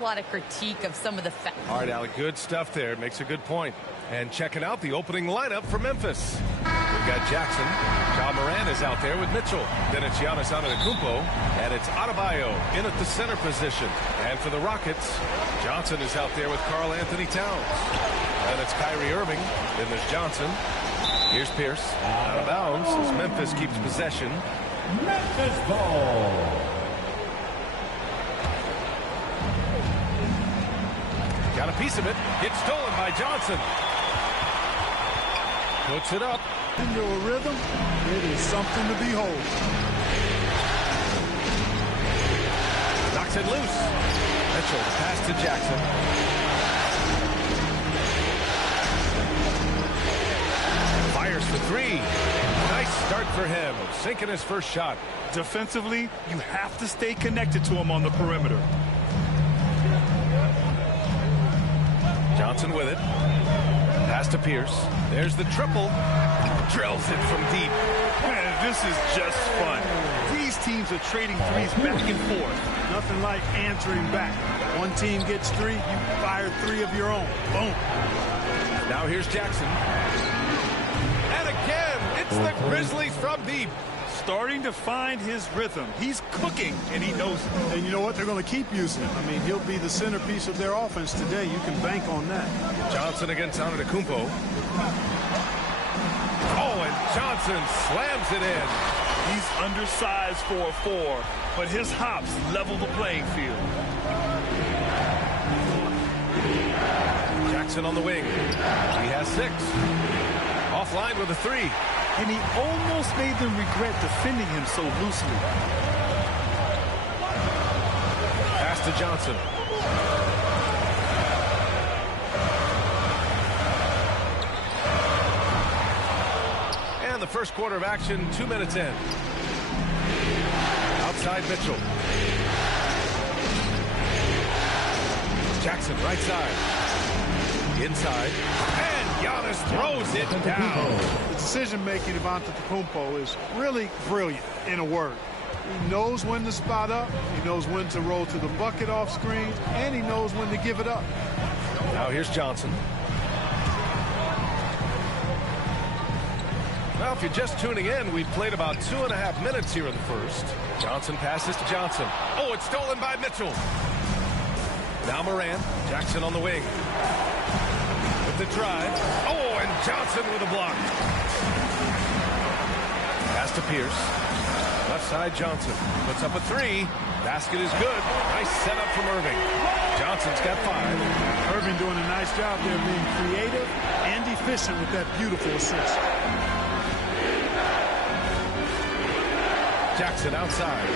A lot of critique of some of the all right, Alec, good stuff there. Makes a good point. And checking out the opening lineup for Memphis. We've got Jackson. Ja Morant is out there with Mitchell. Then it's Giannis Antetokounmpo. And it's Adebayo in at the center position. And for the Rockets, Johnson is out there with Karl Anthony Towns. And it's Kyrie Irving. Then there's Johnson. Here's Pierce. Out of bounds as Memphis keeps possession. Memphis ball. Got a piece of it. It's stolen by Johnson. Puts it up. Into a rhythm, it is something to behold. Knocks it loose. Mitchell, the pass to Jackson. Fires for three. Nice start for him. Sinking his first shot. Defensively, you have to stay connected to him on the perimeter. Johnson with it. Pass to Pierce. There's the triple. Drills it from deep. Man, this is just fun. These teams are trading threes back and forth. Nothing like answering back. One team gets three, you fire three of your own. Boom. Now here's Jackson. And again, it's the Grizzlies from deep. Starting to find his rhythm. He's cooking, and he knows it. And you know what? They're going to keep using him. I mean, he'll be the centerpiece of their offense today. You can bank on that. Johnson against Antetokounmpo. Oh, and Johnson slams it in. He's undersized for a 4, but his hops level the playing field. Jackson on the wing. He has 6. Offline with a 3. And he almost made them regret defending him so loosely. Pass to Johnson. And the first quarter of action, 2 minutes in. Outside Mitchell. Jackson right side. Inside. And Giannis throws it down. The decision-making of Antetokounmpo is really brilliant, in a word. He knows when to spot up, he knows when to roll to the bucket off screens, and he knows when to give it up. Now here's Johnson. Well, if you're just tuning in, we've played about 2.5 minutes here in the first. Johnson passes to Johnson. Oh, it's stolen by Mitchell. Now Morant. Jackson on the wing. With the drive. Oh, and Johnson with a block. Pass to Pierce. Left side Johnson. Puts up a 3. Basket is good. Nice setup from Irving. Johnson's got 5. Irving doing a nice job there being creative and efficient with that beautiful assist. Jackson outside.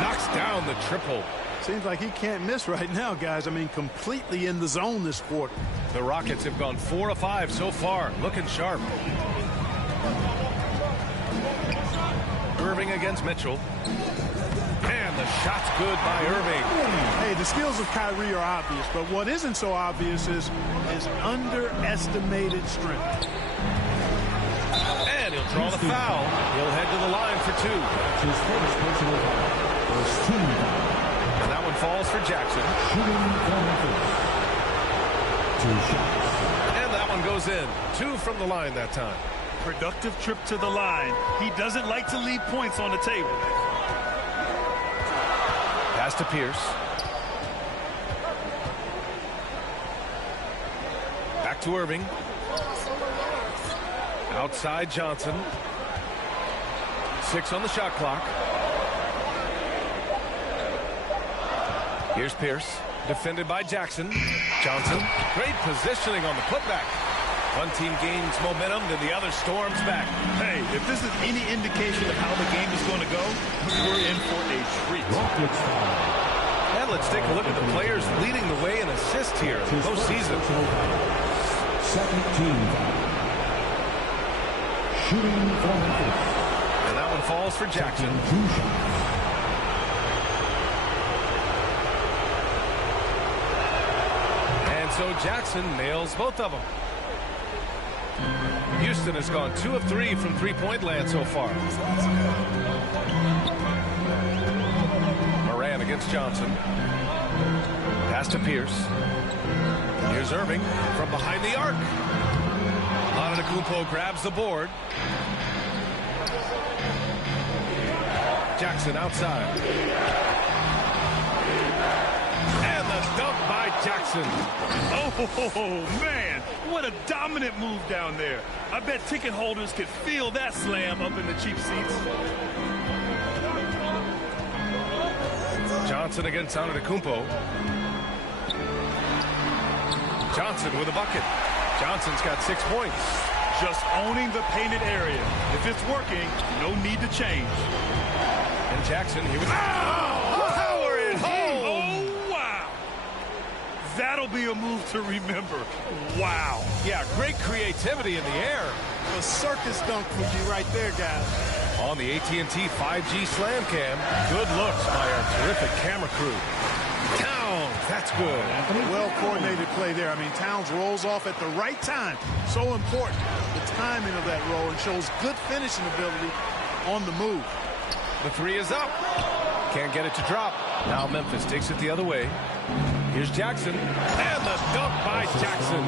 Knocks down the triple. Seems like he can't miss right now, guys. I mean, completely in the zone this quarter. The Rockets have gone 4 of 5 so far. Looking sharp. Irving against Mitchell. And the shot's good by Irving. Hey, the skills of Kyrie are obvious, but what isn't so obvious is his underestimated strength. And he'll draw the foul. He'll head to the line for 2. His first personal foul. First team foul. And that one falls for Jackson. Shooting from the first. 2 shots. And that one goes in. 2 from the line that time. Productive trip to the line. He doesn't like to leave points on the table. Pass to Pierce. Back to Irving. Outside Johnson. 6 on the shot clock. Here's Pierce. Defended by Jackson. Johnson. Great positioning on the putback. One team gains momentum, then the other storms back. Hey, if this is any indication of how the game is going to go, we're in for a treat. Rockets foul. And let's take a look at the players leading the way in assists here in the postseason. Second team foul. Shooting from the first. And that one falls for Jackson. 2 shots. And so Jackson nails both of them. Houston has gone 2 of 3 from three-point land so far. Morant against Johnson. Pass to Pierce. Here's Irving from behind the arc. Antetokounmpo grabs the board. Jackson outside. And the dunk by Jackson. Oh, man. What a dominant move down there. I bet ticket holders could feel that slam up in the cheap seats. Johnson against Antetokounmpo. Johnson with a bucket. Johnson's got 6 points. Just owning the painted area. If it's working, no need to change. And Jackson, he was... Power it home! Oh, wow! That'll be a move to remember. Wow. Yeah, great creativity in the air. A circus dunk would be right there, guys. On the AT&T 5G Slam Cam, good looks by our terrific camera crew. Towns, that's good. Well-coordinated play there. I mean, Towns rolls off at the right time. So important, the timing of that roll, and shows good finishing ability on the move. The three is up. Can't get it to drop. Now Memphis takes it the other way. Here's Jackson. And the dunk by Jackson.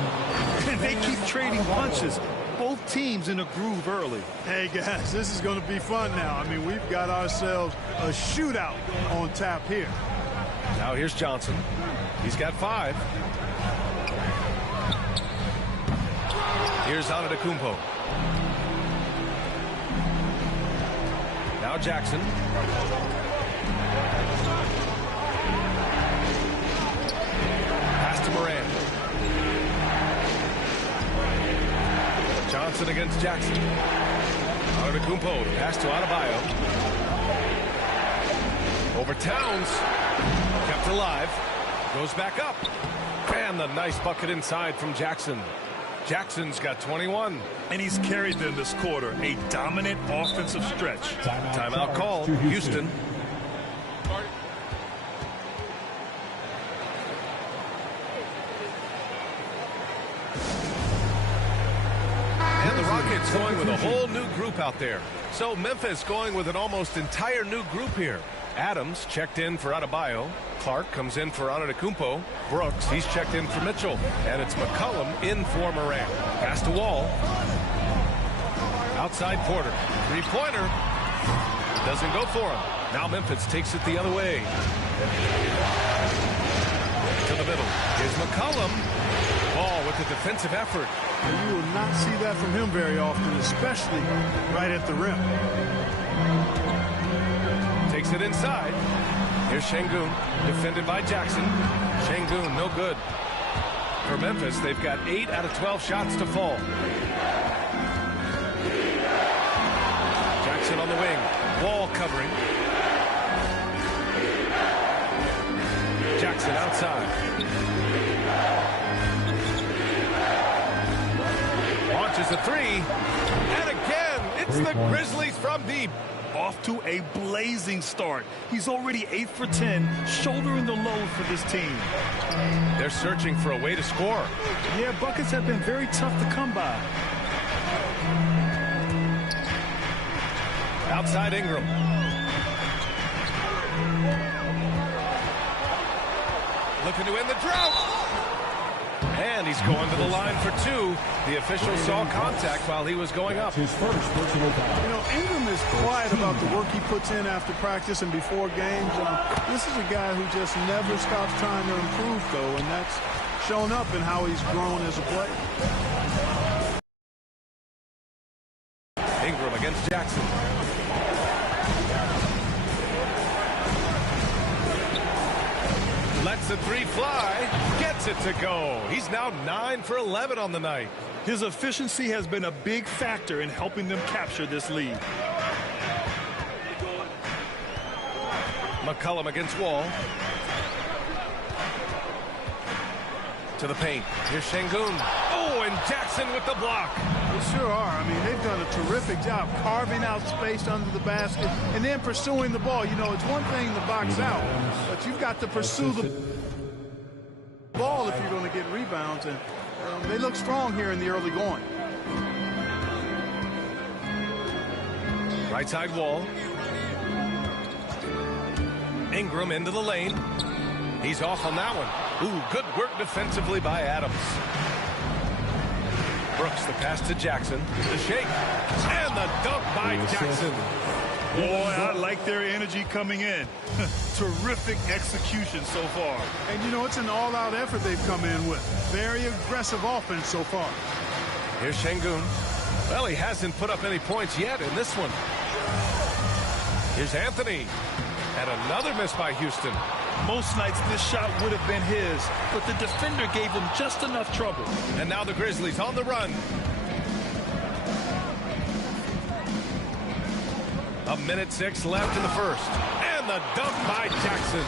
And they keep trading punches. Both teams in a groove early. Hey, guys, this is going to be fun now. I mean, we've got ourselves a shootout on tap here. Now here's Johnson. He's got 5. Here's Antetokounmpo. Now Jackson. Pass to Moran. Johnson against Jackson. Antetokounmpo, pass to Adebayo. Over Towns. Kept alive. Goes back up. And the nice bucket inside from Jackson. Jackson's got 21. And he's carried them this quarter. A dominant offensive stretch. Timeout call. Houston. And the Rockets going with a whole new group out there. So Memphis going with an almost entire new group here. Adams checked in for Adebayo. Clark comes in for Antetokounmpo. Brooks, he's checked in for Mitchell. And it's McCollum in for Morant. Pass to Wall. Outside Porter. Three-pointer. Doesn't go for him. Now Memphis takes it the other way. To the middle. Here's McCollum. Ball with the defensive effort. You will not see that from him very often, especially right at the rim. Takes it inside. Here's Şengün, defended by Jackson. Şengün, no good. For Memphis, they've got 8 out of 12 shots to fall. Jackson on the wing. Wall covering. Jackson outside. Launches a 3. And again, it's the Grizzlies from deep. Off to a blazing start. He's already 8 for 10, shouldering the load for this team. They're searching for a way to score. Yeah, buckets have been very tough to come by. Outside Ingram. Looking to end the drought. And he's going to the line for 2. The official saw contact while he was going up. His first personal foul. You know, Ingram is quiet about the work he puts in after practice and before games. This is a guy who just never stops trying to improve, though, and that's shown up in how he's grown as a player. Ingram against Jackson. Lets the 3 fly. Gets it to go. He's now 9 for 11 on the night. His efficiency has been a big factor in helping them capture this lead. McCollum against Wall. To the paint. Here's Şengün. Oh, and Jackson with the block. They sure are. I mean, they've done a terrific job carving out space under the basket and then pursuing the ball. You know, it's one thing to box out, but you've got to pursue the ball if you're going to get rebounds. And they look strong here in the early going. Right side Wall. Ingram into the lane. He's off on that one. Ooh, good work defensively by Adams. Brooks, the pass to Jackson. The shake. And the dunk by Jackson. Boy, I like their energy coming in. Terrific execution so far. And, you know, it's an all-out effort they've come in with. Very aggressive offense so far. Here's Şengün. Well, he hasn't put up any points yet in this one. Here's Anthony. And another miss by Houston. Most nights this shot would have been his, but the defender gave him just enough trouble. And now the Grizzlies on the run. A minute 6 left in the first. And the dunk by Jackson.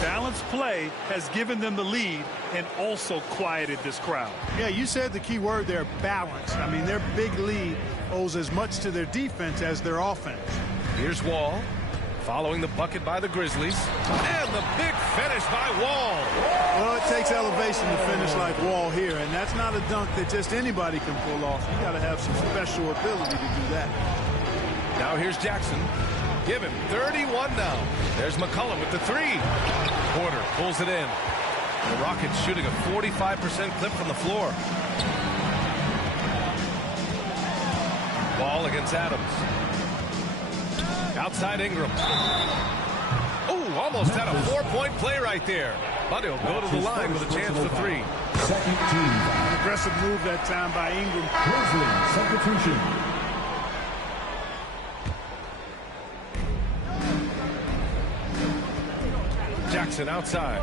Balanced play has given them the lead and also quieted this crowd. Yeah, you said the key word there, balance. I mean, their big lead owes as much to their defense as their offense. Here's Wall. Following the bucket by the Grizzlies. And the big finish by Wall. Well, it takes elevation to finish like Wall here, and that's not a dunk that just anybody can pull off. You got to have some special ability to do that. Now here's Jackson. Give him 31 now. There's McCollum with the three. Porter pulls it in. The Rockets shooting a 45% clip from the floor. Ball against Adams. Outside Ingram. Oh, almost had a 4-point play right there. But he'll go to the line with a chance for three. Second team. Aggressive move that time by Ingram. Grizzly substitution. Jackson outside.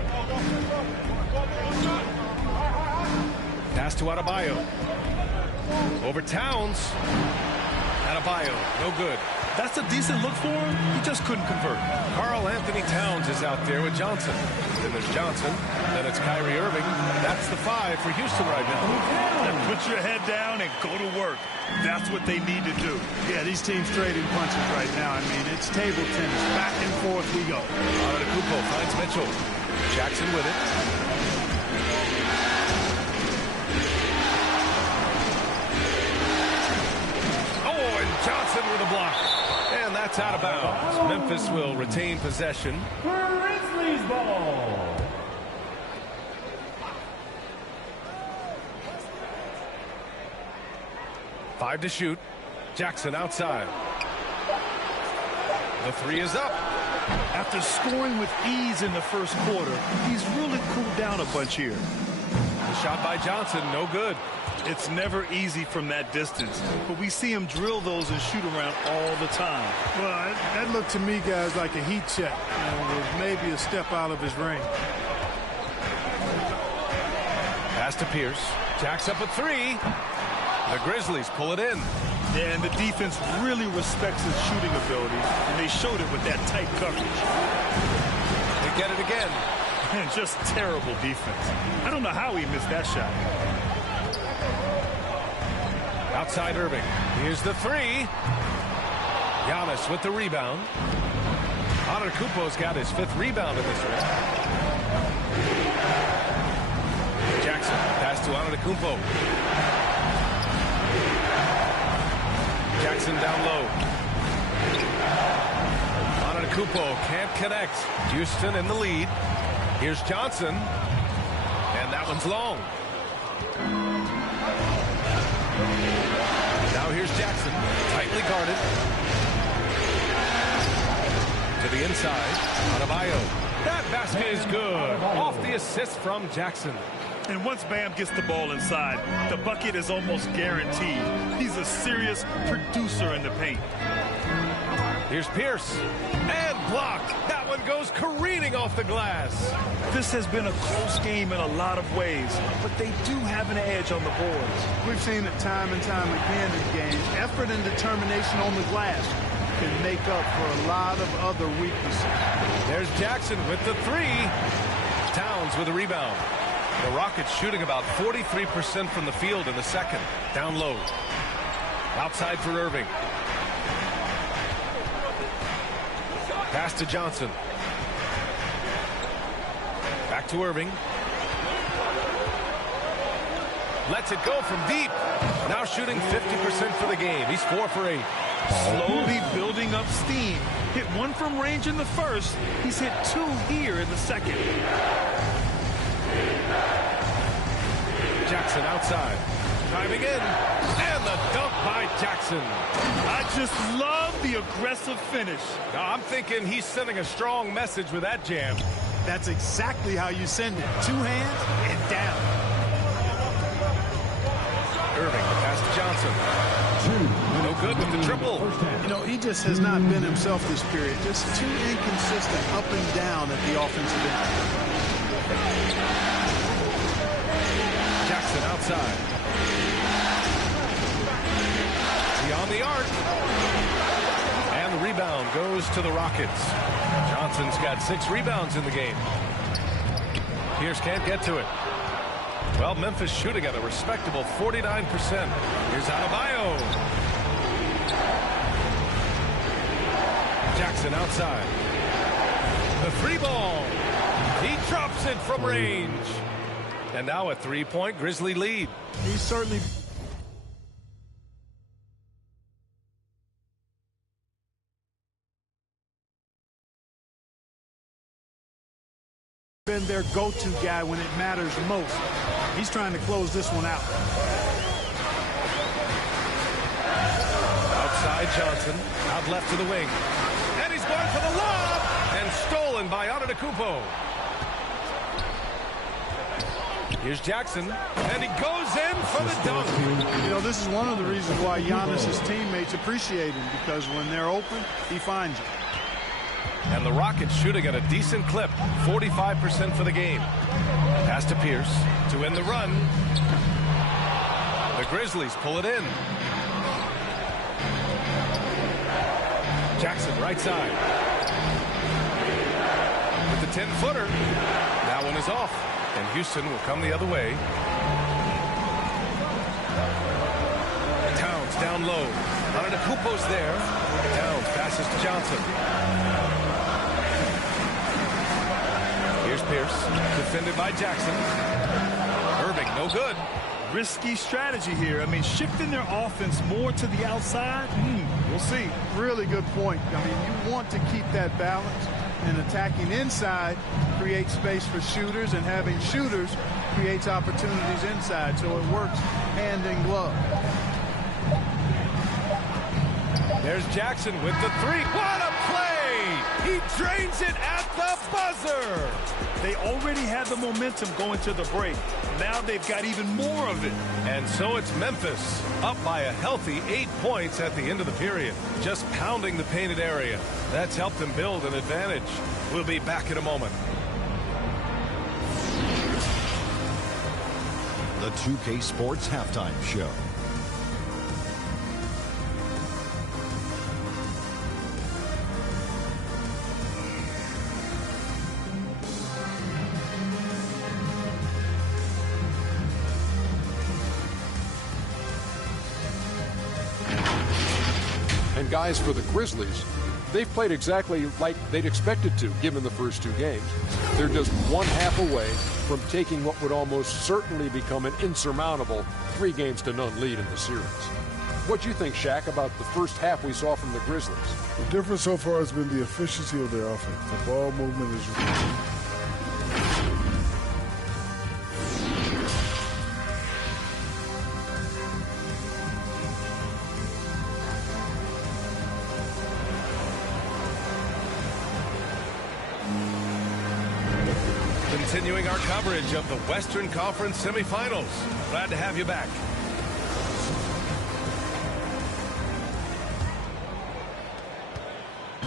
Pass to Adebayo. Over Towns. Adebayo, no good. That's a decent look for him. He just couldn't convert. Karl Anthony Towns is out there with Johnson. Then there's Johnson. Then it's Kyrie Irving. That's the 5 for Houston right now. And put your head down and go to work. That's what they need to do. Yeah, these teams trading punches right now. I mean, it's table tennis. Back and forth we go. Antetokounmpo finds Mitchell. Jackson with it. Oh, and Johnson with a block. And that's out of bounds. Memphis will retain possession. Grizzlies ball. Five to shoot. Jackson outside. The three is up. After scoring with ease in the first quarter, he's really cooled down a bunch here. The shot by Johnson, no good. It's never easy from that distance, but we see him drill those and shoot around all the time. Well, that looked to me, guys, like a heat check. You know, with maybe a step out of his range. Pass to Pierce. Jacks up a three. The Grizzlies pull it in. Yeah, and the defense really respects his shooting ability, and they showed it with that tight coverage. They get it again. And just terrible defense. I don't know how he missed that shot. Outside Irving. Here's the three. Giannis with the rebound. Antetokounmpo's got his 5th rebound in this one. Jackson, pass to Antetokounmpo. Jackson down low. Antetokounmpo can't connect. Houston in the lead. Here's Johnson. And that one's long. Now here's Jackson. Tightly guarded. To the inside. Adebayo. That basket is good. Off the assist from Jackson. And once Bam gets the ball inside, the bucket is almost guaranteed. He's a serious producer in the paint. Here's Pierce. And blocked. That one goes careening off the glass. This has been a close game in a lot of ways, but they do have an edge on the boards. We've seen it time and time again in games. Effort and determination on the glass can make up for a lot of other weaknesses. There's Jackson with the three. Towns with a rebound. The Rockets shooting about 43% from the field in the second. Down low. Outside for Irving. Pass to Johnson. Back to Irving. Lets it go from deep. Now shooting 50% for the game. He's 4 for 8. Slowly building up steam. Hit 1 from range in the first. He's hit 2 here in the second. Jackson outside. Driving in. And the dunk by Jackson. I just love the aggressive finish. Now, I'm thinking he's sending a strong message with that jam. That's exactly how you send it. 2 hands and down. Irving, the pass to Johnson. No good with the triple. You know, he just has not been himself this period. Just too inconsistent up and down at the offensive end. Jackson outside. Beyond the arc. And the rebound goes to the Rockets. Johnson's got 6 rebounds in the game. Pierce can't get to it. Well, Memphis shooting at a respectable 49%. Here's Adebayo. Jackson outside. The free ball. He drops it from range. And now a 3-point Grizzly lead. He's certainly been their go-to guy when it matters most. He's trying to close this one out. Outside Johnson, out left to the wing. And he's going for the lob! And stolen by Antetokounmpo. Here's Jackson, and he goes in for the dunk. You know, this is one of the reasons why Giannis's teammates appreciate him, because when they're open, he finds them. And the Rockets shooting at a decent clip, 45% for the game. Pass to Pierce to end the run. The Grizzlies pull it in. Jackson right side. With the 10-footer. That one is off. And Houston will come the other way. Towns down low. Antetokounmpo's there. Towns passes to Johnson. Here's Pierce, defended by Jackson. Irving, no good. Risky strategy here. I mean, shifting their offense more to the outside, we'll see. Really good point. I mean, you want to keep that balance, and attacking inside creates space for shooters, and having shooters creates opportunities inside, so it works hand in glove. There's Jackson with the 3. What a play! He drains it at the buzzer! They already had the momentum going to the break. Now they've got even more of it. And so it's Memphis, up by a healthy 8 points at the end of the period. Just pounding the painted area. That's helped them build an advantage. We'll be back in a moment. The 2K Sports Halftime Show. And guys, for the Grizzlies, they've played exactly like they'd expected to, given the first 2 games. They're just 1/2 away from taking what would almost certainly become an insurmountable 3-0 lead in the series. What do you think, Shaq, about the first half we saw from the Grizzlies? The difference so far has been the efficiency of their offense. The ball movement is... Continuing our coverage of the Western Conference semifinals. Glad to have you back.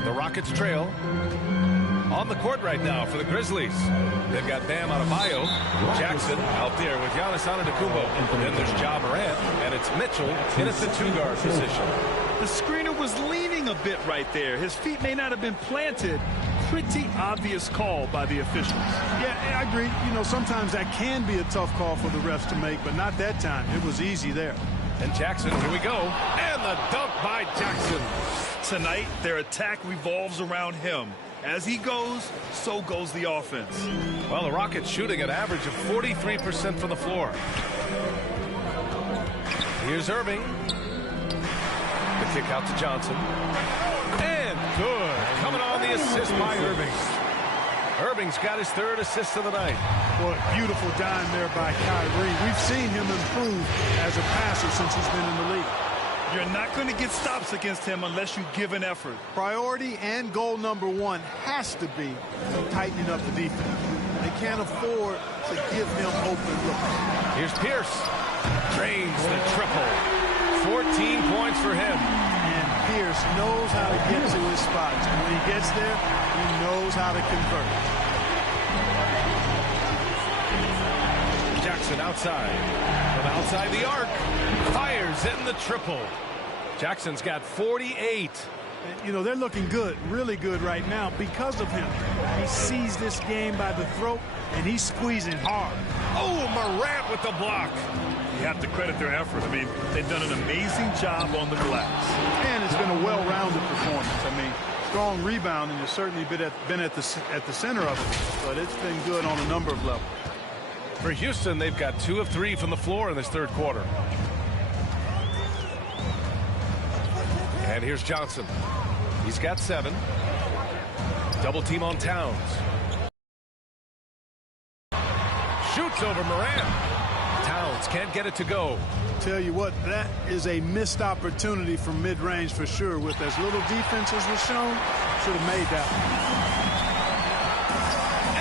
The Rockets trail on the court right now for the Grizzlies. They've got Bam Adebayo, Jackson out there with Giannis Antetokounmpo. Then there's Ja Morant, and it's Mitchell in at the 2-guard position. The screener was leaning a bit right there. His feet may not have been planted. Pretty obvious call by the officials. Yeah, I agree. You know, sometimes that can be a tough call for the refs to make, but not that time. It was easy there. And Jackson, here we go. And the dunk by Jackson. Tonight, their attack revolves around him. As he goes, so goes the offense. Well, the Rockets shooting an average of 43% from the floor. Here's Irving. The kick out to Johnson. And good. Coming on the assist by Irving. Irving's got his 3rd assist of the night. Well, beautiful dime there by Kyrie. We've seen him improve as a passer since he's been in the league. You're not going to get stops against him unless you give an effort. Priority and goal number 1 has to be tightening up the defense. They can't afford to give him open looks. Here's Pierce. Drains the triple. 14 points for him. And Pierce knows how to get to his spots. And when he gets there, he knows how to convert. Jackson outside. From outside the arc. Fires in the triple. Jackson's got 48. You know, they're looking good, really good right now because of him. He sees this game by the throat, and he's squeezing hard. Oh, Morant with the block. You have to credit their effort. I mean, they've done an amazing job on the glass. And it's been a well-rounded performance. I mean, strong rebounding has certainly been at the center of it, but it's been good on a number of levels. For Houston, they've got 2 of 3 from the floor in this 3rd quarter. And here's Johnson. He's got 7. Double team on Towns. Shoots over Morant. Towns can't get it to go. Tell you what, that is a missed opportunity from mid-range for sure. With as little defense as was shown, should have made that one.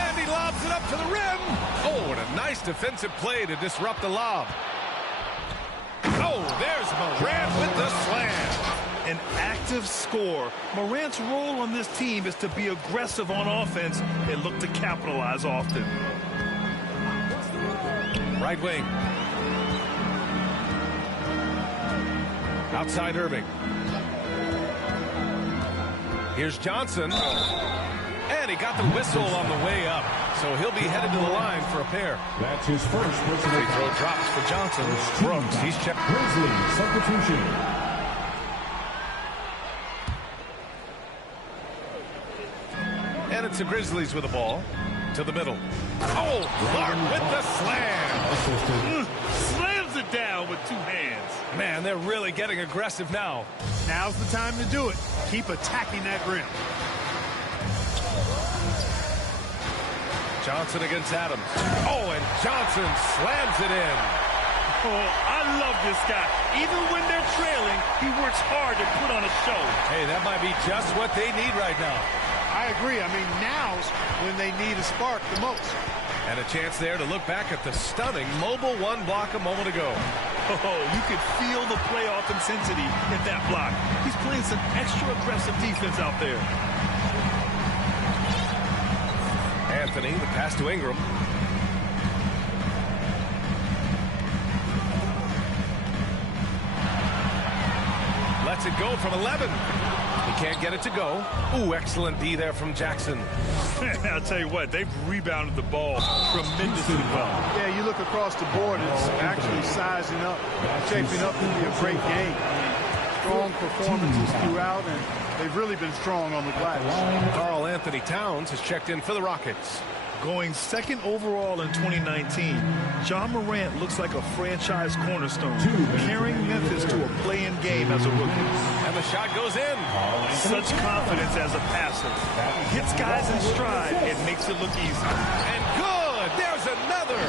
And he lobs it up to the rim. Oh, and a nice defensive play to disrupt the lob. Oh, there's Morant with the slam. An active scorer. Morant's role on this team is to be aggressive on offense and look to capitalize often. Right wing. Outside Irving. Here's Johnson. And he got the whistle on the way up. So he'll be headed to the line for a pair. That's his first personal Free throw drops for Johnson. Brooks, he's checked. Grizzlies substitution. And it's the Grizzlies with the ball. To the middle. Oh, Clark with the slam. Slams it down with 2 hands. Man, they're really getting aggressive now. Now's the time to do it. Keep attacking that rim. Johnson against Adams. Oh, and Johnson slams it in. Oh, I love this guy. Even when they're trailing, he works hard to put on a show. Hey, that might be just what they need right now. I agree. I mean, now's when they need a spark the most. And a chance there to look back at the stunning mobile 1 block a moment ago. Oh, you could feel the playoff intensity in that block. He's playing some extra aggressive defense out there. Anthony, the pass to Ingram. Lets it go from 11. He can't get it to go. Ooh, excellent D there from Jackson. I'll tell you what, they've rebounded the ball tremendously well. Yeah, you look across the board, it's actually sizing up, shaping up to be a great game. Strong performances throughout, and they've really been strong on the glass. Karl Anthony Towns has checked in for the Rockets. Going 2nd overall in 2019, Ja Morant looks like a franchise cornerstone, carrying Memphis to a play-in game as a rookie. And the shot goes in. Such confidence as a passer. He hits guys in stride and makes it look easy. And good! There's another!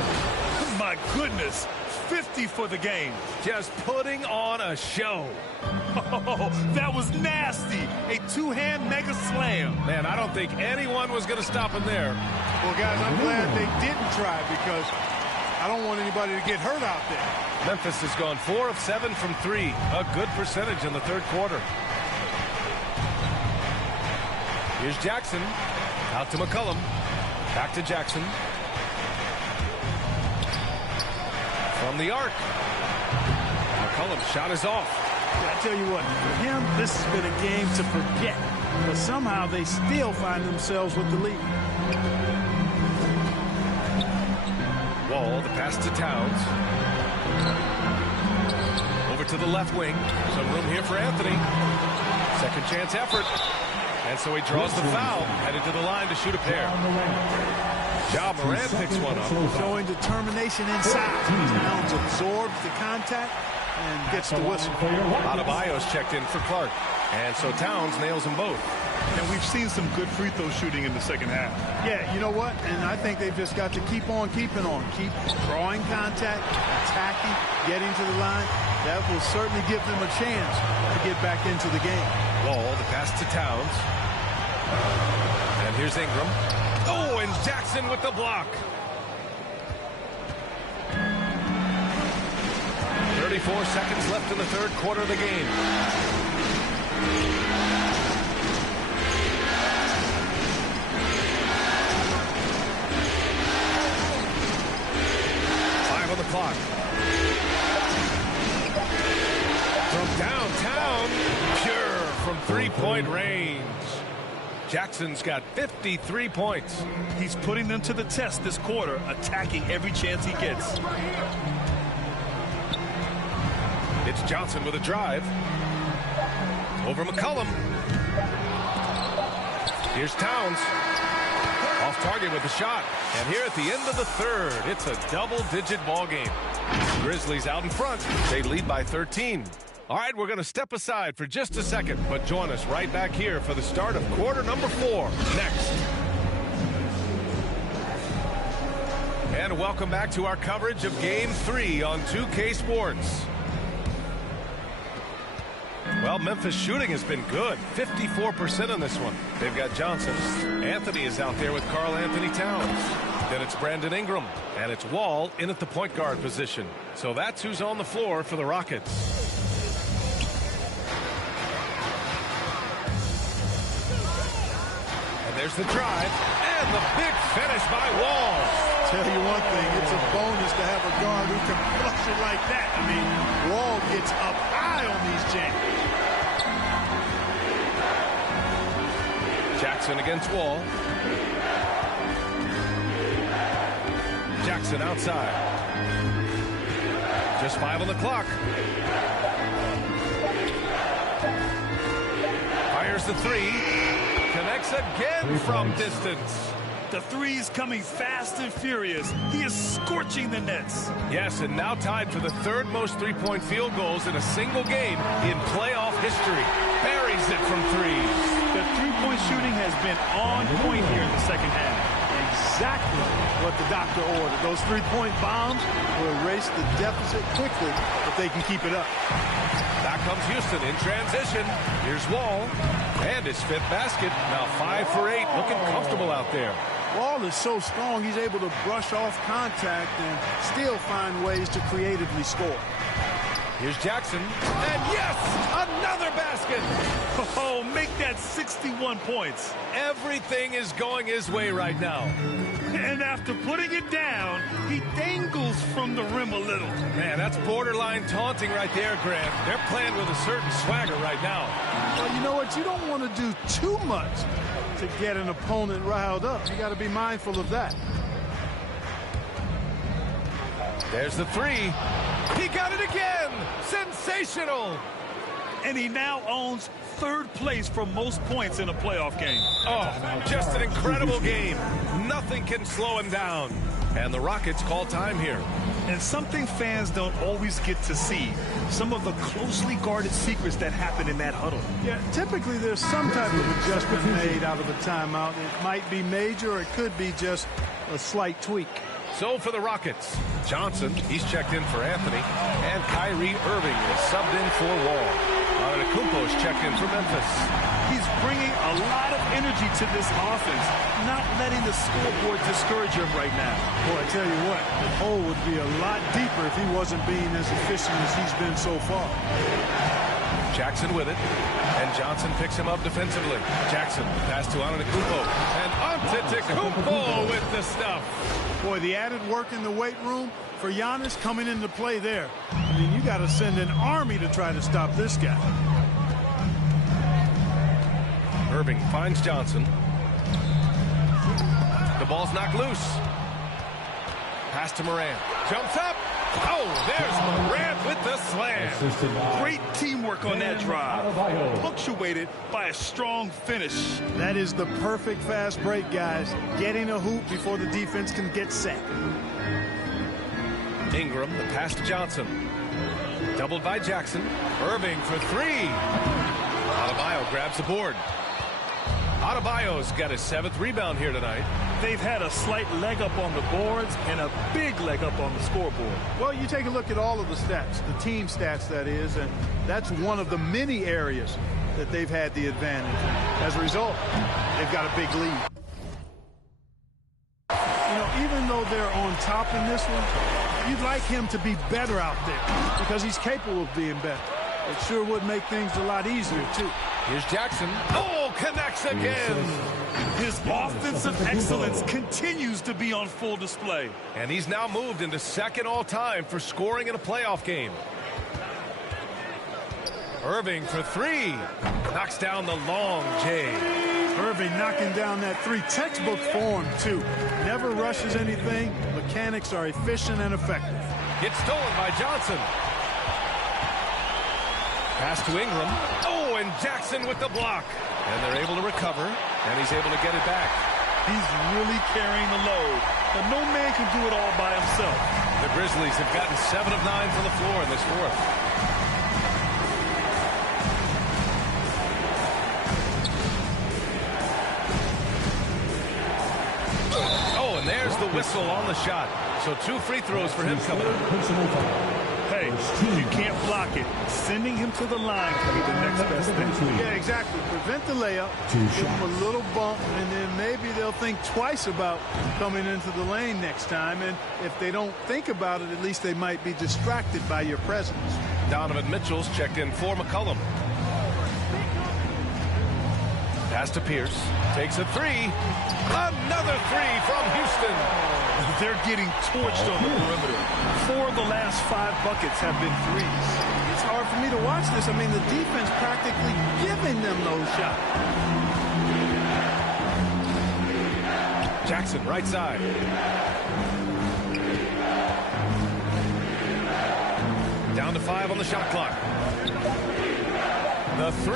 My goodness, 50 for the game. Just putting on a show. Oh, that was nasty. A 2-hand mega slam. Man, I don't think anyone was going to stop him there. Well, guys, I'm glad they didn't try because I don't want anybody to get hurt out there. Memphis has gone 4 of 7 from 3. A good percentage in the 3rd quarter. Here's Jackson. Out to McCollum. Back to Jackson. From the arc. McCollum's shot is off. I tell you what, for him, this has been a game to forget. But somehow they still find themselves with the lead. Wall, the pass to Towns. Over to the left wing. Some room here for Anthony. Second chance effort. And so he draws the foul. Headed to the line to shoot a pair. Ja Morant picks one up. Showing determination inside. Towns absorbs the contact and gets the whistle. Adebayo's checked in for Clark. And so Towns nails them both. And we've seen some good free throw shooting in the second half. Yeah, you know what? And I think they've just got to keep on keeping on. Keep drawing contact, attacking, getting to the line. That will certainly give them a chance to get back into the game. Wall, the pass to Towns. And here's Ingram. Oh, and Jackson with the block. 34 seconds left in the third quarter of the game. On the clock. From downtown, pure from three-point range. Jackson's got 53 points. He's putting them to the test this quarter, attacking every chance he gets. It's Johnson with a drive. Over McCollum. Here's Towns. Off target with the shot. And here at the end of the third, it's a double-digit ball game. Grizzlies out in front. They lead by 13. All right, we're going to step aside for just a second, but join us right back here for the start of quarter number 4 next. And welcome back to our coverage of Game 3 on 2K Sports. Well, Memphis shooting has been good. 54% on this one. They've got Johnson. Anthony is out there with Karl Anthony Towns. Then it's Brandon Ingram. And it's Wall in at the point guard position. So that's who's on the floor for the Rockets. And there's the drive. And the big finish by Wall. Tell you one thing, it's a bonus to have a guard who can flush it like that. I mean, Wall gets up high on these jams. Jackson against Wall. Jackson outside. Just 5 on the clock. Fires the 3. Connects again from distance. The three's coming fast and furious. He is scorching the nets. Yes, and now tied for the third most three-point field goals in a single game in playoff history. Buries it from 3. The three-point shooting has been on point here in the second half. Exactly what the doctor ordered. Those three-point bombs will erase the deficit quickly if they can keep it up. Back comes Houston in transition. Here's Wall. And his 5th basket. Now 5 for 8. Looking comfortable out there. Wall is so strong, he's able to brush off contact and still find ways to creatively score. Here's Jackson. And yes, another basket. Oh, make that 61 points. Everything is going his way right now. And after putting it down, he dangles from the rim a little. Man, that's borderline taunting right there, Grant. They're playing with a certain swagger right now. Well, you know what? You don't want to do too much to get an opponent riled up. You got to be mindful of that. There's the 3. He got it again. Sensational. And he now owns 3rd place for most points in a playoff game. Oh, just an incredible game. Nothing can slow him down. And the Rockets call time here. And something fans don't always get to see. Some of the closely guarded secrets that happen in that huddle. Yeah, typically there's some type of adjustment made out of a timeout. It might be major or it could be just a slight tweak. So for the Rockets, Johnson, he's checked in for Anthony, and Kyrie Irving is subbed in for Wall. Antetokounmpo is checked in for Memphis. He's bringing a lot of energy to this offense, not letting the scoreboard discourage him right now. Boy, I tell you what, the hole would be a lot deeper if he wasn't being as efficient as he's been so far. Jackson with it, and Johnson picks him up defensively. Jackson, pass to Antetokounmpo, and Antetokounmpo with the stuff. Boy, the added work in the weight room for Giannis coming into play there. I mean, you got to send an army to try to stop this guy. Irving finds Johnson. The ball's knocked loose. Pass to Morant. Jumps up. Oh, there's Morant with the slam. Great teamwork on that drive. Punctuated by a strong finish. That is the perfect fast break, guys. Getting a hoop before the defense can get set. Ingram, the pass to Johnson. Doubled by Jackson. Irving for 3. Adebayo grabs the board. Adebayo's got his 7th rebound here tonight. They've had a slight leg up on the boards and a big leg up on the scoreboard. Well, you take a look at all of the stats, the team stats that is, and that's one of the many areas that they've had the advantage. As a result, they've got a big lead. You know, even though they're on top in this one, you'd like him to be better out there because he's capable of being better. It sure would make things a lot easier, too. Here's Jackson. Oh, connects again. His offensive excellence continues to be on full display. And he's now moved into 2nd all-time for scoring in a playoff game. Irving for 3. Knocks down the long J. Irving knocking down that 3. Textbook form, too. Never rushes anything. Mechanics are efficient and effective. Gets stolen by Johnson. Pass to Ingram. Oh, and Jackson with the block. And they're able to recover, and he's able to get it back. He's really carrying the load, but no man can do it all by himself. The Grizzlies have gotten 7 of 9 from the floor in this 4th. Oh, and there's the whistle on the shot. So 2 free throws for him coming up. Hey, if you can't block it, sending him to the line can be the next best thing. Yeah, exactly. Prevent the layup, give him a little bump, and then maybe they'll think twice about coming into the lane next time. And if they don't think about it, at least they might be distracted by your presence. Donovan Mitchell's checked in for McCollum. Pass to Pierce. Takes a 3. Another 3 from Houston. They're getting torched on the perimeter. 4 of the last 5 buckets have been threes. It's hard for me to watch this. I mean, the defense practically giving them those shots. Jackson, right side. Down to 5 on the shot clock. The 3.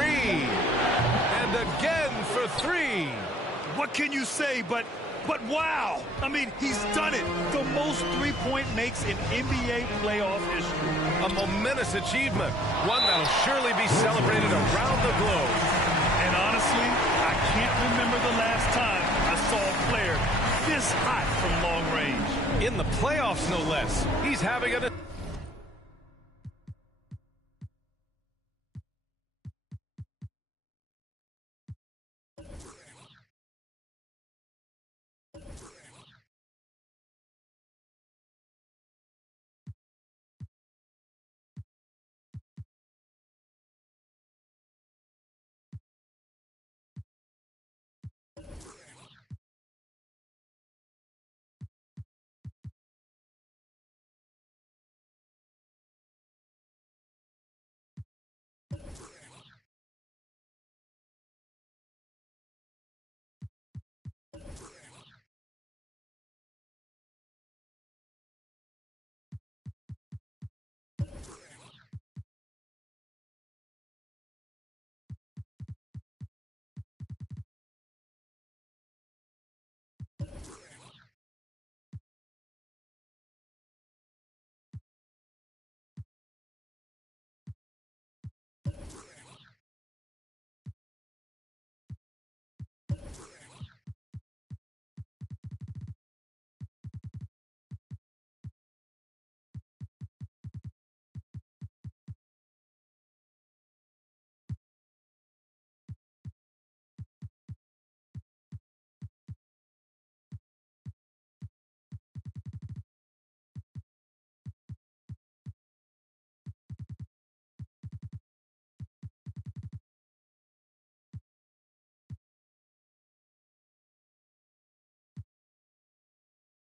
And again for 3. What can you say but wow? I mean, he's done it. The most three-point makes in NBA playoff history. A momentous achievement. One that'll surely be celebrated around the globe. And honestly, I can't remember the last time I saw a player this hot from long range. In the playoffs, no less. He's having a...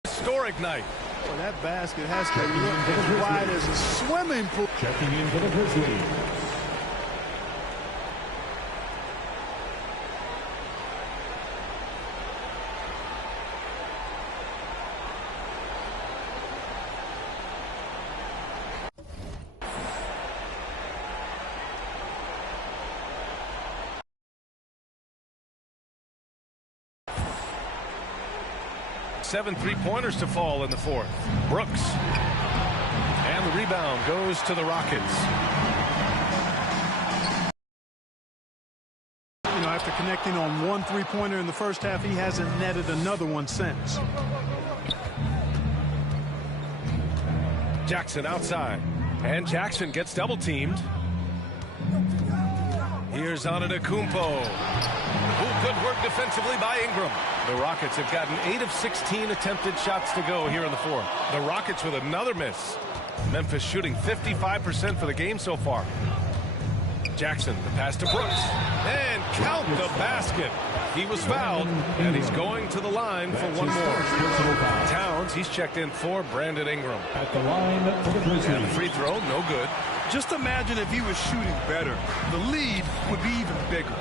Historic night. Well, that basket has to look as wide as a swimming pool. Checking in for the Grizzlies, Seven three-pointers to fall in the 4th. Brooks. And the rebound goes to the Rockets. after connecting on one three-pointer in the first half, he hasn't netted another one since. Jackson outside. And Jackson gets double-teamed. Here's Antetokounmpo. Good work defensively by Ingram. The Rockets have gotten 8 of 16 attempted shots to go here in the fourth. The Rockets with another miss. Memphis shooting 55% for the game so far. Jackson, the pass to Brooks. And count the basket. He was fouled, and he's going to the line for one more. Towns, he's checked in for Brandon Ingram. At the line for the Grizzlies. And the free throw, no good. Just imagine if he was shooting better. The lead would be even bigger.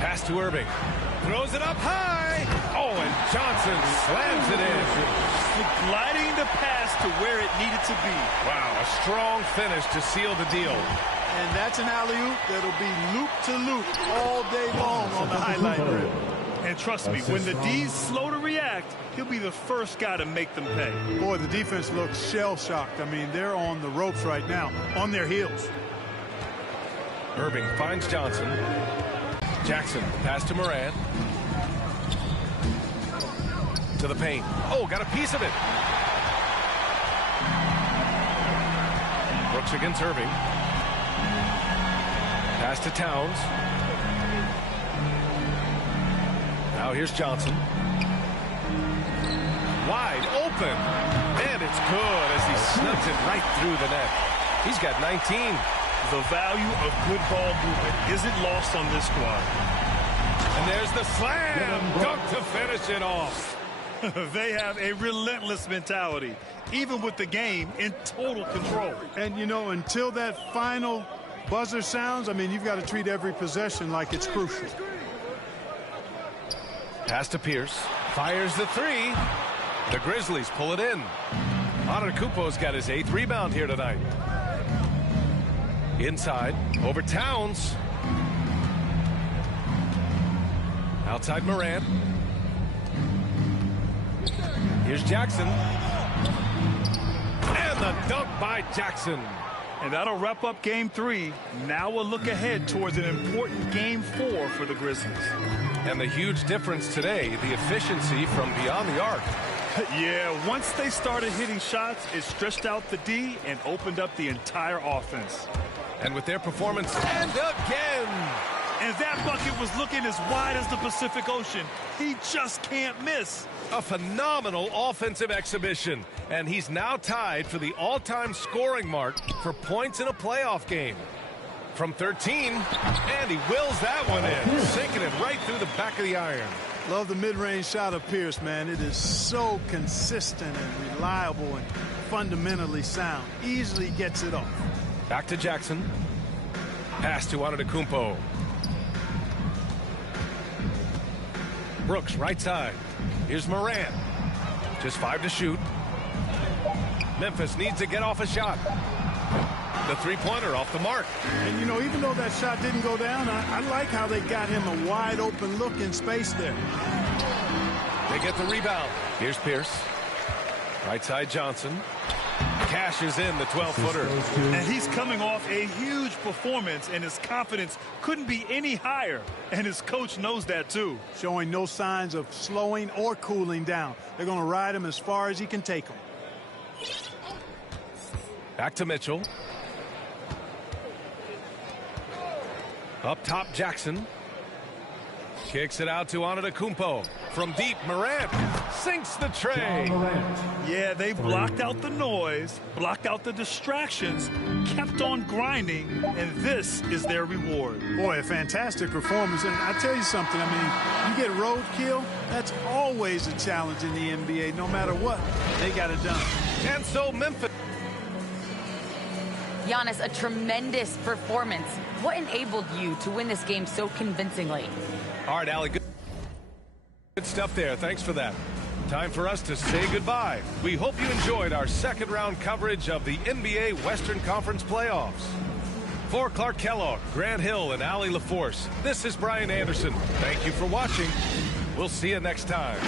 Pass to Irving. Throws it up high. Oh, and Johnson slams it in. Gliding the pass to where it needed to be. Wow, a strong finish to seal the deal. And that's an alley-oop that'll be loop-to-loop all day long on the highlight reel. And trust me, when the D's slow to react, he'll be the first guy to make them pay. Boy, the defense looks shell-shocked. I mean, they're on the ropes right now, on their heels. Irving finds Johnson. Jackson, pass to Morant. To the paint. Oh, got a piece of it. Brooks against Irving. Pass to Towns. Now here's Johnson. Wide open. And it's good as he snugs it right through the net. He's got 19. The value of good ball movement isn't lost on this squad. And there's the slam. Dunk to finish it off. They have a relentless mentality, even with the game in total control. And, you know, until that final buzzer sounds, I mean, you've got to treat every possession like it's crucial. Pass to Pierce. Fires the three. The Grizzlies pull it in. Antetokounmpo's got his 8th rebound here tonight. Inside. Over Towns. Outside Morant. Here's Jackson. And the dunk by Jackson. And that'll wrap up game 3. Now we'll look ahead towards an important game 4 for the Grizzlies. And the huge difference today, the efficiency from beyond the arc. Yeah, once they started hitting shots, it stretched out the D and opened up the entire offense. And with their performance, and again. And that bucket was looking as wide as the Pacific Ocean. He just can't miss. A phenomenal offensive exhibition. And he's now tied for the all-time scoring mark for points in a playoff game. From 13, and he wills that one in, sinking it right through the back of the iron. Love the mid-range shot of Pierce, man. It is so consistent and reliable and fundamentally sound. Easily gets it off. Back to Jackson. Pass to Antetokounmpo. Brooks, right side. Here's Morant. Just 5 to shoot. Memphis needs to get off a shot. The three-pointer off the mark. And, you know, even though that shot didn't go down, I like how they got him a wide-open look in space there. They get the rebound. Here's Pierce. Right side Johnson. Cashes in the 12-footer. And he's coming off a huge performance, and his confidence couldn't be any higher. And his coach knows that, too. Showing no signs of slowing or cooling down. They're going to ride him as far as he can take him. Back to Mitchell. Up top, Jackson. Kicks it out to Antetokounmpo. From deep, Morant sinks the tray. Yeah, they blocked out the noise, blocked out the distractions, kept on grinding, and this is their reward. Boy, a fantastic performance. And I tell you something, I mean, you get roadkill, that's always a challenge in the NBA. No matter what, they got it done. And so Memphis. Giannis, a tremendous performance. What enabled you to win this game so convincingly? All right, Allie, good stuff there. Thanks for that. Time for us to say goodbye. We hope you enjoyed our second-round coverage of the NBA Western Conference playoffs. For Clark Kellogg, Grant Hill, and Allie LaForce, this is Brian Anderson. Thank you for watching. We'll see you next time.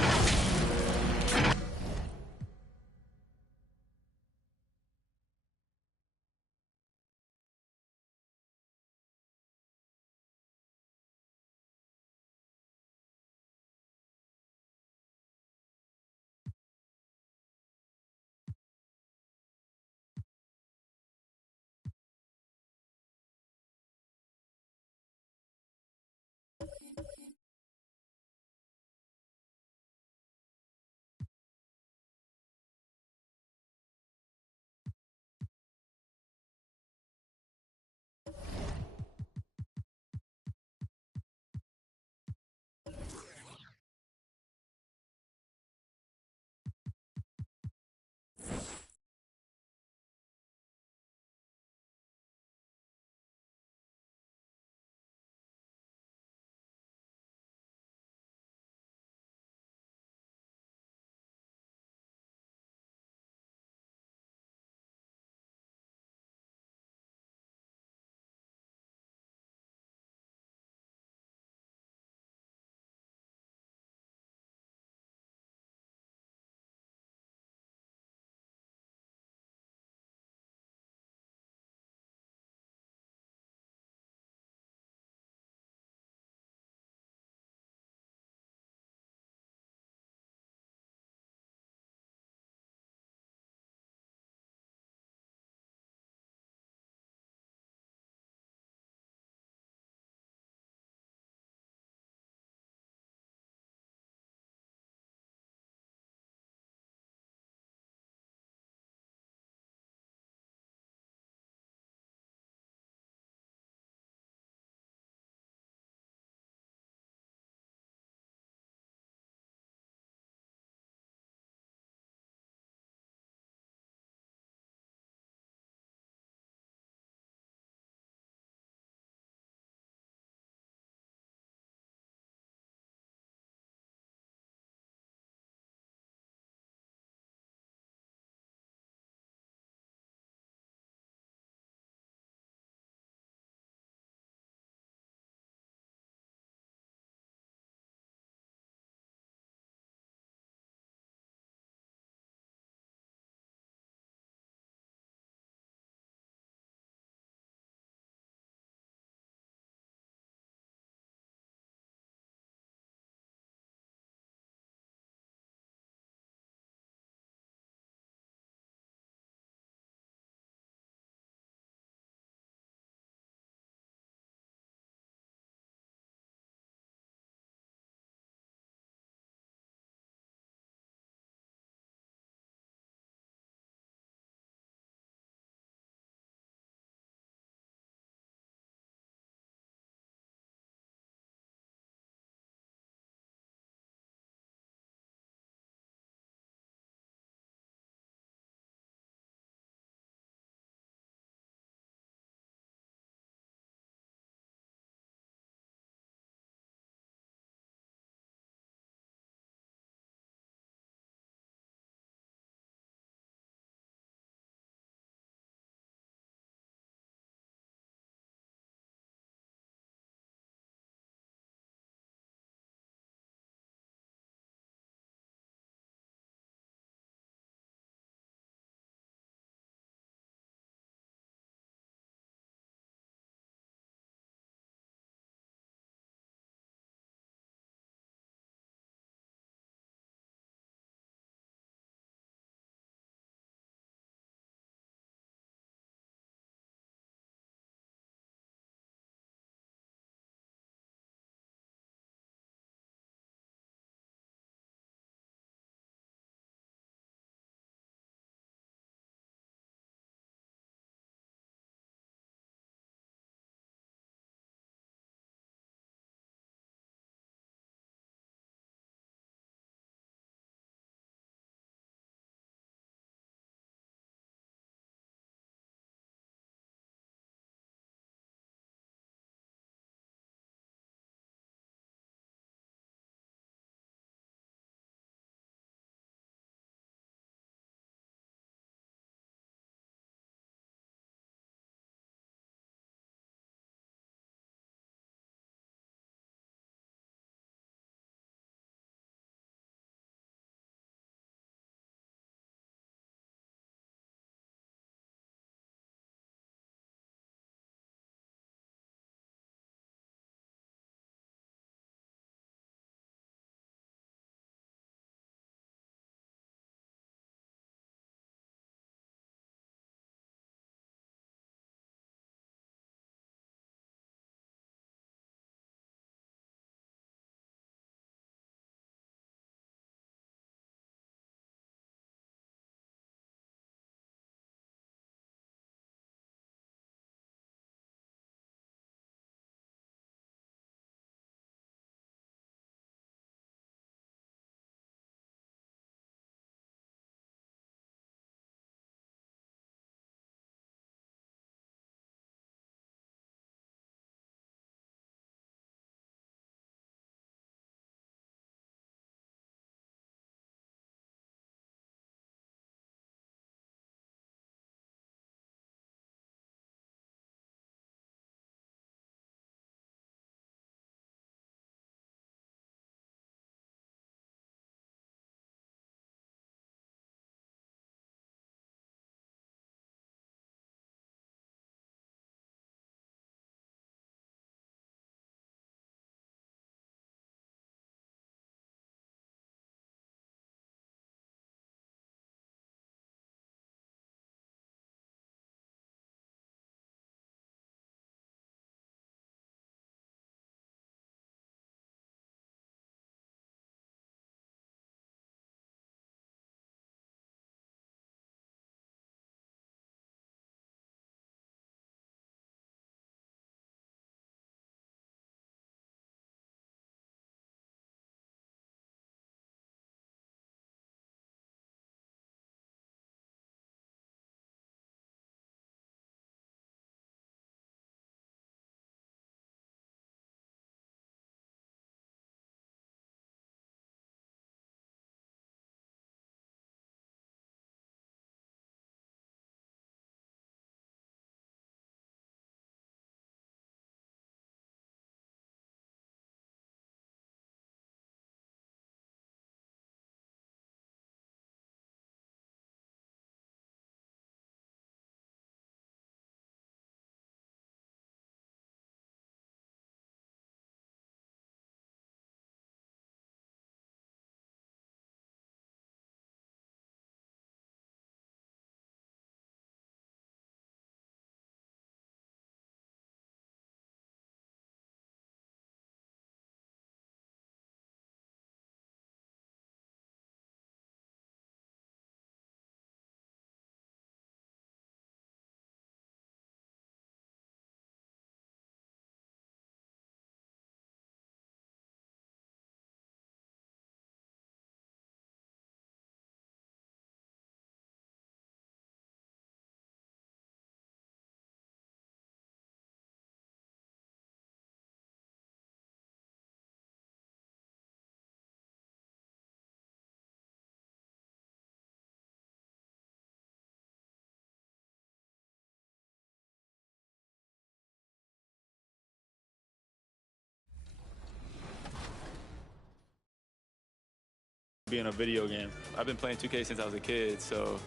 being a video game. I've been playing 2K since I was a kid, so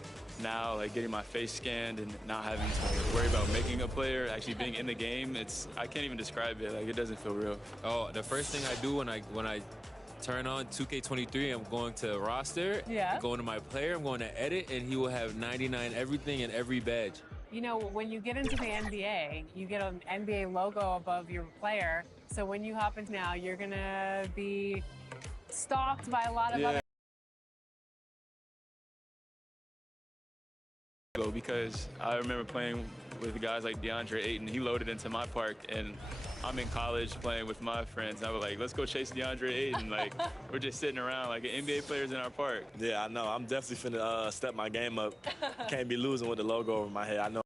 now like getting my face scanned and not having to worry about making a player, actually being in the game, I can't even describe it. Like, it doesn't feel real. Oh, the first thing I do when I turn on 2K23, I'm going to roster, going to my player, I'm going to edit, and he will have 99 everything and every badge. You know, when you get into the NBA, you get an NBA logo above your player. So when you hop in now, you're going to be stalked by a lot of other. Because I remember playing with guys like DeAndre Ayton. He loaded into my park, and I'm in college playing with my friends. And I was like, let's go chase DeAndre Ayton. Like, we're just sitting around like NBA players in our park. Yeah, I know. I'm definitely finna step my game up. Can't be losing with the logo over my head. I know.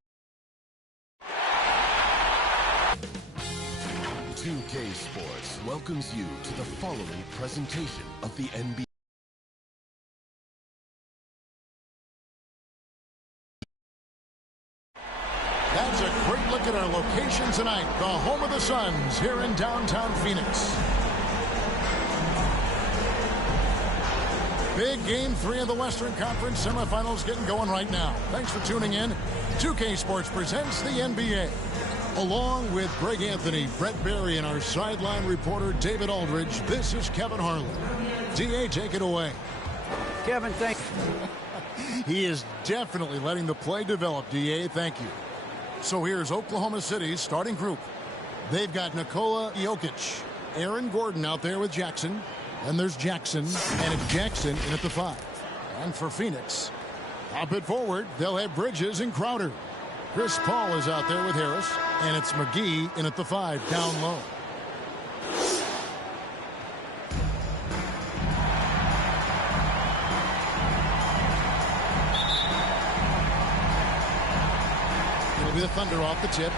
2K Sports welcomes you to the following presentation of the NBA. That's a great look at our location tonight, the home of the Suns here in downtown Phoenix. Big game 3 of the Western Conference semifinals getting going right now. Thanks for tuning in. 2K Sports presents the NBA. Along with Greg Anthony, Brett Barry, and our sideline reporter David Aldridge, this is Kevin Harlan. DA, take it away. Kevin, thank you. He is definitely letting the play develop, DA. Thank you. So here's Oklahoma City's starting group. They've got Nikola Jokic, Aaron Gordon out there with Jackson. And there's Jackson, and it's Jackson in at the 5. And for Phoenix, up it forward, they'll have Bridges and Crowder. Chris Paul is out there with Harris, and it's McGee in at the 5, down low. It'll be the Thunder off the tip.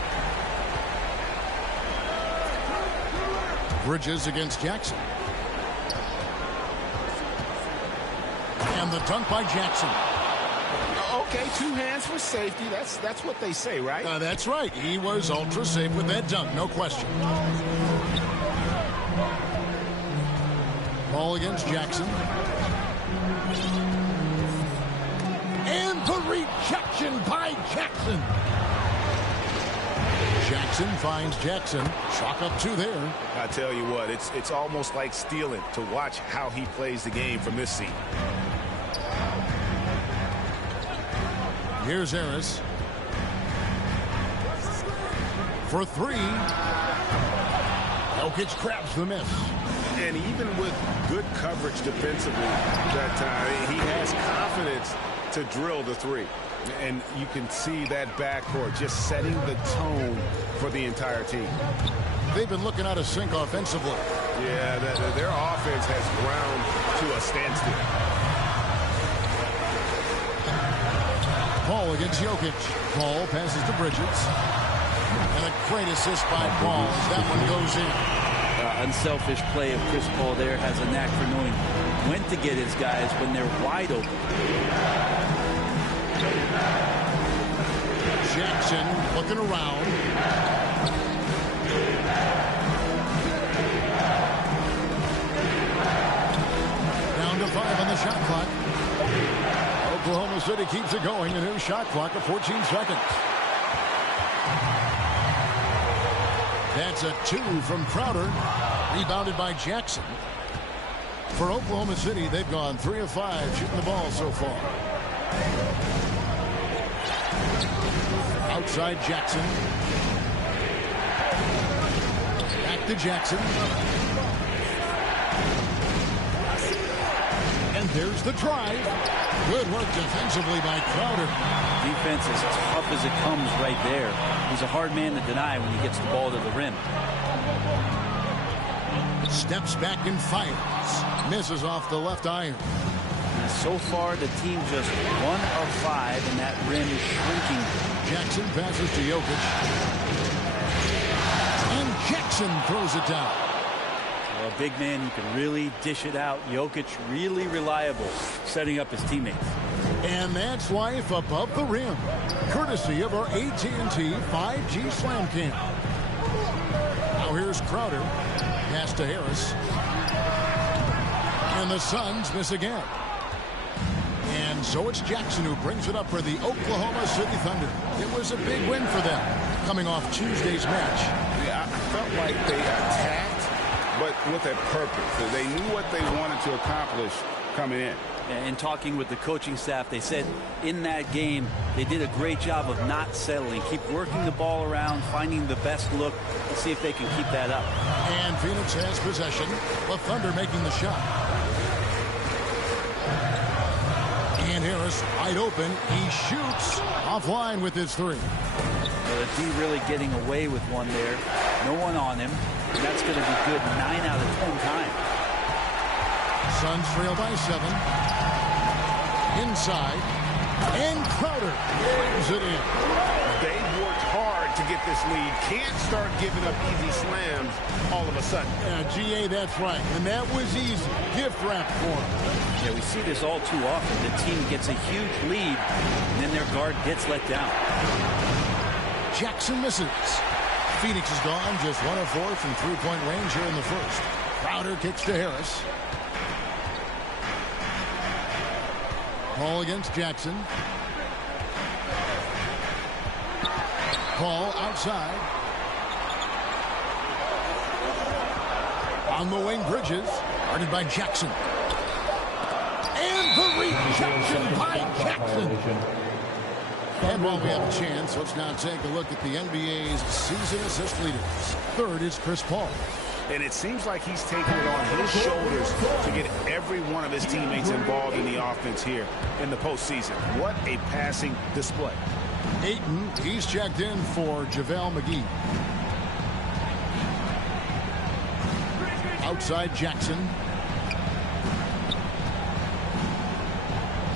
Bridges against Jackson. And the dunk by Jackson. Okay, 2 hands for safety. That's what they say, right? That's right. He was ultra safe with that dunk, no question. Ball against Jackson. And the rejection by Jackson. Jackson finds Jackson. Chalk up 2 there. I tell you what, it's almost like stealing to watch how he plays the game from this seat. Here's Harris. For 3. Jokic grabs the miss. And even with good coverage defensively that time, he has confidence to drill the 3. And you can see that backcourt just setting the tone for the entire team. They've been looking out of sync offensively. Yeah, their offense has ground to a standstill. Paul against Jokic. Paul passes to Bridges. And a great assist by Paul as that one goes in. Unselfish play of Chris Paul there, has a knack for knowing when to get his guys when they're wide open. Jackson looking around. Down to 5 on the shot clock. Oklahoma City keeps it going. A new shot clock of 14 seconds. That's a 2 from Crowder. Rebounded by Jackson. For Oklahoma City, they've gone 3 of 5 shooting the ball so far. Outside Jackson. Back to Jackson. And there's the drive. Good work defensively by Crowder. Defense as tough as it comes right there. He's a hard man to deny when he gets the ball to the rim. Steps back and fires. Misses off the left iron. So far, the team just 1 of 5, and that rim is shrinking. Jackson passes to Jokic. And Jackson throws it down. Well, a big man who can really dish it out. Jokic really reliable, setting up his teammates. And that's life above the rim, courtesy of our AT&T 5G Slam Cam. Now here's Crowder. Pass to Harris. And the Suns miss again. And so it's Jackson who brings it up for the Oklahoma City Thunder. It was a big win for them, coming off Tuesday's match. Yeah, I felt like they attacked, but with a purpose. They knew what they wanted to accomplish coming in. And talking with the coaching staff, they said in that game they did a great job of not settling. Keep working the ball around, finding the best look, and see if they can keep that up. And Phoenix has possession. The Thunder making the shot. And Harris wide open. He shoots offline with his three. Well, the D really getting away with one there. No one on him. And that's going to be good 9 out of 10 times. Suns trail by 7. Inside. And Crowder brings it in. They've worked hard to get this lead. Can't start giving up easy slams all of a sudden. GA, that's right. And that was easy. Gift wrap for him. Yeah, we see this all too often. The team gets a huge lead, and then their guard gets let down. Jackson misses. Phoenix is gone, just 1 of 4 from three-point range here in the first. Crowder kicks to Harris. Paul against Jackson. Paul outside. On the wing, Bridges. Guarded by Jackson. And the rejection by Jackson. And while we have a chance, let's now take a look at the NBA's season assist leaders. Third is Chris Paul. And it seems like he's taking it on his shoulders to get every one of his teammates involved in the offense here in the postseason. What a passing display. Ayton, he's checked in for JaVale McGee. Outside Jackson.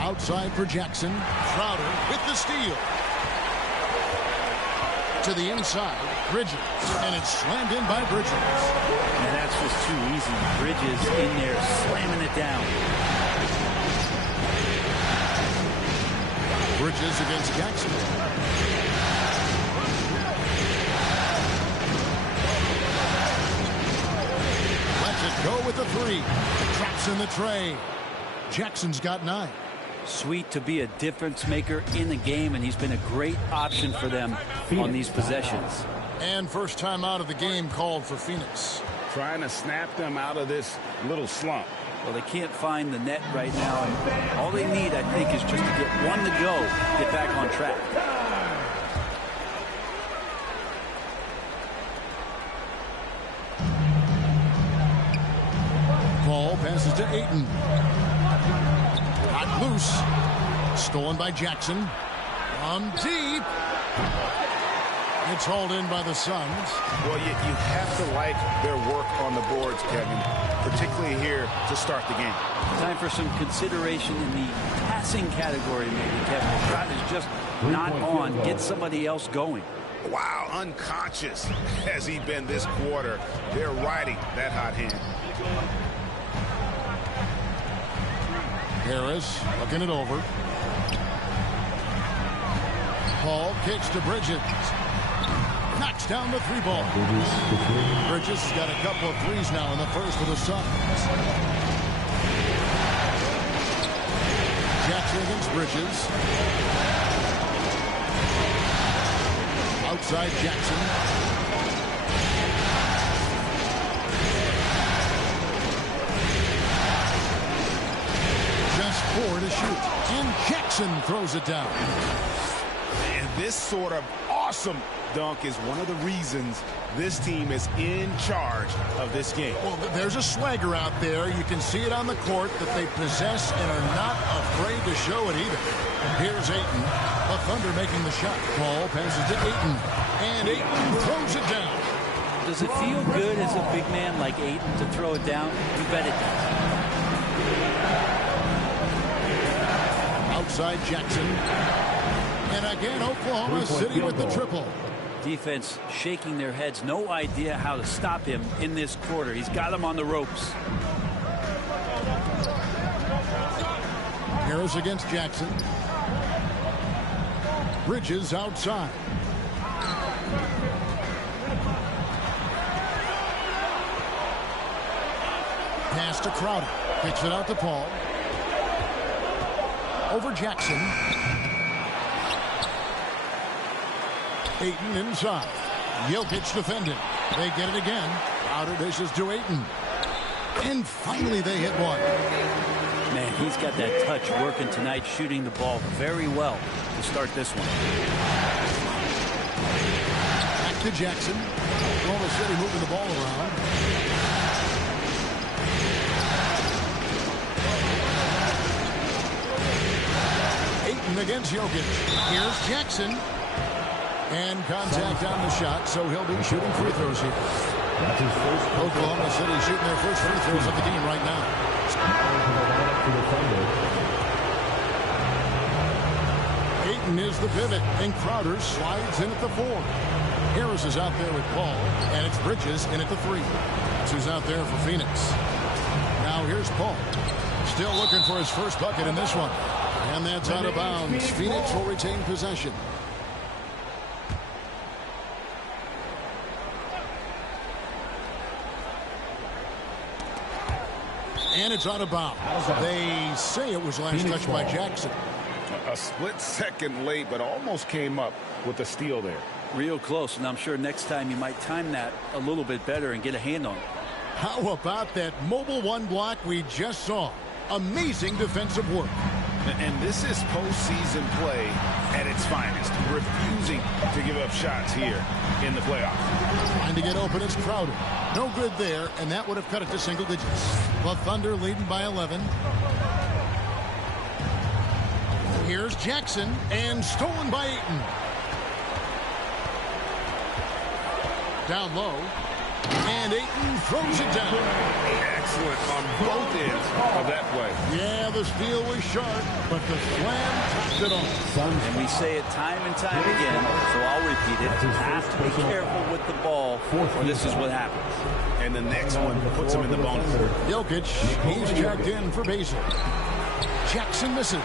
Outside for Jackson. Crowder with the steal. To the inside, Bridges. And it's slammed in by Bridges. And that's just too easy. Bridges in there slamming it down. Bridges against Jackson. Lets it go with the three. Traps in the tray. Jackson's got 9. Sweet to be a difference maker in the game, and he's been a great option for them on these possessions. And first time out of the game called for Phoenix. Trying to snap them out of this little slump. Well, they can't find the net right now, and all they need, I think, is just to get one to go, get back on track. Paul passes to Ayton. Got loose. Stolen by Jackson. From deep. It's hauled in by the Suns. Well, you have to like their work on the boards, Kevin, particularly here to start the game. Time for some consideration in the passing category, maybe, Kevin. The shot is just not on. Get somebody else going. Wow, unconscious has he been this quarter. They're riding that hot hand. Harris looking it over. Paul kicks to Bridges. Knocks down the 3-ball. Bridges has got a couple of threes now in the first for the Suns. Jackson against Bridges. Outside Jackson. Just 4 to shoot. And Jackson throws it down. And this sort of awesome dunk is one of the reasons this team is in charge of this game. Well, there's a swagger out there. You can see it on the court that they possess and are not afraid to show it either. Here's Ayton. The Thunder making the shot. Paul passes to Ayton. And Ayton throws it down. Does it feel good as a big man like Ayton to throw it down? You bet it does. Outside Jackson. And again, Oklahoma City with the triple. Defense shaking their heads. No idea how to stop him in this quarter. He's got him on the ropes. Harris against Jackson. Bridges outside. Pass to Crowder. Kicks it out to Paul. Over Jackson. Ayton inside. Jokic defending. They get it again. Crowder dishes to Ayton. And finally they hit one. Man, he's got that touch working tonight, shooting the ball very well to start this one. Back to Jackson. Oklahoma City moving the ball around. Ayton against Jokic. Here's Jackson. And contact on the shot, so he'll be shooting free throws here. That's his first. Oklahoma City shooting their first free throws of the game right now. Ayton is the pivot, and Crowder slides in at the 4. Harris is out there with Paul, and it's Bridges in at the 3. That's who's out there for Phoenix. Now here's Paul. Still looking for his first bucket in this one. And that's out of bounds. Phoenix will retain possession. And it's out of bounds. They say it was last touched by Jackson. A split second late, but almost came up with a steal there. Real close, and I'm sure next time you might time that a little bit better and get a hand on it. How about that mobile one block we just saw? Amazing defensive work. And this is postseason play at its finest. Refusing to give up shots here in the playoffs. Trying to get open is Crowder. No good there, and that would have cut it to single digits. The Thunder leading by 11. Here's Jackson, and stolen by Ayton. Down low, and Ayton throws it down. Excellent on both ends of that play. Yeah, the steal was sharp, but the slam topped it off. And we say it time and time again, so I'll repeat it. You have to be careful with the ball, or this is what happens. And the next one puts him in the bonus. Jokic, he's checked in for Basil. Jackson misses.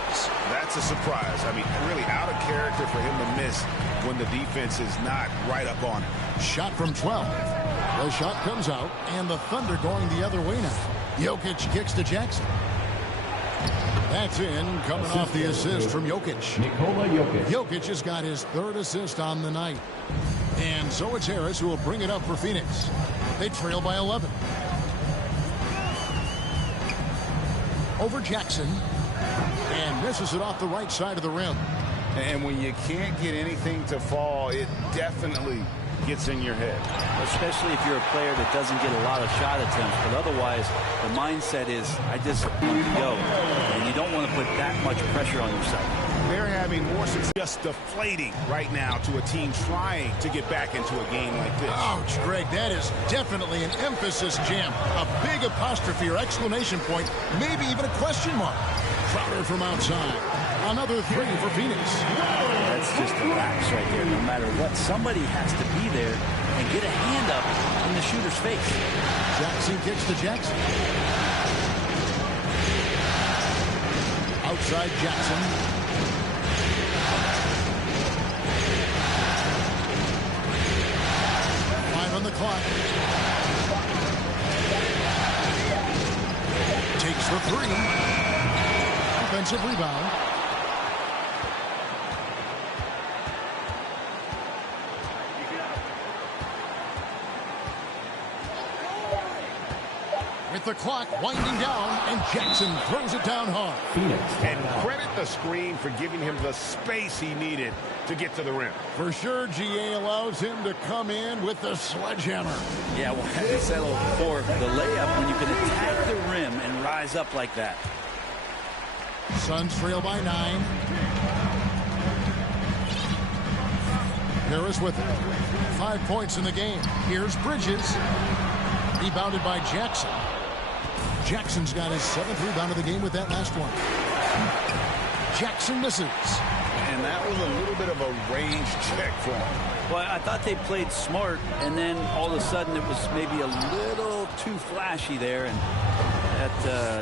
That's a surprise. I mean, really out of character for him to miss when the defense is not right up on him. Shot from 12. The shot comes out, and the Thunder going the other way now. Jokic kicks to Jackson. That's in, coming off the assist from Jokic. Nikola Jokic. Jokic has got his 3rd assist on the night. And so it's Harris who will bring it up for Phoenix. They trail by 11. Over Jackson. And misses it off the right side of the rim. And when you can't get anything to fall, it definitely gets in your head. Especially if you're a player that doesn't get a lot of shot attempts. But otherwise, the mindset is, I just want to go. And you don't want to put that much pressure on yourself. They're having more success just deflating right now to a team trying to get back into a game like this. Ouch, Greg, that is definitely an emphasis jam. A big apostrophe or exclamation point, maybe even a question mark. Crowder from outside. Another 3 for Phoenix. That's just a lapse right there. No matter what, somebody has to be there and get a hand up in the shooter's face. Jackson kicks to Jackson. Outside Jackson. On the clock. Takes the 3. Offensive rebound. With the clock winding down, and Jackson throws it down hard. Phoenix. And credit the screen for giving him the space he needed to get to the rim. For sure, GA allows him to come in with the sledgehammer. Yeah, well, as I said before, the layup, when you can attack the rim and rise up like that. Suns trail by 9. Harris with it. 5 points in the game. Here's Bridges. Rebounded by Jackson. Jackson's got his 7th rebound of the game with that last one. Jackson misses. And that was a little bit of a range check for him. Well, I thought they played smart, and then all of a sudden it was maybe a little too flashy there, and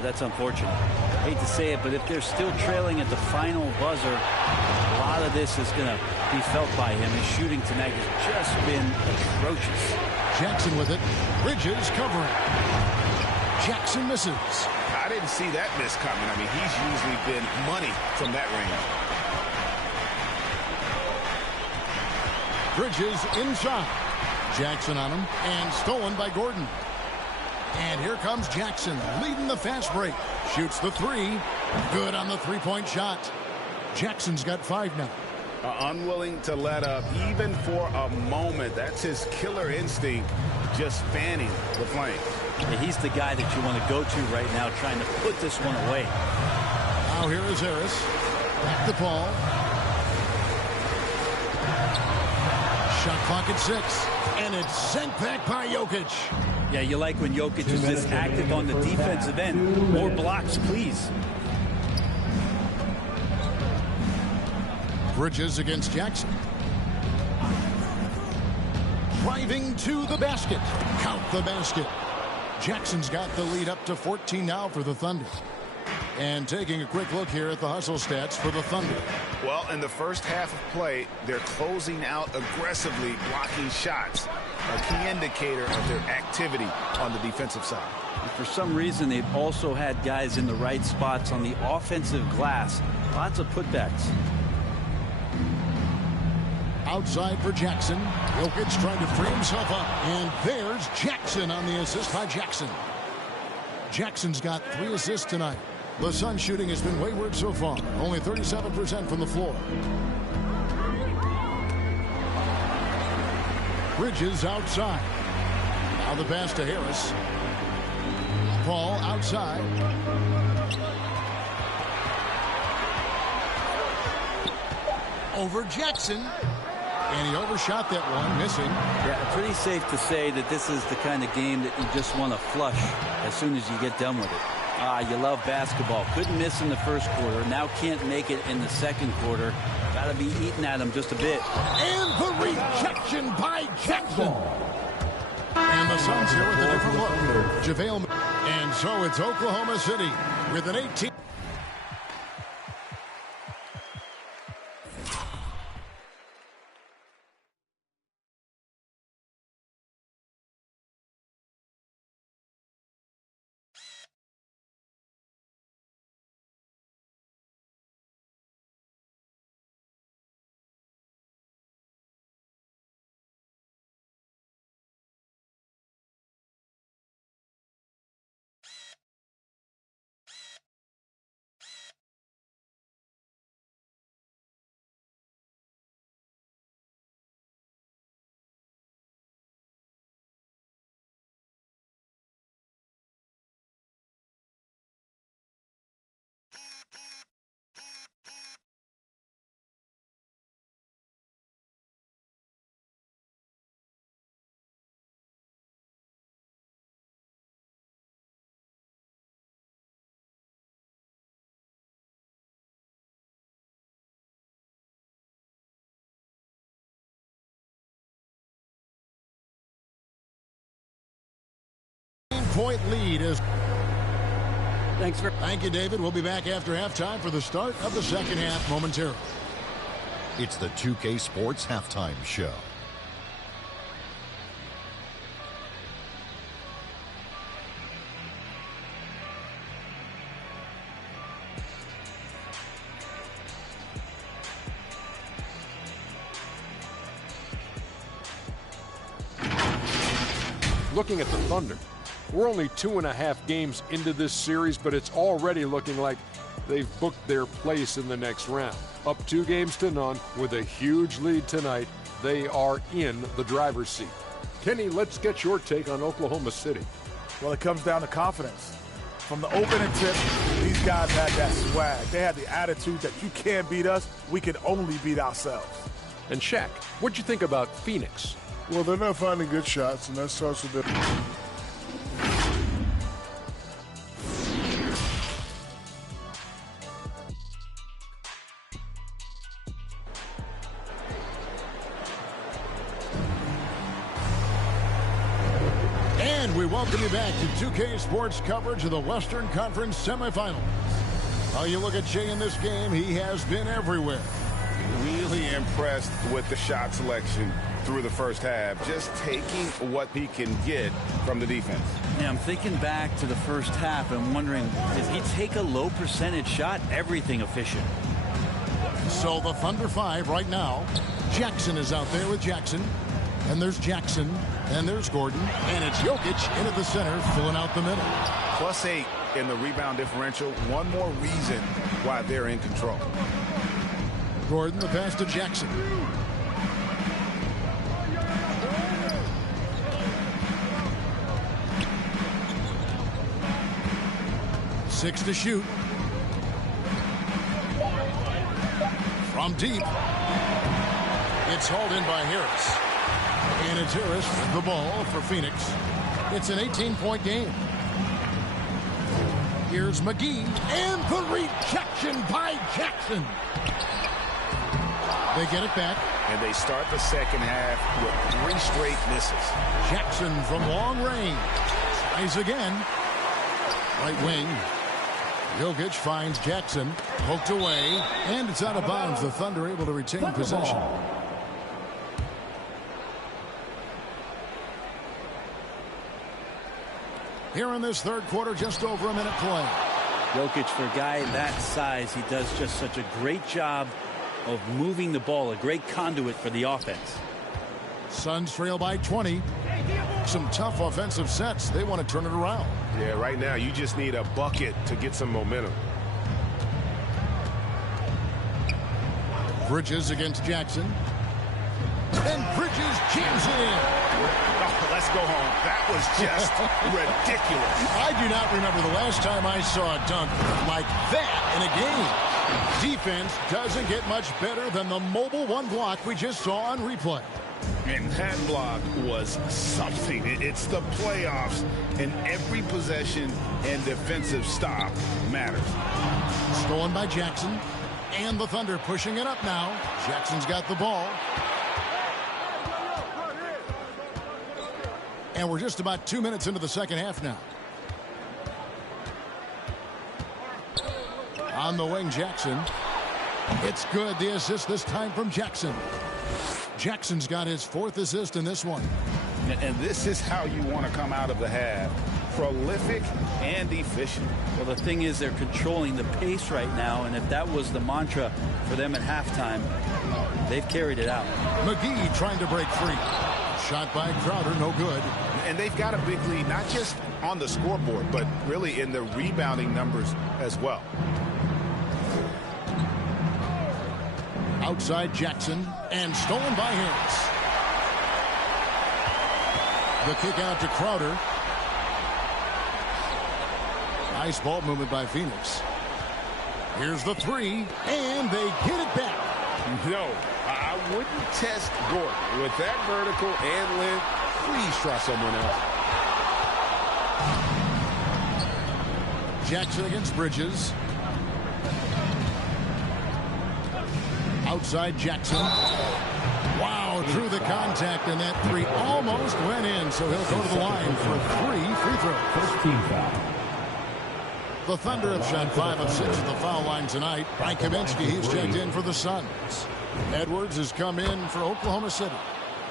that's unfortunate. I hate to say it, but if they're still trailing at the final buzzer, a lot of this is going to be felt by him. His shooting tonight has just been atrocious. Jackson with it. Bridges covering. Jackson misses. I didn't see that miss coming. I mean, he's usually been money from that range. Bridges inside. Jackson on him, and stolen by Gordon. And here comes Jackson, leading the fast break. Shoots the three. Good on the three-point shot. Jackson's got 5 now. Unwilling to let up, even for a moment. That's his killer instinct, just fanning the flame. Yeah, he's the guy that you want to go to right now, trying to put this one away. Now here is Harris. Back to Paul. Shot clock at 6. And it's sent back by Jokic. Yeah, you like when Jokic is this active on the defensive end. More blocks, please. Bridges against Jackson. Driving to the basket. Count the basket. Jackson's got the lead up to 14 now for the Thunder. And taking a quick look here at the hustle stats for the Thunder. Well, in the first half of play, they're closing out aggressively, blocking shots. A key indicator of their activity on the defensive side. And for some reason, they've also had guys in the right spots on the offensive glass. Lots of putbacks. Outside for Jackson. Jokic trying to free himself up. And there's Jackson on the assist by Jackson. Jackson's got 3 assists tonight. The Sun shooting has been wayward so far. Only 37% from the floor. Bridges outside. Now the pass to Harris. Paul outside. Over Jackson. And he overshot that one, missing. Yeah, pretty safe to say that this is the kind of game that you just want to flush as soon as you get done with it. You love basketball. Couldn't miss in the first quarter. Now can't make it in the second quarter. Got to be eating at him just a bit. And the rejection by Jackson. And the Suns here with a different look. JaVale. And so it's Oklahoma City with an 18. Point lead is. Thank you, David. We'll be back after halftime for the start of the second half momentarily. It's the 2K Sports Halftime Show. Looking at the Thunder, we're only 2.5 games into this series, but it's already looking like they've booked their place in the next round. Up 2 games to none with a huge lead tonight. They are in the driver's seat. Kenny, let's get your take on Oklahoma City. Well, it comes down to confidence. From the opening tip, these guys had that swag. They had the attitude that you can't beat us, we can only beat ourselves. And Shaq, what'd you think about Phoenix? Well, they're not finding good shots, and that starts with their... And we welcome you back to 2K Sports coverage of the Western Conference semifinals. How you look at Jay in this game, he has been everywhere. Really impressed with the shot selection. through the first half, just taking what he can get from the defense. Yeah, I'm thinking back to the first half and wondering, did he take a low percentage shot? Everything efficient. So the Thunder 5 right now. Jackson is out there with Jackson. And there's Jackson. And there's Gordon. And it's Jokic into the center, filling out the middle. +8 in the rebound differential. One more reason why they're in control. Gordon, the pass to Jackson. Six to shoot. From deep. It's hauled in by Harris. And it's Harris with the ball for Phoenix. It's an 18-point game. Here's McGee. And the rejection by Jackson. They get it back. And they start the second half with 3 straight misses. Jackson from long range. Tries again. Right wing. Jokic finds Jackson. Poked away. And it's out of bounds. The Thunder able to retain possession. Here in this third quarter, just over a minute play. Jokic, for a guy that size, he does just such a great job of moving the ball, a great conduit for the offense. Suns trail by 20. Some tough offensive sets. They want to turn it around. Yeah, right now you just need a bucket to get some momentum. Bridges against Jackson. And Bridges jams it in. Oh, let's go home. That was just ridiculous. I do not remember the last time I saw a dunk like that in a game. Defense doesn't get much better than the mobile one block we just saw on replay. And that block was something. It's the playoffs, and every possession and defensive stop matters. Stolen by Jackson. And the Thunder pushing it up now. Jackson's got the ball. And we're just about 2 minutes into the second half now. On the wing, Jackson. It's good. The assist this time from Jackson. Jackson's got his 4th assist in this one. And this is how you want to come out of the half. Prolific and efficient. Well, the thing is, they're controlling the pace right now, and if that was the mantra for them at halftime, they've carried it out. McGee trying to break free. Shot by Crowder, no good. And they've got a big lead, not just on the scoreboard, but really in the rebounding numbers as well. Outside Jackson, and stolen by Harris. The kick out to Crowder. Nice ball movement by Phoenix. Here's the 3, and they get it back. No, I wouldn't test Gordon. With that vertical and length, please try someone else. Jackson against Bridges. Outside Jackson. Wow, drew the contact, and that 3 almost went in, so he'll go to the line for 3 free throws. First team foul. The Thunder have shot 5 of 6 at the foul line tonight. Frank Kaminsky, he's checked in for the Suns. Edwards has come in for Oklahoma City.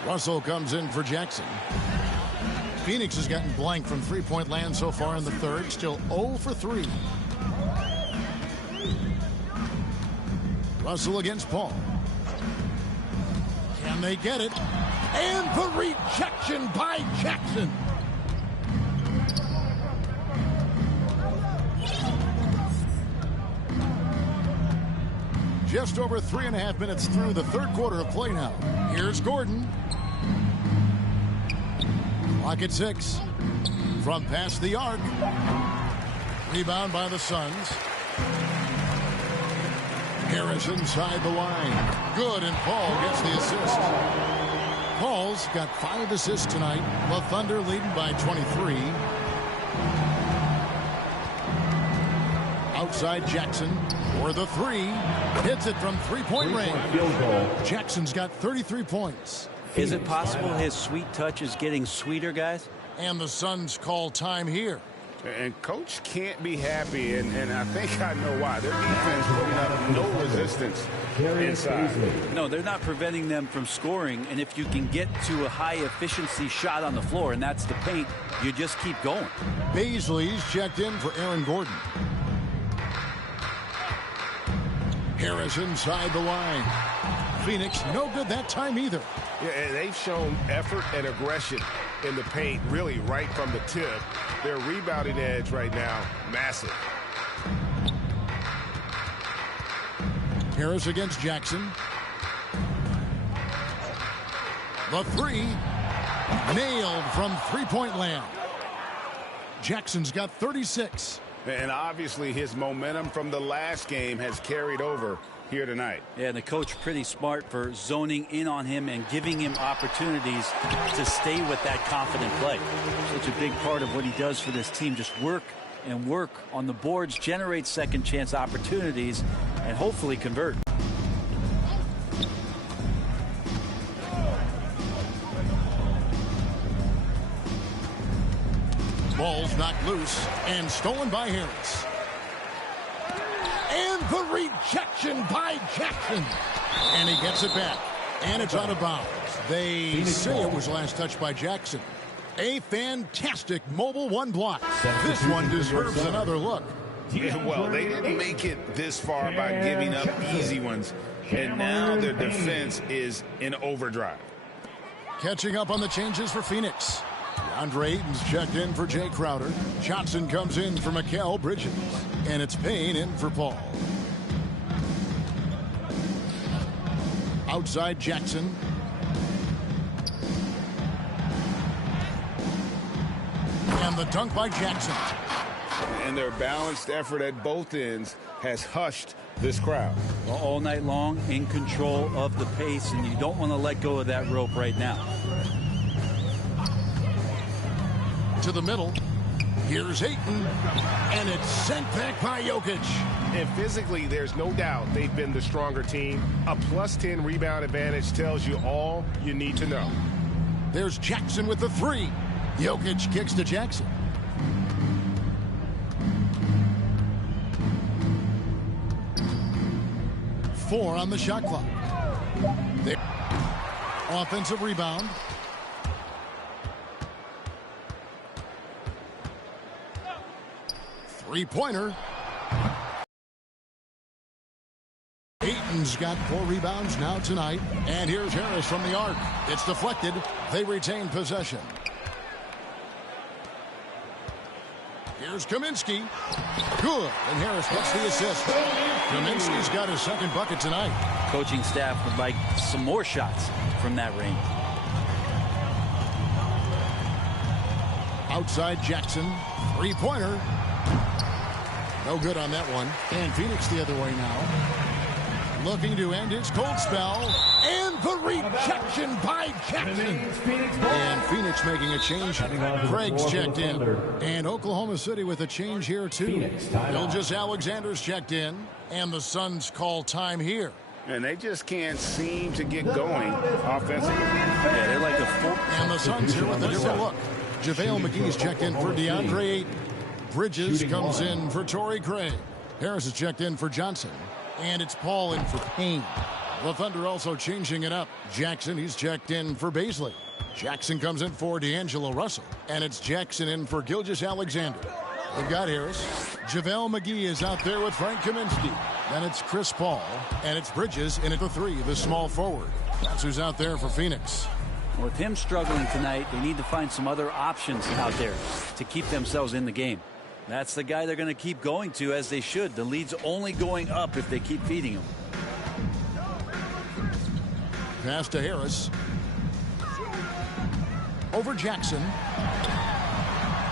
Russell comes in for Jackson. Phoenix has gotten blank from three-point land so far in the third. Still 0 for 3. Russell against Paul. Can they get it? And the rejection by Jackson. Just over 3.5 minutes through the third quarter of play now. Here's Gordon. Clock at 6. From past the arc. Rebound by the Suns. Harris inside the line. Good, and Paul gets the assist. Paul's got 5 assists tonight. The Thunder leading by 23. Outside Jackson for the 3. Hits it from three-point range. Jackson's got 33 points. Is it possible his sweet touch is getting sweeter, guys? And the Suns call time here. And coach can't be happy, and I think I know why. Their defense putting up no resistance inside. No, they're not preventing them from scoring, and if you can get to a high-efficiency shot on the floor, and that's the paint, you just keep going. Baisley's checked in for Aaron Gordon. Harris inside the line. Phoenix, no good that time either. Yeah, and they've shown effort and aggression in the paint, really right from the tip. Their rebounding edge right now, massive. Harris against Jackson. The three, nailed from three-point land. Jackson's got 36. And obviously his momentum from the last game has carried over here tonight. Yeah, and the coach pretty smart for zoning in on him and giving him opportunities to stay with that confident play. Such a big part of what he does for this team, just work and work on the boards, generate second chance opportunities, and hopefully convert. Ball's knocked loose and stolen by Harris. And the rejection by Jackson. And he gets it back. And it's out of bounds. They say it was last touched by Jackson. A fantastic mobile one block. This one deserves another look. Yeah, well, they didn't make it this far by giving up easy ones. And now their defense is in overdrive. Catching up on the changes for Phoenix. DeAndre Ayton's checked in for Jay Crowder. Johnson comes in for Mikal Bridges. And it's Payne in for Paul. Outside Jackson. And the dunk by Jackson. And their balanced effort at both ends has hushed this crowd. Well, all night long, in control of the pace, and you don't want to let go of that rope right now. To the middle. Here's Ayton. And it's sent back by Jokic. And physically, there's no doubt they've been the stronger team. A +10 rebound advantage tells you all you need to know. There's Jackson with the three. Jokic kicks to Jackson. Four on the shot clock. There. Offensive rebound. Three-pointer. Ayton's got 4 rebounds now tonight. And here's Harris from the arc. It's deflected. They retain possession. Here's Kaminsky. Good. And Harris gets the assist. Kaminsky's got his second bucket tonight. Coaching staff would like some more shots from that range. Outside Jackson. Three-pointer. No good on that one. And Phoenix the other way now. Looking to end his cold spell. And the rejection by Jackson. And Phoenix making a change. Craig's checked in. And Oklahoma City with a change here too. Gilgeous-Alexander's checked in. And the Suns call time here. And they just can't seem to get going offensively. Yeah, they're like a full. And the Suns here with a different look. JaVale McGee's checked in for DeAndre Ayton. Bridges comes in for Torrey Craig. Harris is checked in for Johnson. And it's Paul in for Payne. The Thunder also changing it up. Jackson, he's checked in for Baisley. Jackson comes in for D'Angelo Russell. And it's Jackson in for Gilgeous-Alexander. They've got Harris. JaVale McGee is out there with Frank Kaminsky. Then it's Chris Paul. And it's Bridges in at the 3, the small forward. That's who's out there for Phoenix. With him struggling tonight, they need to find some other options out there to keep themselves in the game. That's the guy they're going to keep going to, as they should. The lead's only going up if they keep feeding him. Pass to Harris. Over Jackson.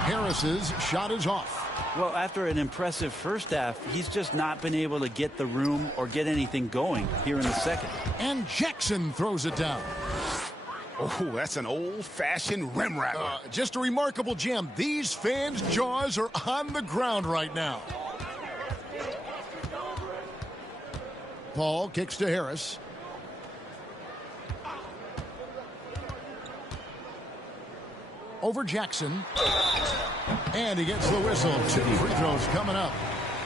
Harris's shot is off. Well, after an impressive first half, he's just not been able to get the room or get anything going here in the second. And Jackson throws it down. Oh, that's an old-fashioned rim rattler. Just a remarkable gem. These fans' jaws are on the ground right now. Paul kicks to Harris. Over Jackson. And he gets the whistle. 2 free throws coming up.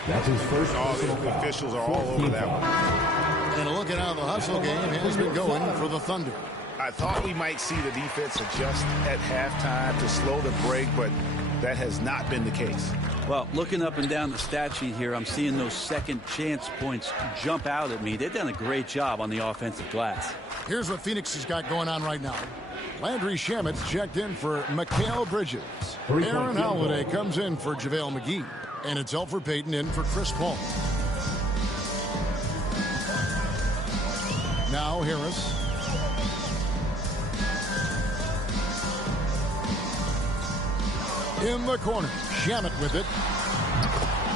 That's his first. The officials are all over that one. And a look at how the hustle game has been going for the Thunder. I thought we might see the defense adjust at halftime to slow the break, but that has not been the case. Well, looking up and down the stat sheet here, I'm seeing those second chance points jump out at me. They've done a great job on the offensive glass. Here's what Phoenix has got going on right now. Landry Shamet's checked in for Mikal Bridges. Aaron Holiday comes in for JaVale McGee. And it's Elfrid Payton in for Chris Paul. Now Harris. In the corner. Shamet with it.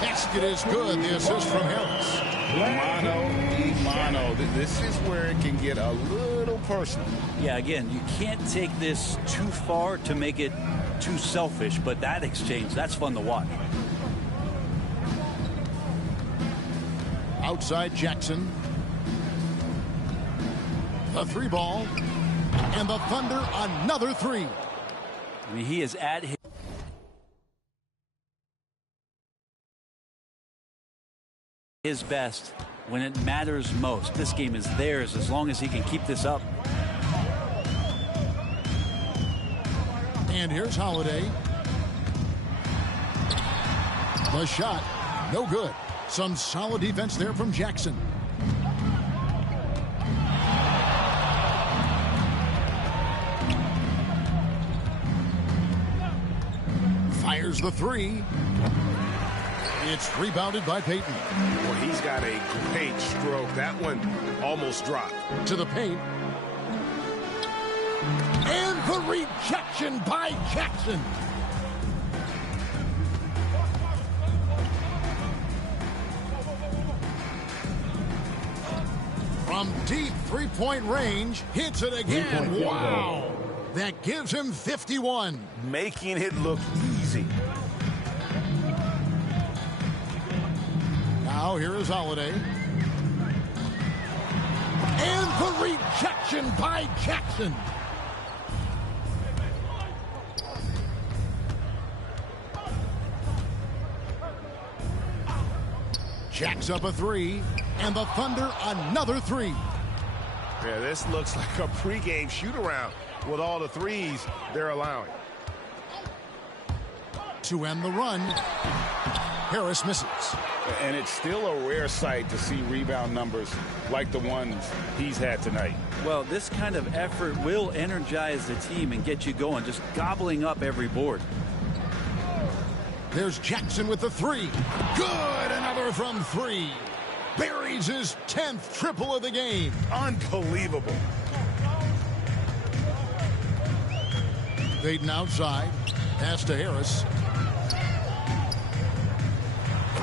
Basket is good. The assist from Harris. Mano. This is where it can get a little personal. Yeah, again, you can't take this too far to make it too selfish, but that exchange, that's fun to watch. Outside Jackson. The 3 ball. And the Thunder another 3. I mean, he is at his best when it matters most. This game is theirs as long as he can keep this up. And here's Holiday. The shot, no good. Some solid defense there from Jackson. Fires the 3. It's rebounded by Payton. Well, he's got a great stroke. That one almost dropped. To the paint. And the rejection by Jackson. From deep three-point range, hits it again. Wow. That gives him 51. Making it look easy. Now here is Holiday. And the rejection by Jackson. Jacks up a 3. And the Thunder another 3. Yeah, this looks like a pregame shoot-around with all the threes they're allowing. To end the run, Harris misses. And it's still a rare sight to see rebound numbers like the ones he's had tonight. Well, this kind of effort will energize the team and get you going, just gobbling up every board. There's Jackson with the 3. Good, another from 3. Buries his 10th triple of the game. Unbelievable. Payton outside. Pass to Harris.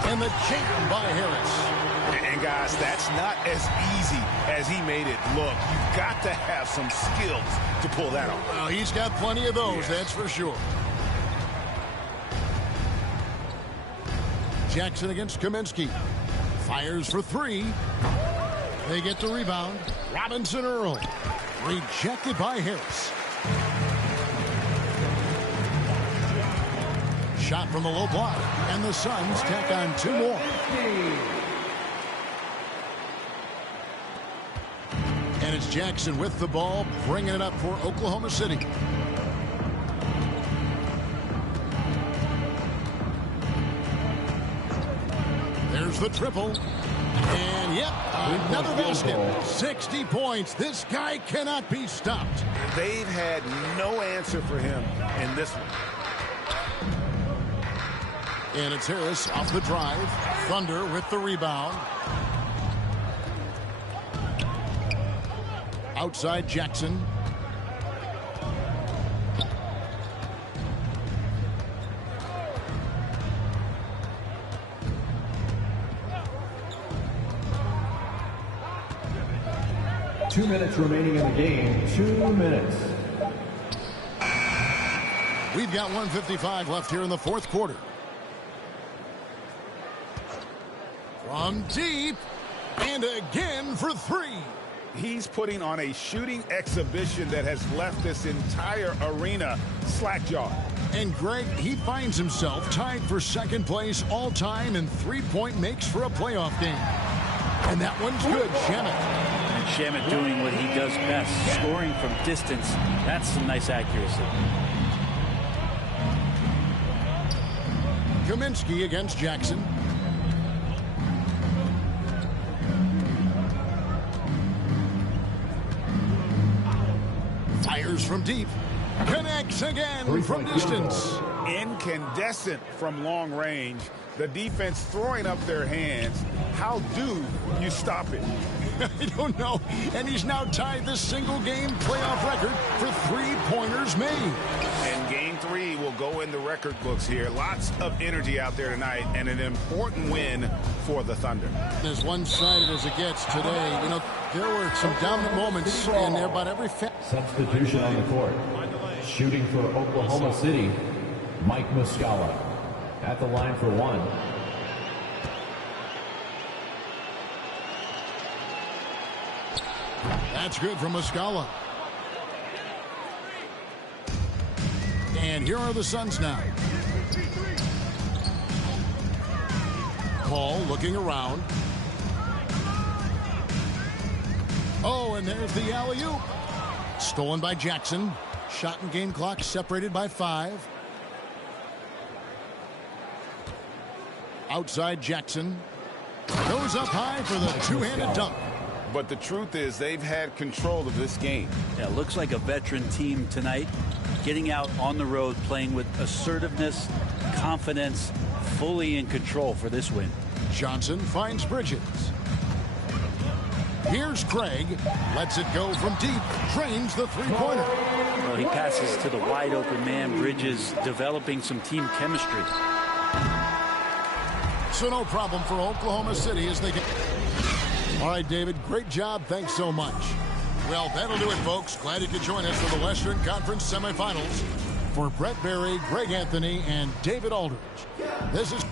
And the jam by Harris. And guys, that's not as easy as he made it look. You've got to have some skills to pull that off. Well, he's got plenty of those, that's for sure. Jackson against Kaminsky. Fires for 3. They get the rebound. Robinson Earl. Rejected by Harris. Shot from the low block. And the Suns tack on 2 more. And it's Jackson with the ball, bringing it up for Oklahoma City. There's the triple. And, yep, another basket. 60 points. This guy cannot be stopped. They've had no answer for him in this one. And it's Harris off the drive. Thunder with the rebound. Outside Jackson. Two minutes remaining in the game. 2 minutes. We've got 1:55 left here in the 4th quarter. From deep, and again for 3. He's putting on a shooting exhibition that has left this entire arena slack-jawed. And Greg, he finds himself tied for second place all-time in three-point makes for a playoff game. And that one's good, Shamet. And Shamet doing what he does best, scoring from distance. That's some nice accuracy. Kaminsky against Jackson. Fires from deep. Connects again from distance. Incandescent from long range. The defense throwing up their hands. How do you stop it? I don't know. And he's now tied the single-game playoff record for three-pointers made. And game 3 will go in the record books here. Lots of energy out there tonight, and an important win for the Thunder. As one-sided as it gets today, you know, there were some dominant moments in there, but every... Substitution on the court. Shooting for Oklahoma City, Mike Muscala. At the line for one. That's good from Muscala. And here are the Suns now. Paul looking around. Oh, and there's the alley-oop. Stolen by Jackson. Shot and game clock separated by 5. Outside Jackson. Goes up high for the two-handed dunk. But the truth is they've had control of this game. Yeah, looks like a veteran team tonight. Getting out on the road, playing with assertiveness, confidence, fully in control for this win. Johnson finds Bridges. Here's Craig. Lets it go from deep. Drains the three-pointer. Well, he passes to the wide-open man. Bridges developing some team chemistry. So no problem for Oklahoma City as they get... All right, David, great job. Thanks so much. Well, that'll do it, folks. Glad you could join us for the Western Conference semifinals. For Brett Berry, Greg Anthony, and David Aldridge, this is...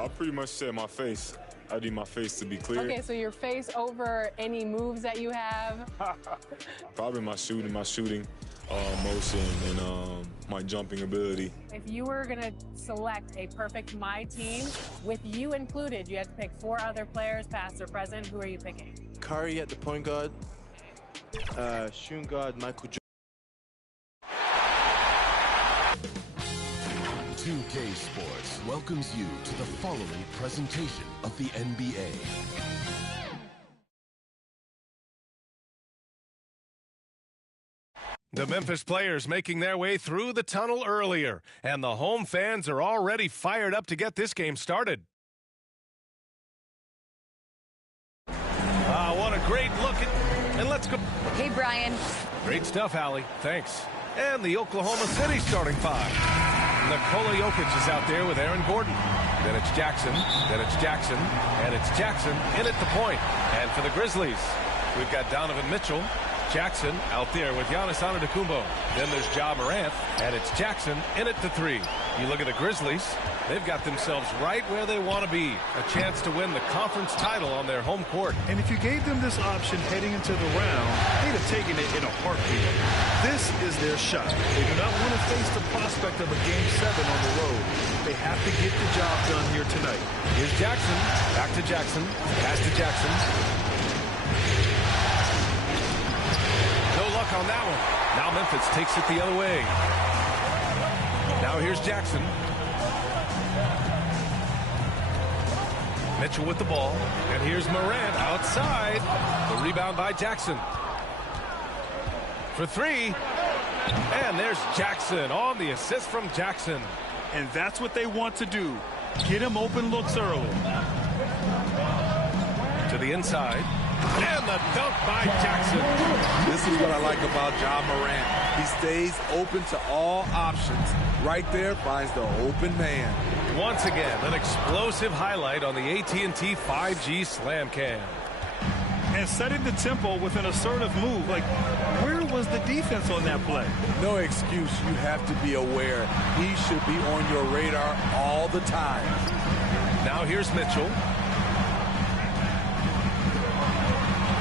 I pretty much said my face. I need my face to be clear. Okay, so your face over any moves that you have? Probably my shooting motion, and my jumping ability. If you were going to select a perfect My Team, with you included, you had to pick 4 other players, past or present. Who are you picking? Curry at the point guard, shooting guard Michael Jordan. 2K Sports welcomes you to the following presentation of the NBA. The Memphis players making their way through the tunnel earlier, and the home fans are already fired up to get this game started. What a great look at, and let's go. Hey, Brian. Great stuff, Allie. Thanks. And the Oklahoma City starting 5. Nikola Jokic is out there with Aaron Gordon. Then it's Jackson, and it's Jackson in at the point. And for the Grizzlies, we've got Donovan Mitchell. Jackson out there with Giannis Antetokounmpo. Then there's Ja Morant, and it's Jackson in at the 3. You look at the Grizzlies, they've got themselves right where they want to be. A chance to win the conference title on their home court. And if you gave them this option heading into the round, they'd have taken it in a heartbeat. This is their shot. They do not want to face the prospect of a Game 7 on the road. They have to get the job done here tonight. Here's Jackson. Back to Jackson. Pass to Jackson. On that one. Now Memphis takes it the other way. Now here's Jackson. Mitchell with the ball. And here's Morant outside. The rebound by Jackson. For 3. And there's Jackson on the assist from Jackson. And that's what they want to do. Get him open looks early. To the inside. And the dunk by Jackson. This is what I like about Ja Morant. He stays open to all options. Right there, finds the open man. Once again, an explosive highlight on the AT&T 5G Slam Cam. And setting the tempo with an assertive move. Like, where was the defense on that play? No excuse. You have to be aware. He should be on your radar all the time. Now here's Mitchell.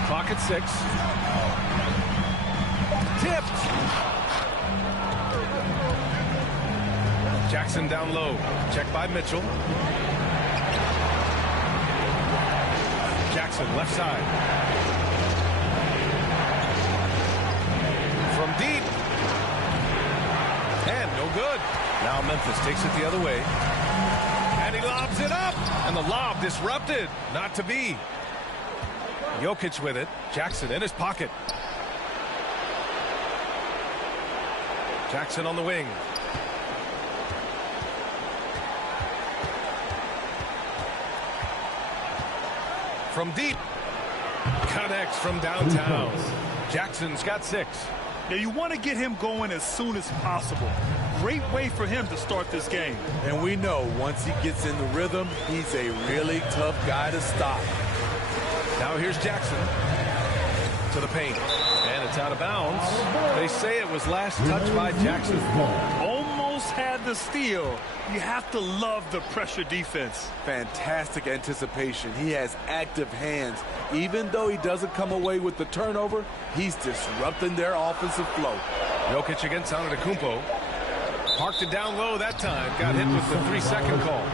Clock at 6. Tipped. Jackson down low. Checked by Mitchell. Jackson left side. From deep. And no good. Now Memphis takes it the other way. And he lobs it up. And the lob disrupted. Not to be. Jokic with it. Jackson in his pocket. Jackson on the wing. From deep. Connects from downtown. Jackson's got 6. Now you want to get him going as soon as possible. Great way for him to start this game. And we know once he gets in the rhythm, he's a really tough guy to stop. Now here's Jackson to the paint. And it's out of bounds. They say it was last touched by Jackson. Almost had the steal. You have to love the pressure defense. Fantastic anticipation. He has active hands. Even though he doesn't come away with the turnover, he's disrupting their offensive flow. Jokic against Antetokounmpo. Parked it down low that time. Got hit with the 3-second call.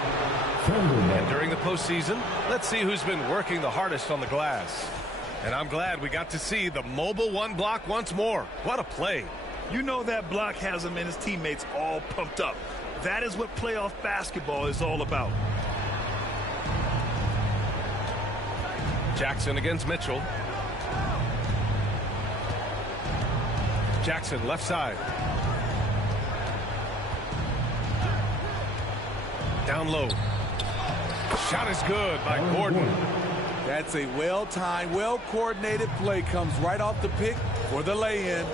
And during the postseason, let's see who's been working the hardest on the glass. And I'm glad we got to see the mobile 1 block once more. What a play. You know that block has him and his teammates all pumped up. That is what playoff basketball is all about. Jackson against Mitchell. Jackson left side. Down low. Shot is good by Gordon. That's a well-timed, well-coordinated play. Comes right off the pick for the lay-in.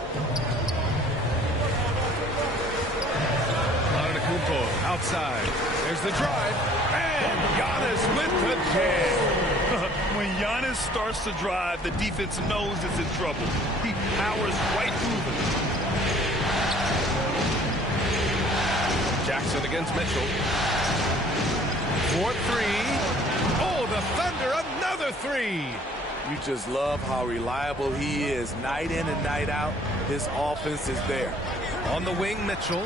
Antetokounmpo outside. There's the drive. And Giannis with the jam. When Giannis starts to drive, the defense knows it's in trouble. He powers right through them. Jackson against Mitchell. for three. Oh, the Thunder, another three. You just love how reliable he is night in and night out. His offense is there. On the wing, Mitchell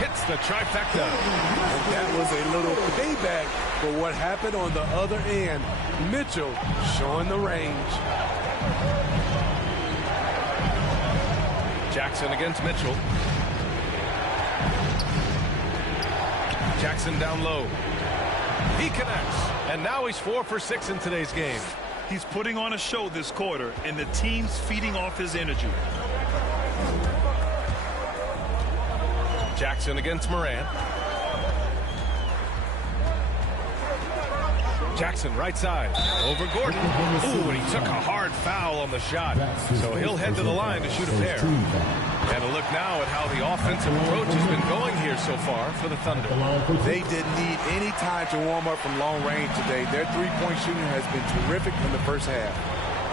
hits the trifecta. And that was a little payback for what happened on the other end. Mitchell showing the range. Jackson against Mitchell. Jackson down low. He connects. And now he's 4 for 6 in today's game. He's putting on a show this quarter, and the team's feeding off his energy. Jackson against Moran. Jackson right side over Gordon. Ooh, and he took a hard foul on the shot. So he'll head to the line to shoot a pair. And a look now at how the offensive approach has been going here so far for the Thunder. They didn't need any time to warm up from long range today. Their three-point shooting has been terrific in the first half.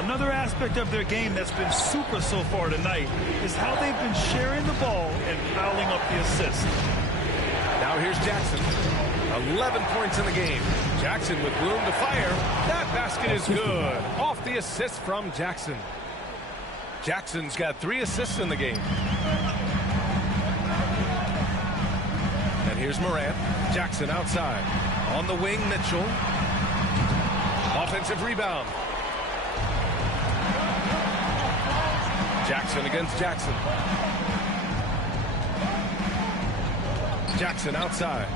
Another aspect of their game that's been super so far tonight is how they've been sharing the ball and piling up the assists. Now here's Jackson. 11 points in the game. Jackson with room to fire. That basket is good. Off the assist from Jackson. Jackson's got 3 assists in the game. And here's Morant. Jackson outside. On the wing, Mitchell. Offensive rebound. Jackson against Jackson. Jackson outside.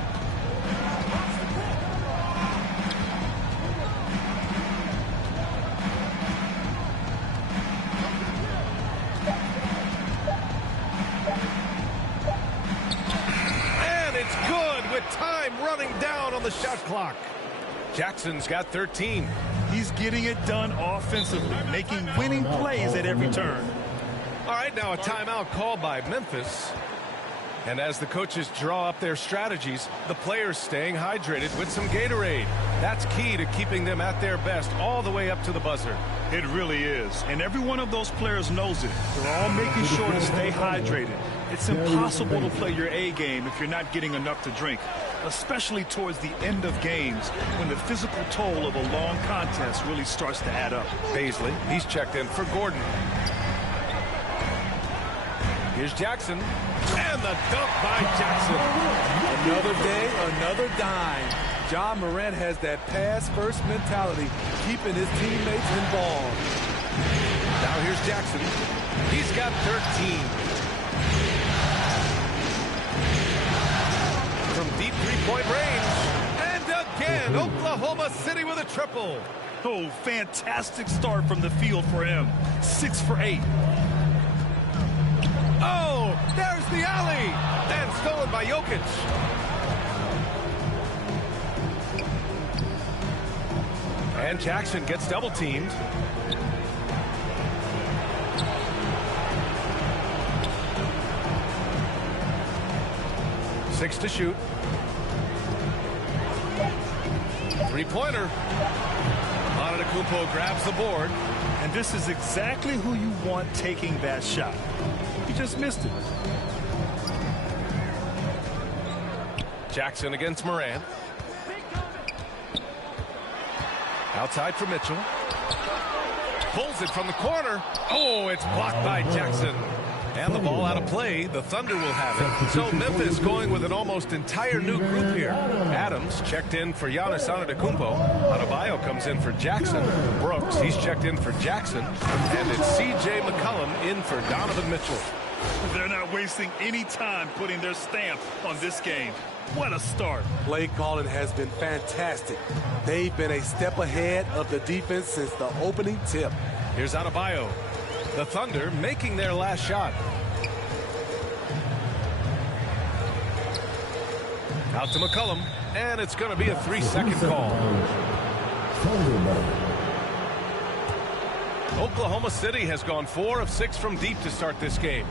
Time running down on the shot clock. Jackson's got 13. He's getting it done offensively, making winning plays at every turn. All right, now a timeout called by Memphis. And as the coaches draw up their strategies, the players staying hydrated with some Gatorade. That's key to keeping them at their best all the way up to the buzzer. It really is. And every one of those players knows it. They're all making sure to stay hydrated. It's impossible to play your A game if you're not getting enough to drink, especially towards the end of games when the physical toll of a long contest really starts to add up. Baisley, he's checked in for Gordon. Here's Jackson. And the dunk by Jackson. Another day, another dime. Ja Morant has that pass-first mentality, keeping his teammates involved. Now here's Jackson. He's got 13. From deep three-point range. And again, Oklahoma City with a triple. Oh, fantastic start from the field for him. 6 for 8. Oh, there's the alley. And stolen by Jokic. And Jackson gets double-teamed. Six to shoot. Three-pointer. Antetokounmpo grabs the board. And this is exactly who you want taking that shot. He just missed it. Jackson against Moran. Outside for Mitchell. Pulls it from the corner. Oh, it's blocked by Jackson. And the ball out of play. The Thunder will have it. So Memphis going with an almost entire new group here. Adams checked in for Giannis Antetokounmpo. Adebayo comes in for Jackson. Brooks, he's checked in for Jackson. And it's C.J. McCollum in for Donovan Mitchell. They're not wasting any time putting their stamp on this game. What a start. Play calling has been fantastic. They've been a step ahead of the defense since the opening tip. Here's Adebayo. The Thunder making their last shot. Out to McCollum, and it's going to be a 3-second call. Oklahoma City has gone 4 of 6 from deep to start this game.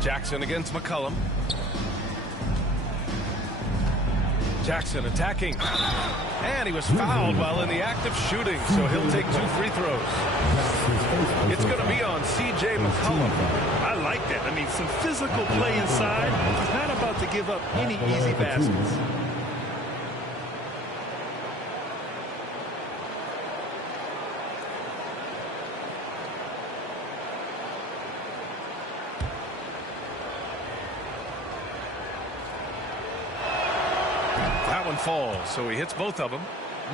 Jackson against McCollum. Jackson attacking. And he was fouled while in the act of shooting, so he'll take 2 free throws. It's going to be on C.J. McCollum. I like that. I mean, point. Some physical play inside. He's not about to give up any easy baskets. That one falls, so he hits both of them.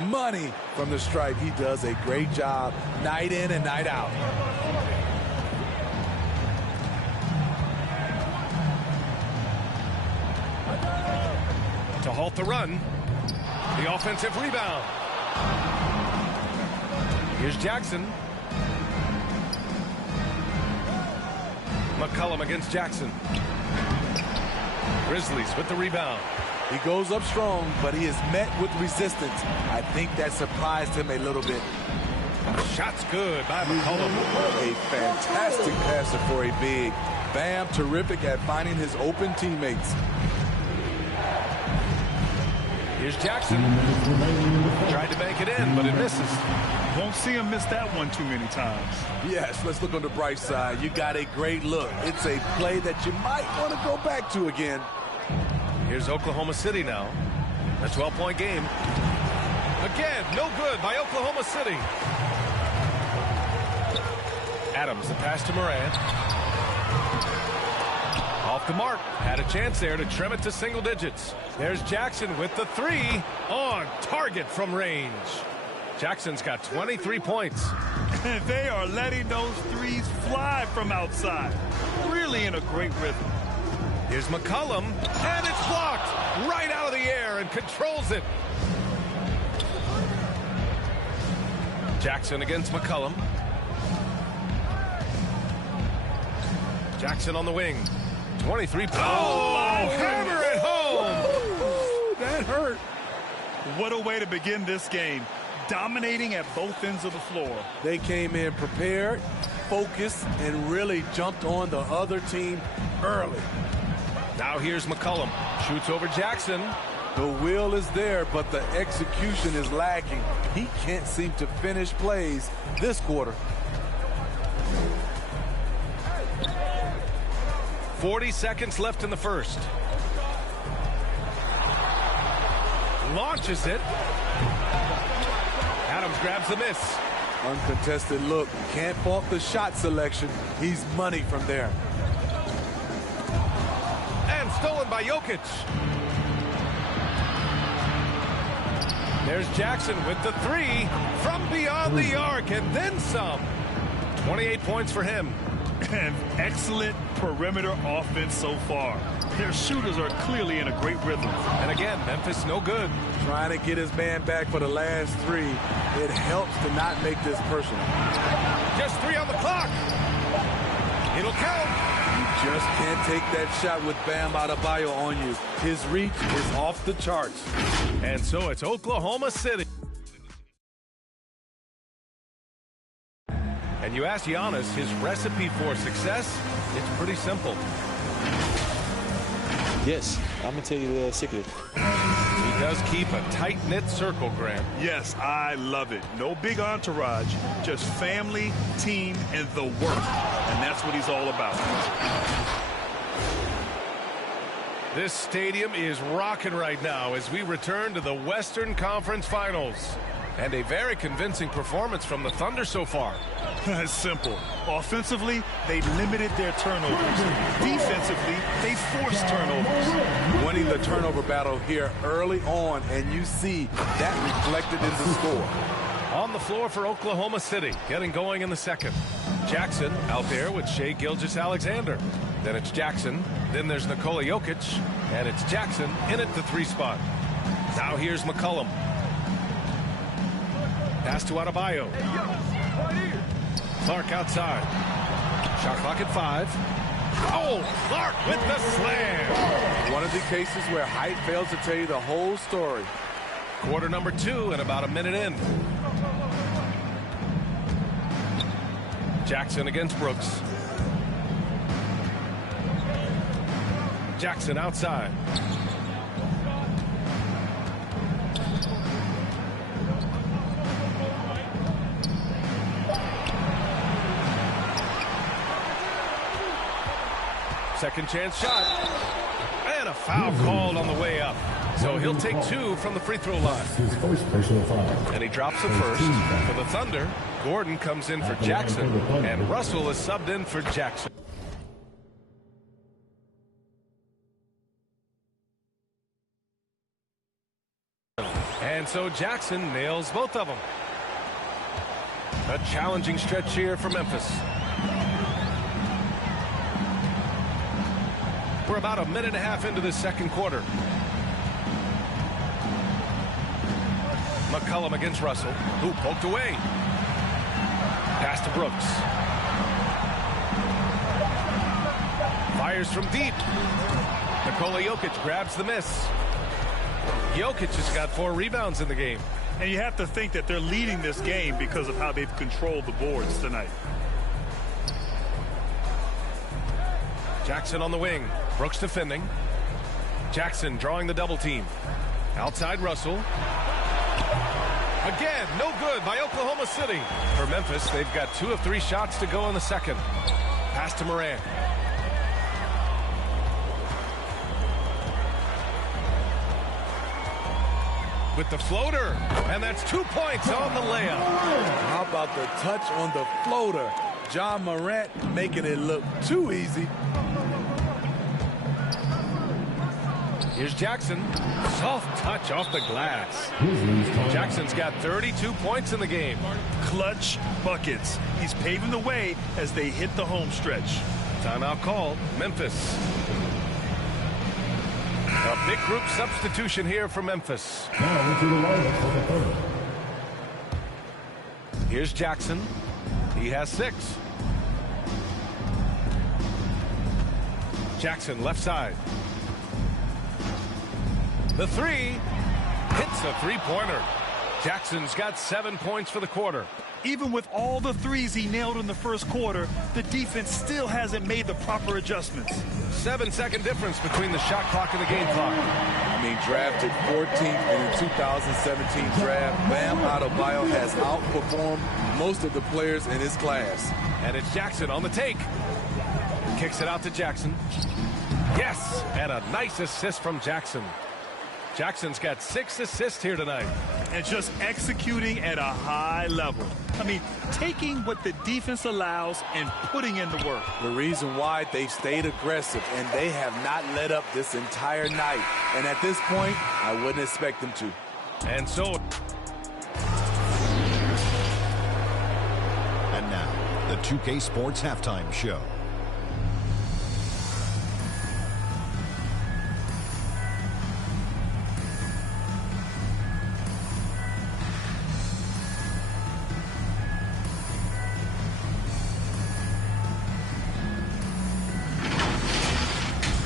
Money from the stripe. He does a great job night in and night out. To halt the run. The offensive rebound. Here's Jackson. McCollum against Jackson. Grizzlies with the rebound. He goes up strong, but he is met with resistance. I think that surprised him a little bit. Shot's good by McCollum. A fantastic passer for a big. Bam, terrific at finding his open teammates. Here's Jackson. Tried to make it in, but it misses. Won't see him miss that one too many times. Yes, let's look on the bright side. You got a great look. It's a play that you might want to go back to again. Here's Oklahoma City now. A 12-point game. Again, no good by Oklahoma City. Adams, the pass to Morant. Off the mark. Had a chance there to trim it to single digits. There's Jackson with the three. On target from range. Jackson's got 23 points. And they are letting those threes fly from outside. Really in a great rhythm. Here's McCollum, and it's blocked right out of the air and controls it. Jackson against McCollum. Jackson on the wing. 23 points. Oh, hammer it home. That hurt. What a way to begin this game. Dominating at both ends of the floor. They came in prepared, focused, and really jumped on the other team early. Now here's McCollum. Shoots over Jackson. The will is there, but the execution is lacking. He can't seem to finish plays this quarter. 40 seconds left in the first. Launches it. Adams grabs the miss. Uncontested look. Can't fault the shot selection. He's money from there. And stolen by Jokic. There's Jackson with the three from beyond the arc and then some. 28 points for him. And excellent perimeter offense so far. Their shooters are clearly in a great rhythm. And again, Memphis no good. Trying to get his man back for the last three. It helps to not make this personal. Just 3 on the clock. It'll count. You just can't take that shot with Bam Adebayo on you. His reach is off the charts. And so it's Oklahoma City. And you ask Giannis his recipe for success, it's pretty simple. Yes, I'm going to tell you the secret. He does keep a tight-knit circle, Grant. Yes, I love it. No big entourage, just family, team, and the work. And that's what he's all about. This stadium is rocking right now as we return to the Western Conference Finals. And a very convincing performance from the Thunder so far. It's simple. Offensively, they limited their turnovers. Defensively, they forced turnovers. Winning the turnover battle here early on, and you see that reflected in the score. On the floor for Oklahoma City, getting going in the second. Jackson out there with Shai Gilgeous-Alexander. Then it's Jackson. Then there's Nikola Jokic. And it's Jackson in at the 3 spot. Now here's McCollum. Pass to Adebayo. Clark outside. Shot clock at 5. Oh, Clark with the slam. One of the cases where height fails to tell you the whole story. Quarter number 2 and about a minute in. Jackson against Brooks. Jackson outside. second chance shot. And a foul called on the way up. So he'll take 2 from the free throw line. His first personal foul. And he drops the first. For the Thunder, Gordon comes in for Jackson, and Russell is subbed in for Jackson. And so Jackson nails both of them. A challenging stretch here for Memphis. We're about a minute and a half into this second quarter. McCollum against Russell, who poked away. Pass to Brooks. Fires from deep. Nikola Jokic grabs the miss. Jokic has got 4 rebounds in the game. And you have to think that they're leading this game because of how they've controlled the boards tonight. Jackson on the wing. Brooks defending. Jackson drawing the double team. Outside Russell. Again, no good by Oklahoma City. For Memphis, they've got 2 of 3 shots to go in the second. Pass to Morant. With the floater, and that's 2 points on the layup. How about the touch on the floater? John Morant making it look too easy. Here's Jackson. Soft touch off the glass. Jackson's got 32 points in the game. Clutch buckets. He's paving the way as they hit the home stretch. Timeout called. Memphis. A big group substitution here for Memphis. Now into the lineup for the Thunder. Here's Jackson. He has 6. Jackson left side. The 3 hits a 3-pointer. Jackson's got 7 points for the quarter. Even with all the threes he nailed in the first quarter, the defense still hasn't made the proper adjustments. 7-second difference between the shot clock and the game clock. I mean, drafted 14th in the 2017 draft, Bam Adebayo has outperformed most of the players in his class. And it's Jackson on the take. Kicks it out to Jackson. Yes, and a nice assist from Jackson. Jackson's got 6 assists here tonight. And just executing at a high level. I mean, taking what the defense allows and putting in the work. The reason why they stayed aggressive, and they have not let up this entire night. And at this point, I wouldn't expect them to. And so... And now, the 2K Sports Halftime Show.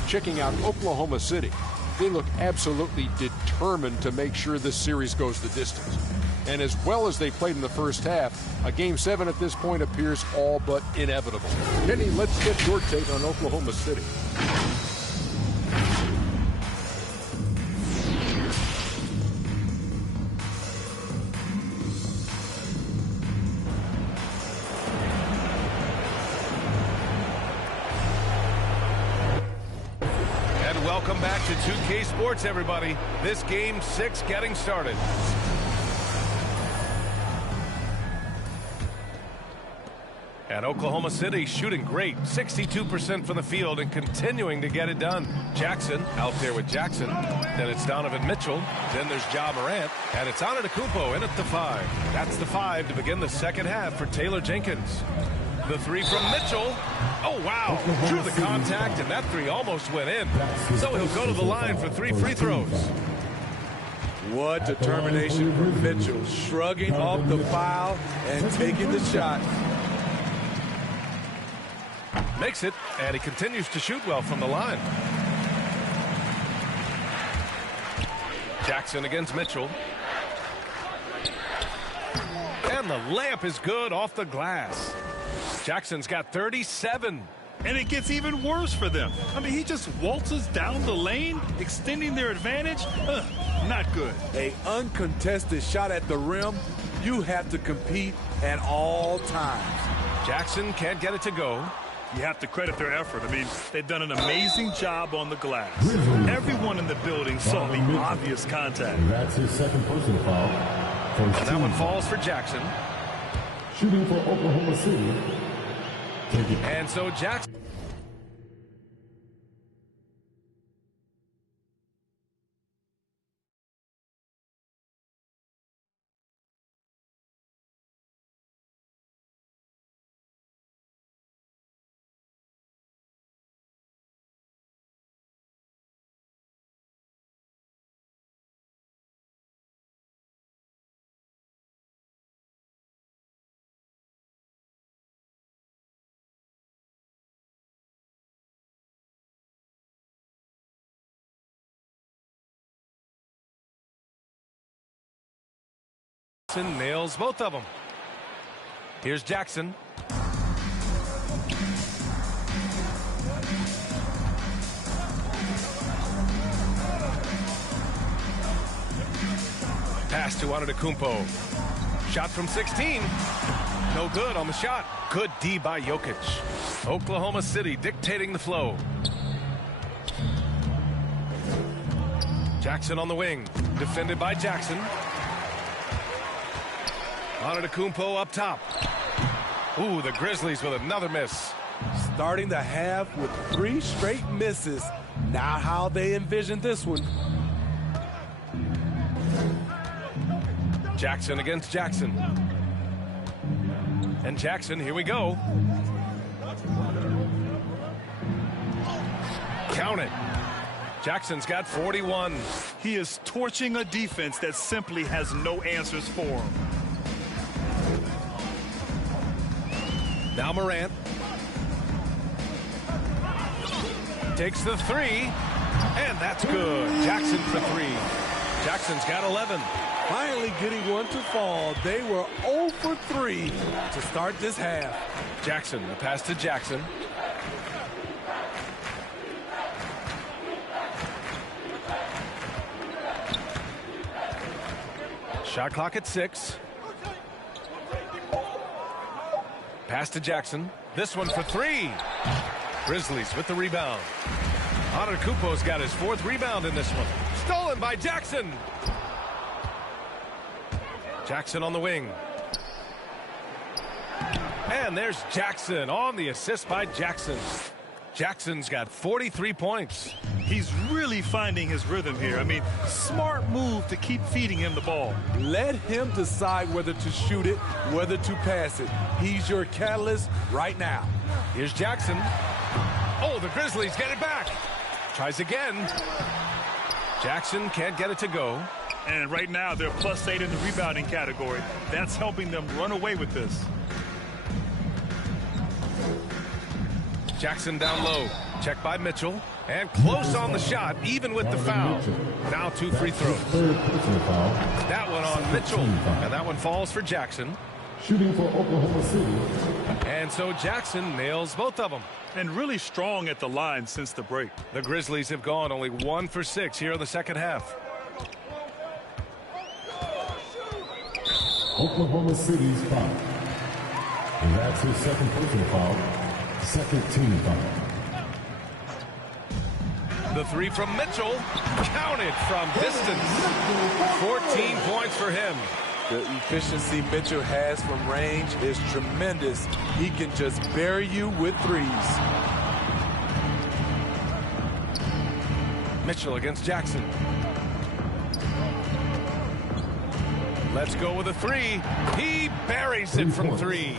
Checking out Oklahoma City. They look absolutely determined to make sure this series goes the distance. And as well as they played in the first half, a Game 7 at this point appears all but inevitable. Kenny, let's get your take on Oklahoma City. Welcome back to 2K Sports, everybody. This Game 6 getting started. And Oklahoma City shooting great. 62% from the field and continuing to get it done. Jackson out there with Jackson. Then it's Donovan Mitchell. Then there's Ja Morant. And it's Antetokounmpo in at the 5. That's the 5 to begin the second half for Taylor Jenkins. The 3 from Mitchell. Oh, wow. Drew the contact, and that 3 almost went in. So he'll go to the line for 3 free throws. What determination from Mitchell. Shrugging off the foul and taking the shot. Makes it, and he continues to shoot well from the line. Jackson against Mitchell. And the layup is good off the glass. Jackson's got 37. And it gets even worse for them. I mean, he just waltzes down the lane, extending their advantage. Not good. An uncontested shot at the rim. You have to compete at all times. Jackson can't get it to go. You have to credit their effort. I mean, they've done an amazing job on the glass. Everyone in the building saw the obvious contact. That's his second personal foul. And that one falls for Jackson. Shooting for Oklahoma City. And so Jackson. Nails both of them. Here's Jackson. Pass to Antetokounmpo. Shot from 16. No good on the shot. Good D by Jokic. Oklahoma City dictating the flow. Jackson on the wing. Defended by Jackson. Antetokounmpo up top. Ooh, the Grizzlies with another miss. Starting the half with 3 straight misses. Not how they envisioned this one. Jackson against Jackson. And Jackson, here we go. Count it. Jackson's got 41. He is torching a defense that simply has no answers for him. Now Morant takes the 3, and that's good. Jackson for 3. Jackson's got 11. Finally getting one to fall. They were 0 for 3 to start this half. Jackson, the pass to Jackson. Shot clock at 6. Pass to Jackson. This one for 3. Grizzlies with the rebound. Antetokounmpo's got his 4th rebound in this one. Stolen by Jackson. Jackson on the wing. And there's Jackson on the assist by Jackson. Jackson's got 43 points. He's really finding his rhythm here. I mean, smart move to keep feeding him the ball. Let him decide whether to shoot it, whether to pass it. He's your catalyst right now. Here's Jackson. Oh, the Grizzlies get it back. Tries again. Jackson can't get it to go. And right now, they're +8 in the rebounding category. That's helping them run away with this. Jackson down low. Check by Mitchell. And close on the shot, even with the foul. Now 2 free throws. That one on Mitchell. And that one falls for Jackson. Shooting for Oklahoma City. And so Jackson nails both of them. And really strong at the line since the break. The Grizzlies have gone only 1 for 6 here in the second half. Oklahoma City's foul. And that's his 2nd personal foul. 2nd team foul. The 3 from Mitchell, counted from distance. 14 points for him. The efficiency Mitchell has from range is tremendous. He can just bury you with 3s. Mitchell against Jackson. Let's go with a 3. He buries it from 3.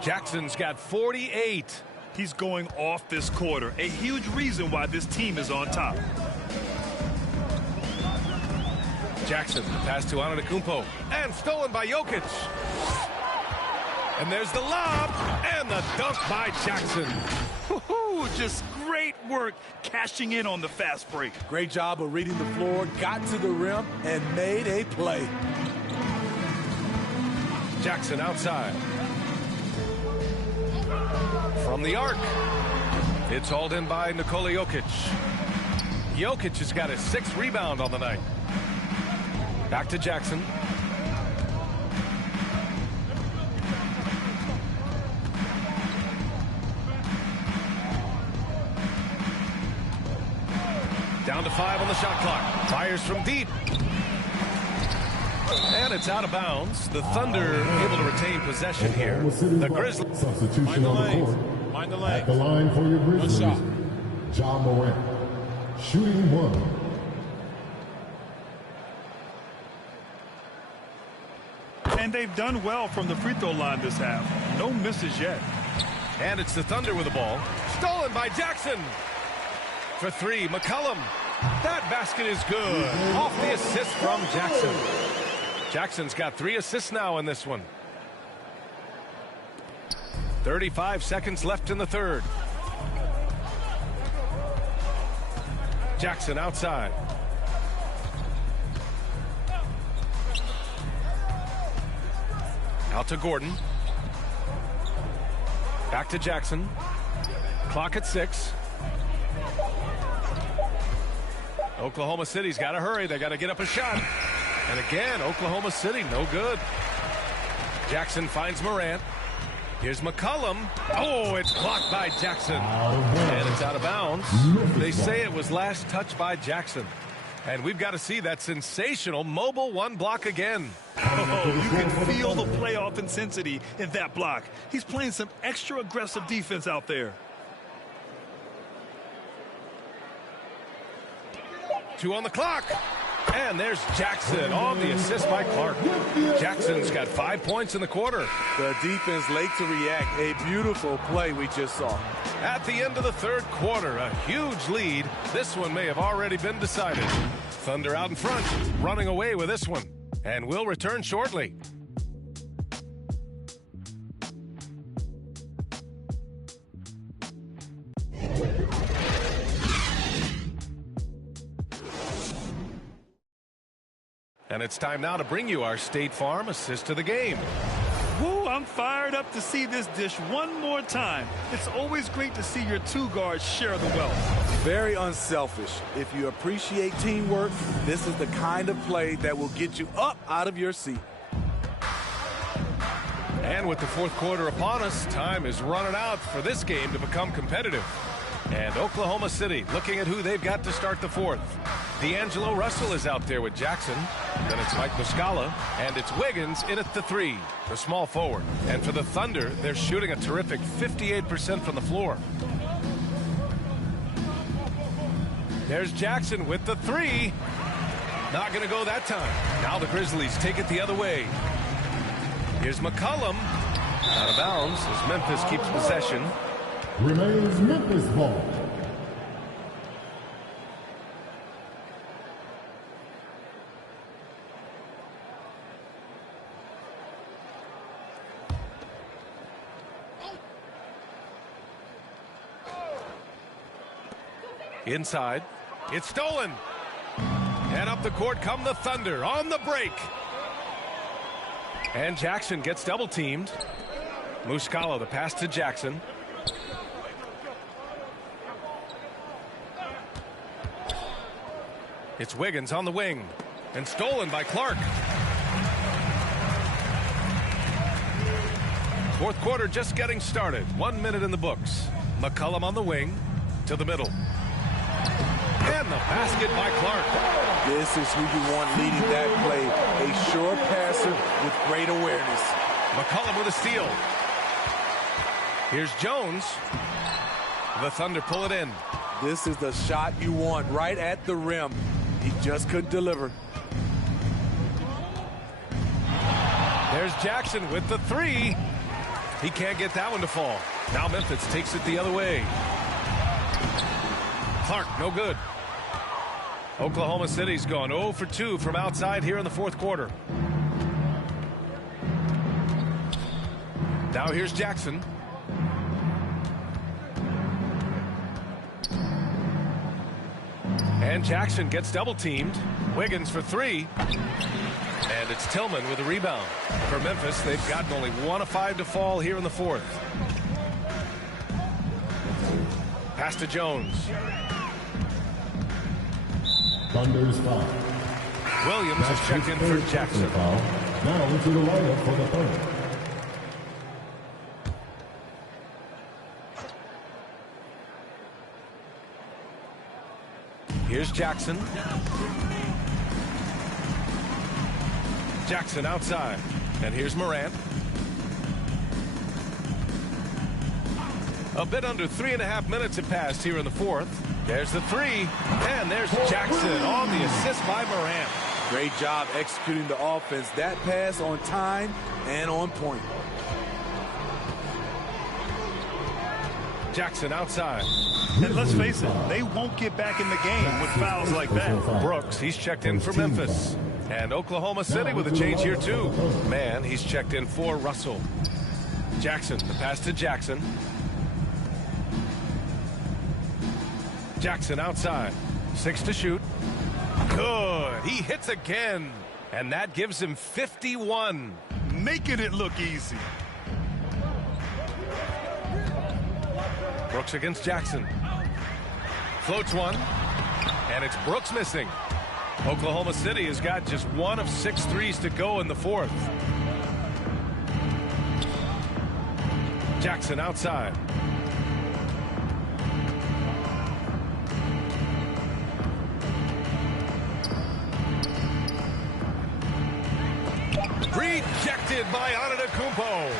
Jackson's got 48. He's going off this quarter. A huge reason why this team is on top. Jackson, pass to Antetokounmpo. And stolen by Jokic. And there's the lob. And the dunk by Jackson. Just great work cashing in on the fast break. Great job of reading the floor, got to the rim, and made a play. Jackson outside. From the arc. It's hauled in by Nikola Jokic. Jokic has got his 6th rebound on the night. Back to Jackson. Down to 5 on the shot clock. Fires from deep. And it's out of bounds. The Thunder able to retain possession here. The Grizzlies. Substitution on the court. Mind the At lane. the line for your Grizzlies, shot. John Morant. Shooting 1. And they've done well from the free throw line this half. No misses yet. And it's the Thunder with the ball. Stolen by Jackson. For 3, McCollum. That basket is good. Off the assist from Jackson. Jackson's got 3 assists now in this one. 35 seconds left in the third. Jackson outside. Out to Gordon. Back to Jackson. Clock at 6. Oklahoma City's got to hurry. They got to get up a shot. And again, Oklahoma City, no good. Jackson finds Morant. Here's McCollum. Oh, it's blocked by Jackson. And it's out of bounds. They say it was last touched by Jackson. And we've got to see that sensational mobile 1 block again. Oh, you can feel the playoff intensity in that block. He's playing some extra aggressive defense out there. 2 on the clock. And there's Jackson on the assist by Clark. Jackson's got 5 points in the quarter. The defense late to react. A beautiful play we just saw. At the end of the third quarter, a huge lead. This one may have already been decided. Thunder out in front, running away with this one. And we'll return shortly. And it's time now to bring you our State Farm assist to the game. Woo, I'm fired up to see this dish one more time. It's always great to see your 2 guards share the wealth. Very unselfish. If you appreciate teamwork, this is the kind of play that will get you up out of your seat. And with the fourth quarter upon us, time is running out for this game to become competitive. And Oklahoma City looking at who they've got to start the fourth. D'Angelo Russell is out there with Jackson. Then it's Mike Muscala. And it's Wiggins in at the 3, the small forward. And for the Thunder, they're shooting a terrific 58% from the floor. There's Jackson with the 3. Not going to go that time. Now the Grizzlies take it the other way. Here's McCollum. Out of bounds as Memphis keeps possession. Remains Memphis ball. Inside. It's stolen. And up the court come the Thunder on the break. And Jackson gets double teamed. Muscala the pass to Jackson. It's Wiggins on the wing. And stolen by Clark. Fourth quarter just getting started. 1 minute in the books. McCollum on the wing to the middle. And the basket by Clark. This is who you want leading that play. A sure passer with great awareness. McCollum with a steal. Here's Jones. The Thunder pull it in. This is the shot you want right at the rim. He just couldn't deliver. There's Jackson with the 3. He can't get that one to fall. Now Memphis takes it the other way. Clark, no good. Oklahoma City's gone 0 for 2 from outside here in the fourth quarter. Now here's Jackson. And Jackson gets double teamed. Wiggins for 3. And it's Tillman with a rebound. For Memphis, they've gotten only 1 of 5 to fall here in the fourth. Pass to Jones. Thunder's foul. Williams has checked in for Jackson. Now into the lineup for the Thunder. Here's Jackson. Jackson outside. And here's Morant. A bit under 3.5 minutes have passed here in the fourth. There's the three. And there's Jackson on the assist by Morant. Great job executing the offense. That pass on time and on point. Jackson outside. And let's face it, they won't get back in the game with fouls like that. Brooks, he's checked in for Memphis. And Oklahoma City with a change here too. Man, he's checked in for Russell. Jackson, the pass to Jackson. Jackson outside. 6 to shoot. Good. He hits again. And that gives him 51. Making it look easy. Brooks against Jackson. Floats one. And it's Brooks missing. Oklahoma City has got just 1 of 6 threes to go in the fourth. Jackson outside. Rejected by Antetokounmpo.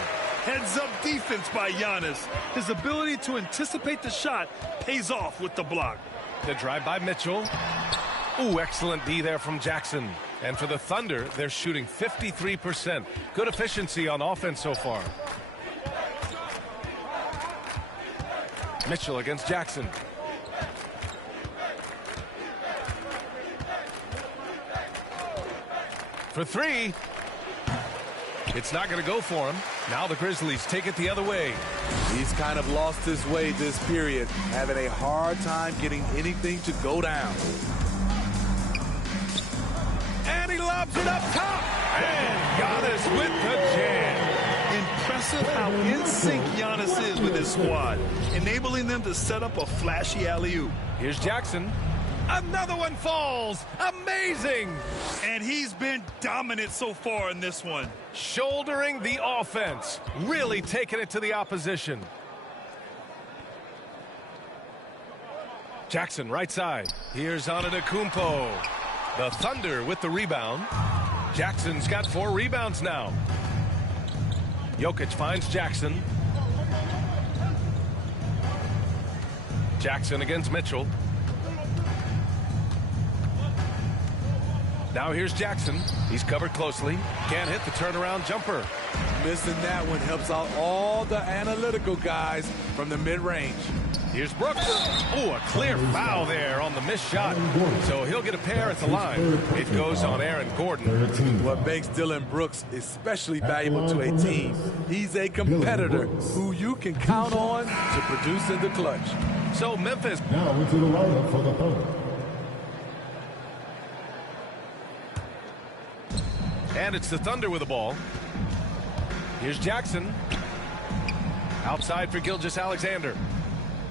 Heads-up defense by Giannis. His ability to anticipate the shot pays off with the block. The drive by Mitchell. Ooh, excellent D there from Jackson. And for the Thunder, they're shooting 53%. Good efficiency on offense so far. Mitchell against Jackson. For three. It's not going to go for him. Now the Grizzlies take it the other way. He's kind of lost his way this period, having a hard time getting anything to go down. And he lobs it up top. And Giannis with the jam. Impressive how in sync Giannis is with his squad, enabling them to set up a flashy alley-oop. Here's Jackson. Another one falls. Amazing. And he's been dominant so far in this one. Shouldering the offense. Really taking it to the opposition. Jackson right side. Here's Antetokounmpo. The Thunder with the rebound. Jackson's got 4 rebounds now. Jokic finds Jackson. Jackson against Mitchell. Now here's Jackson. He's covered closely. Can't hit the turnaround jumper. Missing that one helps out all the analytical guys from the mid-range. Here's Brooks. Oh, a clear foul there on the missed shot. So he'll get a pair at the line. It goes on Aaron Gordon. What makes Dillon Brooks especially valuable to a team, he's a competitor who you can count on to produce in the clutch. So Memphis. Now into the lineup for the Thunder. And it's the Thunder with the ball. Here's Jackson. Outside for Gilgeous-Alexander.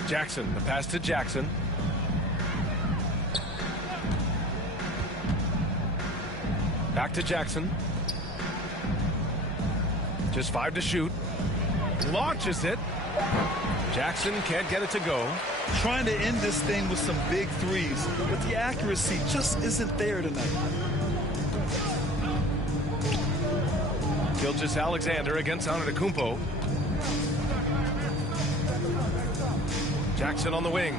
Jackson, the pass to Jackson. Back to Jackson. Just 5 to shoot. Launches it. Jackson can't get it to go. Trying to end this thing with some big threes, but the accuracy just isn't there tonight. Gilgeous-Alexander against Antetokounmpo. Jackson on the wing.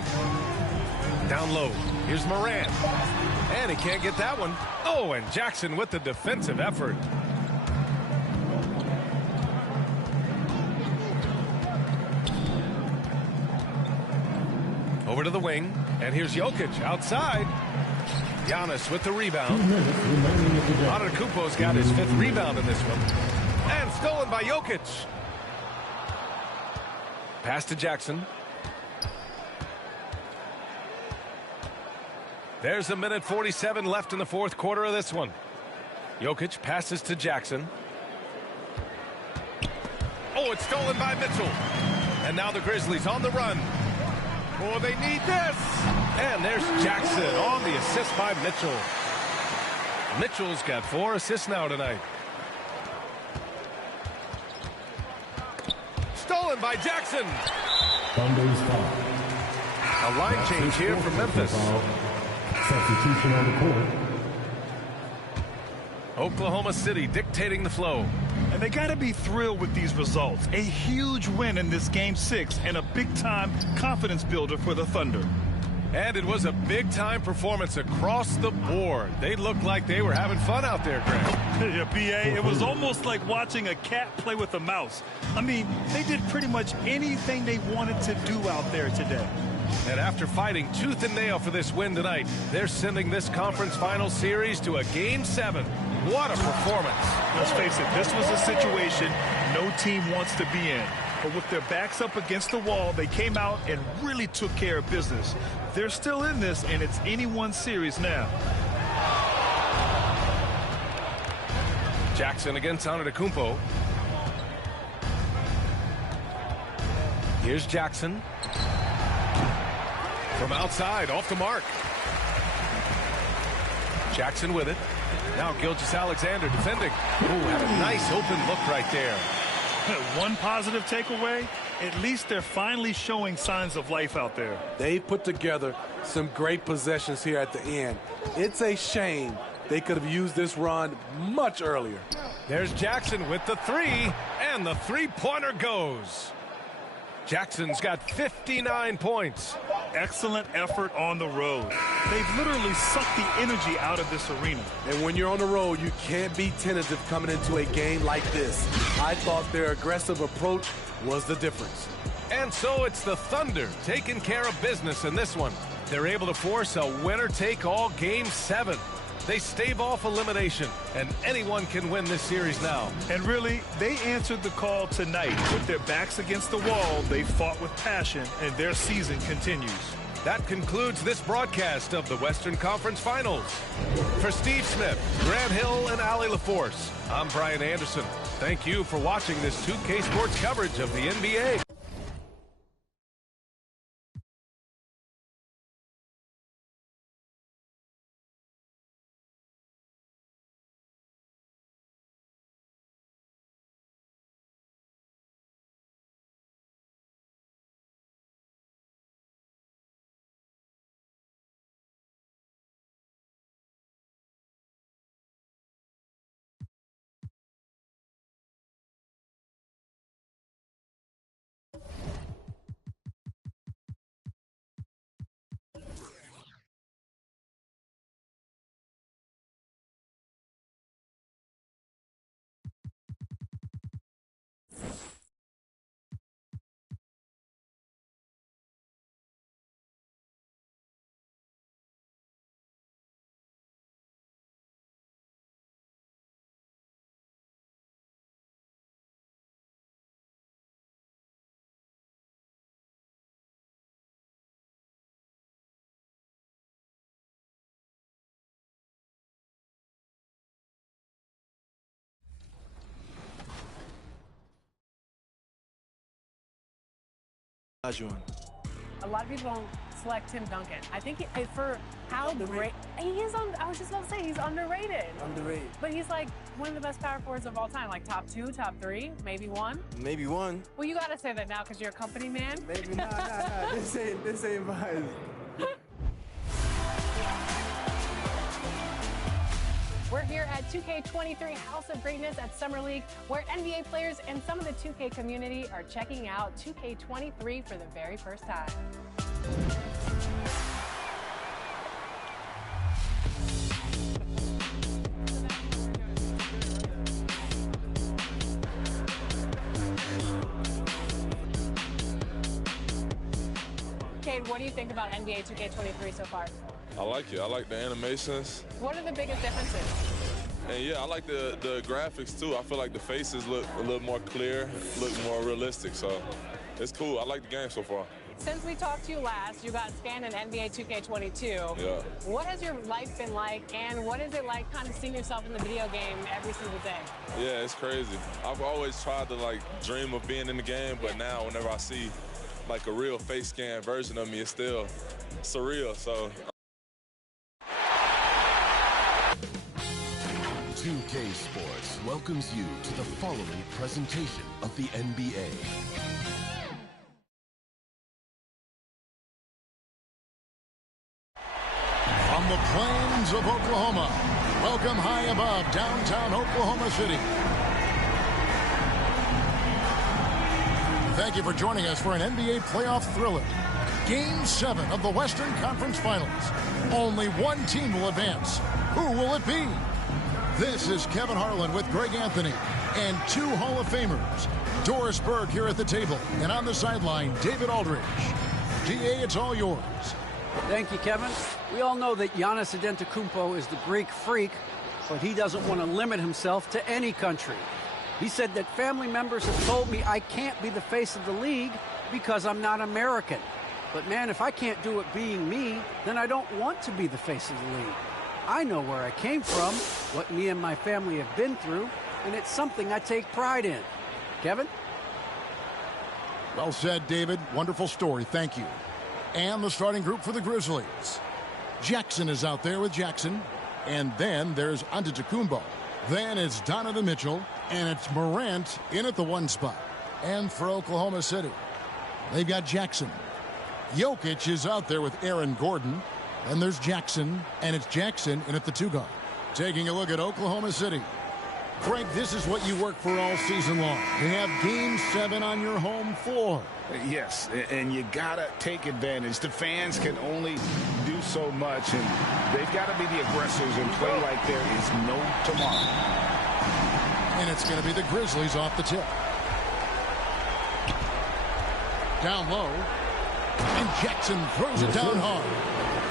Down low. Here's Morant. And he can't get that one. Oh, and Jackson with the defensive effort. Over to the wing. And here's Jokic outside. Giannis with the rebound. Antetokounmpo's got his 5th rebound in this one. And stolen by Jokic. Pass to Jackson. There's 1:47 left in the fourth quarter of this one. Jokic passes to Jackson. Oh, it's stolen by Mitchell. And now the Grizzlies on the run. Oh, they need this. And there's Jackson on the assist by Mitchell. Mitchell's got 4 assists now tonight. Stolen by Jackson. Thunder's foul. A line change here from Memphis. Substitution on the court. Oklahoma City dictating the flow. And they got to be thrilled with these results. A huge win in this Game 6 and a big-time confidence builder for the Thunder. And it was a big-time performance across the board. They looked like they were having fun out there, Grant. Yeah, B.A., it was almost like watching a cat play with a mouse. I mean, they did pretty much anything they wanted to do out there today. And after fighting tooth and nail for this win tonight, they're sending this conference final series to a Game 7. What a performance. Let's face it, this was a situation no team wants to be in. But with their backs up against the wall, they came out and really took care of business. They're still in this, and it's anyone's series now. Jackson against Antetokounmpo. Here's Jackson. From outside, off the mark. Jackson with it. Now Gilgeous-Alexander defending. Ooh, had a nice open look right there. One positive takeaway, at least they're finally showing signs of life out there. They put together some great possessions here at the end. It's a shame they could have used this run much earlier. There's Jackson with the three, and the three-pointer goes. Jackson's got 59 points. Excellent effort on the road. They've literally sucked the energy out of this arena. And when you're on the road, you can't be tentative coming into a game like this. I thought their aggressive approach was the difference. And so it's the Thunder taking care of business in this one. They're able to force a winner-take-all Game 7. They stave off elimination, and anyone can win this series now. And really, they answered the call tonight. With their backs against the wall, they fought with passion, and their season continues. That concludes this broadcast of the Western Conference Finals. For Steve Smith, Grant Hill, and Allie LaForce, I'm Brian Anderson. Thank you for watching this 2K Sports coverage of the NBA. A lot of people don't select Tim Duncan. I think for how great he is I was just about to say he's underrated. Underrated. But he's like one of the best power forwards of all time, like top 2, top 3, maybe 1. Maybe 1. Well, you gotta say that now because you're a company man. Maybe nah. This ain't mine. We're here at 2K23 House of Greatness at Summer League, where NBA players and some of the 2K community are checking out 2K23 for the very first time. Cade, what do you think about NBA 2K23 so far? I like it. I like the animations. What are the biggest differences? And yeah, I like the graphics too. I feel like the faces look a little more clear, look more realistic. So it's cool. I like the game so far. Since we talked to you last, you got scanned in NBA 2K22. Yeah. What has your life been like, and what is it like kind of seeing yourself in the video game every single day? Yeah, it's crazy. I've always tried to like dream of being in the game, but now whenever I see like a real face scan version of me, it's still surreal. So. 2K Sports welcomes you to the following presentation of the NBA. From From the plains of Oklahoma, welcome high above downtown Oklahoma City. Thank you for joining us for an NBA playoff thriller. Game 7 of the Western Conference Finals. Only one team will advance. Who will it be? This is Kevin Harlan with Greg Anthony and 2 Hall of Famers. Doris Berg here at the table, and on the sideline, David Aldridge. DA, it's all yours. Thank you, Kevin. We all know that Giannis Antetokounmpo is the Greek freak, but he doesn't want to limit himself to any country. He said that family members have told me I can't be the face of the league because I'm not American. But man, if I can't do it being me, then I don't want to be the face of the league. I know where I came from, what me and my family have been through, and it's something I take pride in. Kevin? Well said, David. Wonderful story. Thank you. And the starting group for the Grizzlies. Jackson is out there with Jackson. And then there's Antetokounmpo. Then it's Donovan Mitchell. And it's Morant in at the 1 spot. And for Oklahoma City, they've got Jackson. Jokic is out there with Aaron Gordon. And there's Jackson. And it's Jackson in at the 2 guard. Taking a look at Oklahoma City. Frank, this is what you work for all season long. You have Game 7 on your home floor. Yes, and you got to take advantage. The fans can only do so much, and they've got to be the aggressors and play like there is no tomorrow. And it's going to be the Grizzlies off the tip. Down low. And Jackson throws it down hard.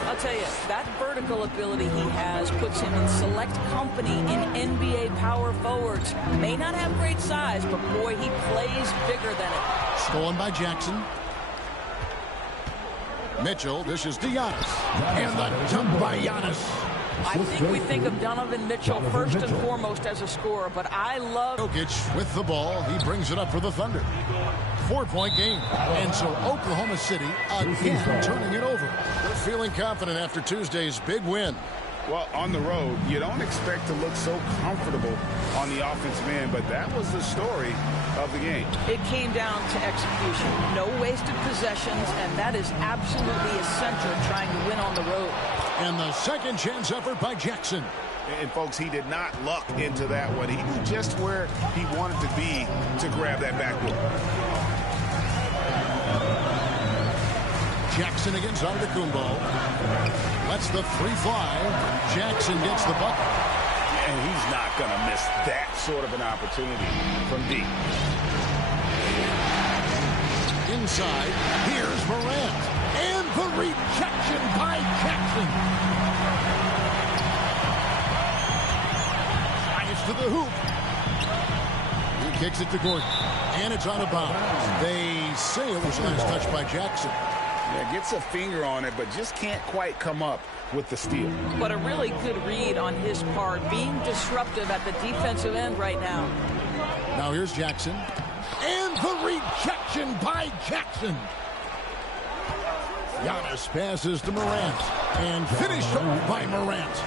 I'll tell you, that vertical ability he has puts him in select company in NBA power forwards. May not have great size, but boy, he plays bigger than it. Stolen by Jackson. Mitchell, this is to Giannis. And the jump by Giannis. I think we think of Donovan Mitchell first and foremost as a scorer, but I love Jokic with the ball. He brings it up for the Thunder. 4-point game. And so Oklahoma City again turning it over. They're feeling confident after Tuesday's big win. Well, on the road, you don't expect to look so comfortable on the offensive end, but that was the story of the game. It came down to execution. No wasted possessions, and that is absolutely essential trying to win on the road. And the second chance effort by Jackson. And, folks, he did not luck into that one. He knew just where he wanted to be to grab that backboard. Jackson against Antetokounmpo. Lets the 3 fly. Jackson gets the bucket. And he's not going to miss that sort of an opportunity from deep. Inside, here's Morant. And the rejection by Jackson. Drives to the hoop. He kicks it to Gordon. And it's out of bounds. They say it was last touched by Jackson. Yeah, gets a finger on it, but just can't quite come up with the steal. But a really good read on his part, being disruptive at the defensive end right now. Now here's Jackson. And the rejection by Jackson. Giannis passes to Morant. And finished off by Morant.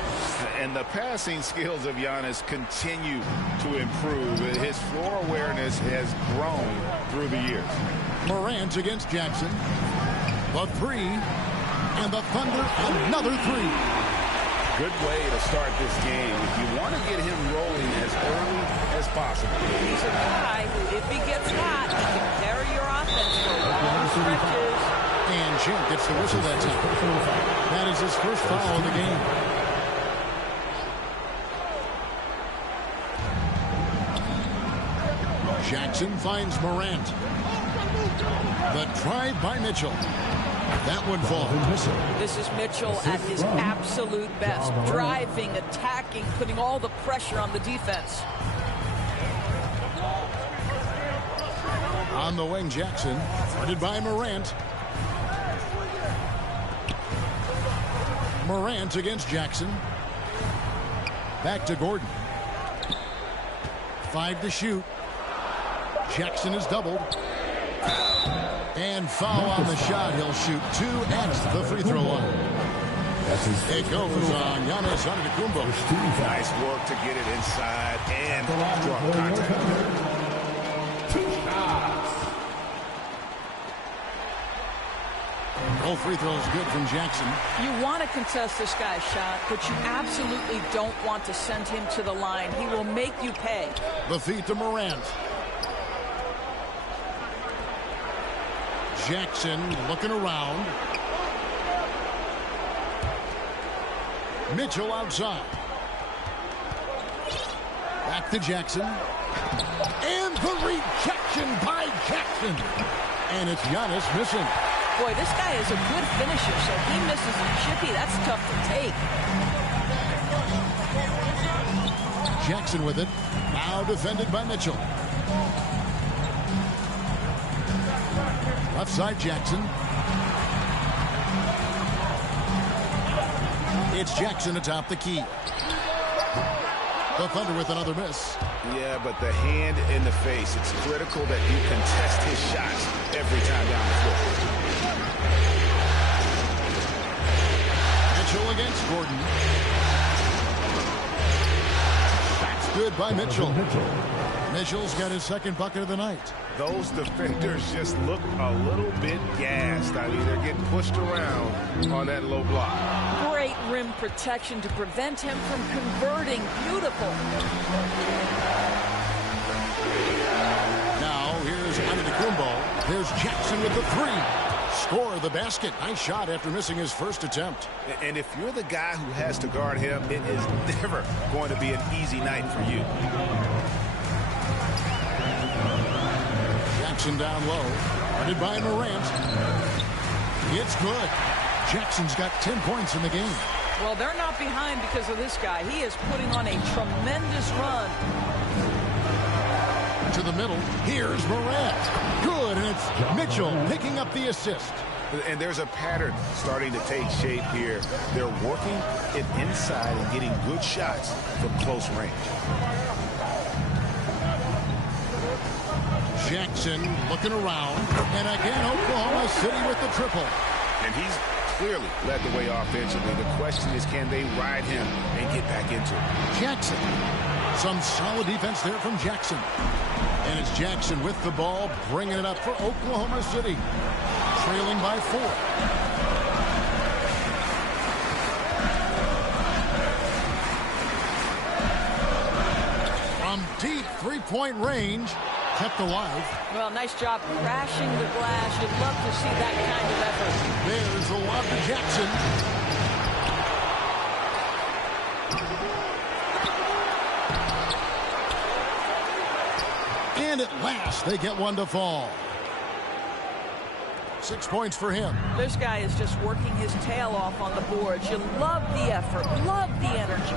And the passing skills of Giannis continue to improve. His floor awareness has grown through the years. Morant against Jackson. The 3, and the Thunder another 3. Good way to start this game. If you want to get him rolling as early as possible. He's a guy who, if he gets hot, he can carry your offense for long stretches. And Jim gets the whistle that time. That is his first foul of the game. Jackson finds Morant. The drive by Mitchell. That one falls. This is Mitchell at his absolute best. Driving, attacking, putting all the pressure on the defense. On the wing, Jackson. Guarded by Morant. Morant against Jackson. Back to Gordon. 5 to shoot. Jackson is doubled. And foul on the shot. He'll shoot 2 at the free throw line. It goes on Giannis Antetokounmpo. Nice work to get it inside and drop contact. Both free throws good from Jackson. You want to contest this guy's shot, but you absolutely don't want to send him to the line. He will make you pay. The feed to Morant. Jackson looking around. Mitchell outside. Back to Jackson. And the rejection by Jackson. And it's Giannis missing. Boy, this guy is a good finisher, so he misses a chippy. That's tough to take. Jackson with it. Now defended by Mitchell. Left side Jackson. It's Jackson atop the key. The Thunder with another miss. Yeah, but the hand in the face. It's critical that you contest his shots every time down the floor. Mitchell against Gordon. That's good by Mitchell. Mitchell's got his second bucket of the night. Those defenders just look a little bit gassed. I mean, they're getting pushed around on that low block. Great rim protection to prevent him from converting. Beautiful. Now, here's Antetokounmpo. There's Jackson with the three. Score the basket. Nice shot after missing his first attempt. And if you're the guy who has to guard him, it is never going to be an easy night for you. Jackson down low. Guarded by Morant. It's good. Jackson's got 10 points in the game. Well, they're not behind because of this guy. He is putting on a tremendous run. To the middle. Here's Morant. Good, and it's Mitchell picking up the assist. And there's a pattern starting to take shape here. They're working it inside and getting good shots from close range. Jackson looking around. And again, Oklahoma City with the triple. And he's clearly led the way offensively. The question is, can they ride him and get back into it? Jackson. Some solid defense there from Jackson. And it's Jackson with the ball, bringing it up for Oklahoma City. Trailing by 4. From deep three-point range, kept alive. Well, nice job crashing the glass. You'd love to see that kind of effort. There's the lob to Jackson. And at last, they get one to fall. 6 points for him. This guy is just working his tail off on the boards. You love the effort, love the energy.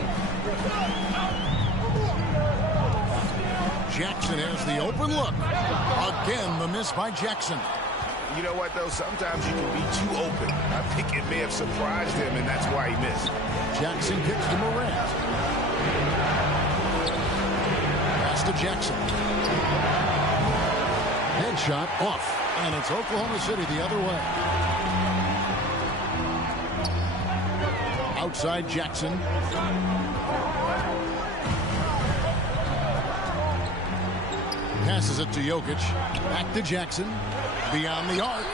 Jackson has the open look. Again, the miss by Jackson. You know what, though? Sometimes you can be too open. I think it may have surprised him, and that's why he missed. Jackson kicks to Morant. Pass to Jackson. Headshot off. And it's Oklahoma City the other way. Outside Jackson. Passes it to Jokic. Back to Jackson. Beyond the arc.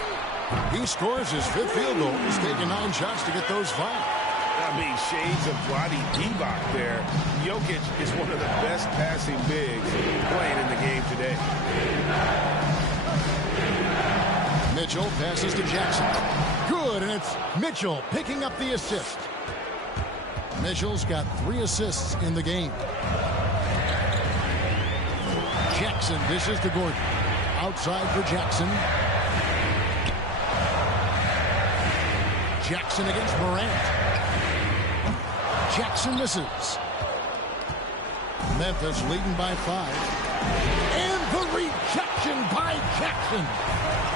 He scores his 5th field goal. He's taken 9 shots to get those 5. I mean, shades of Vlade Divac there. Jokic is one of the best passing bigs playing in the game today. Mitchell passes to Jackson. Good, and it's Mitchell picking up the assist. Mitchell's got 3 assists in the game. Jackson dishes to Gordon. Outside for Jackson. Jackson against Morant. Jackson misses. Memphis leading by 5. And the rejection by Jackson.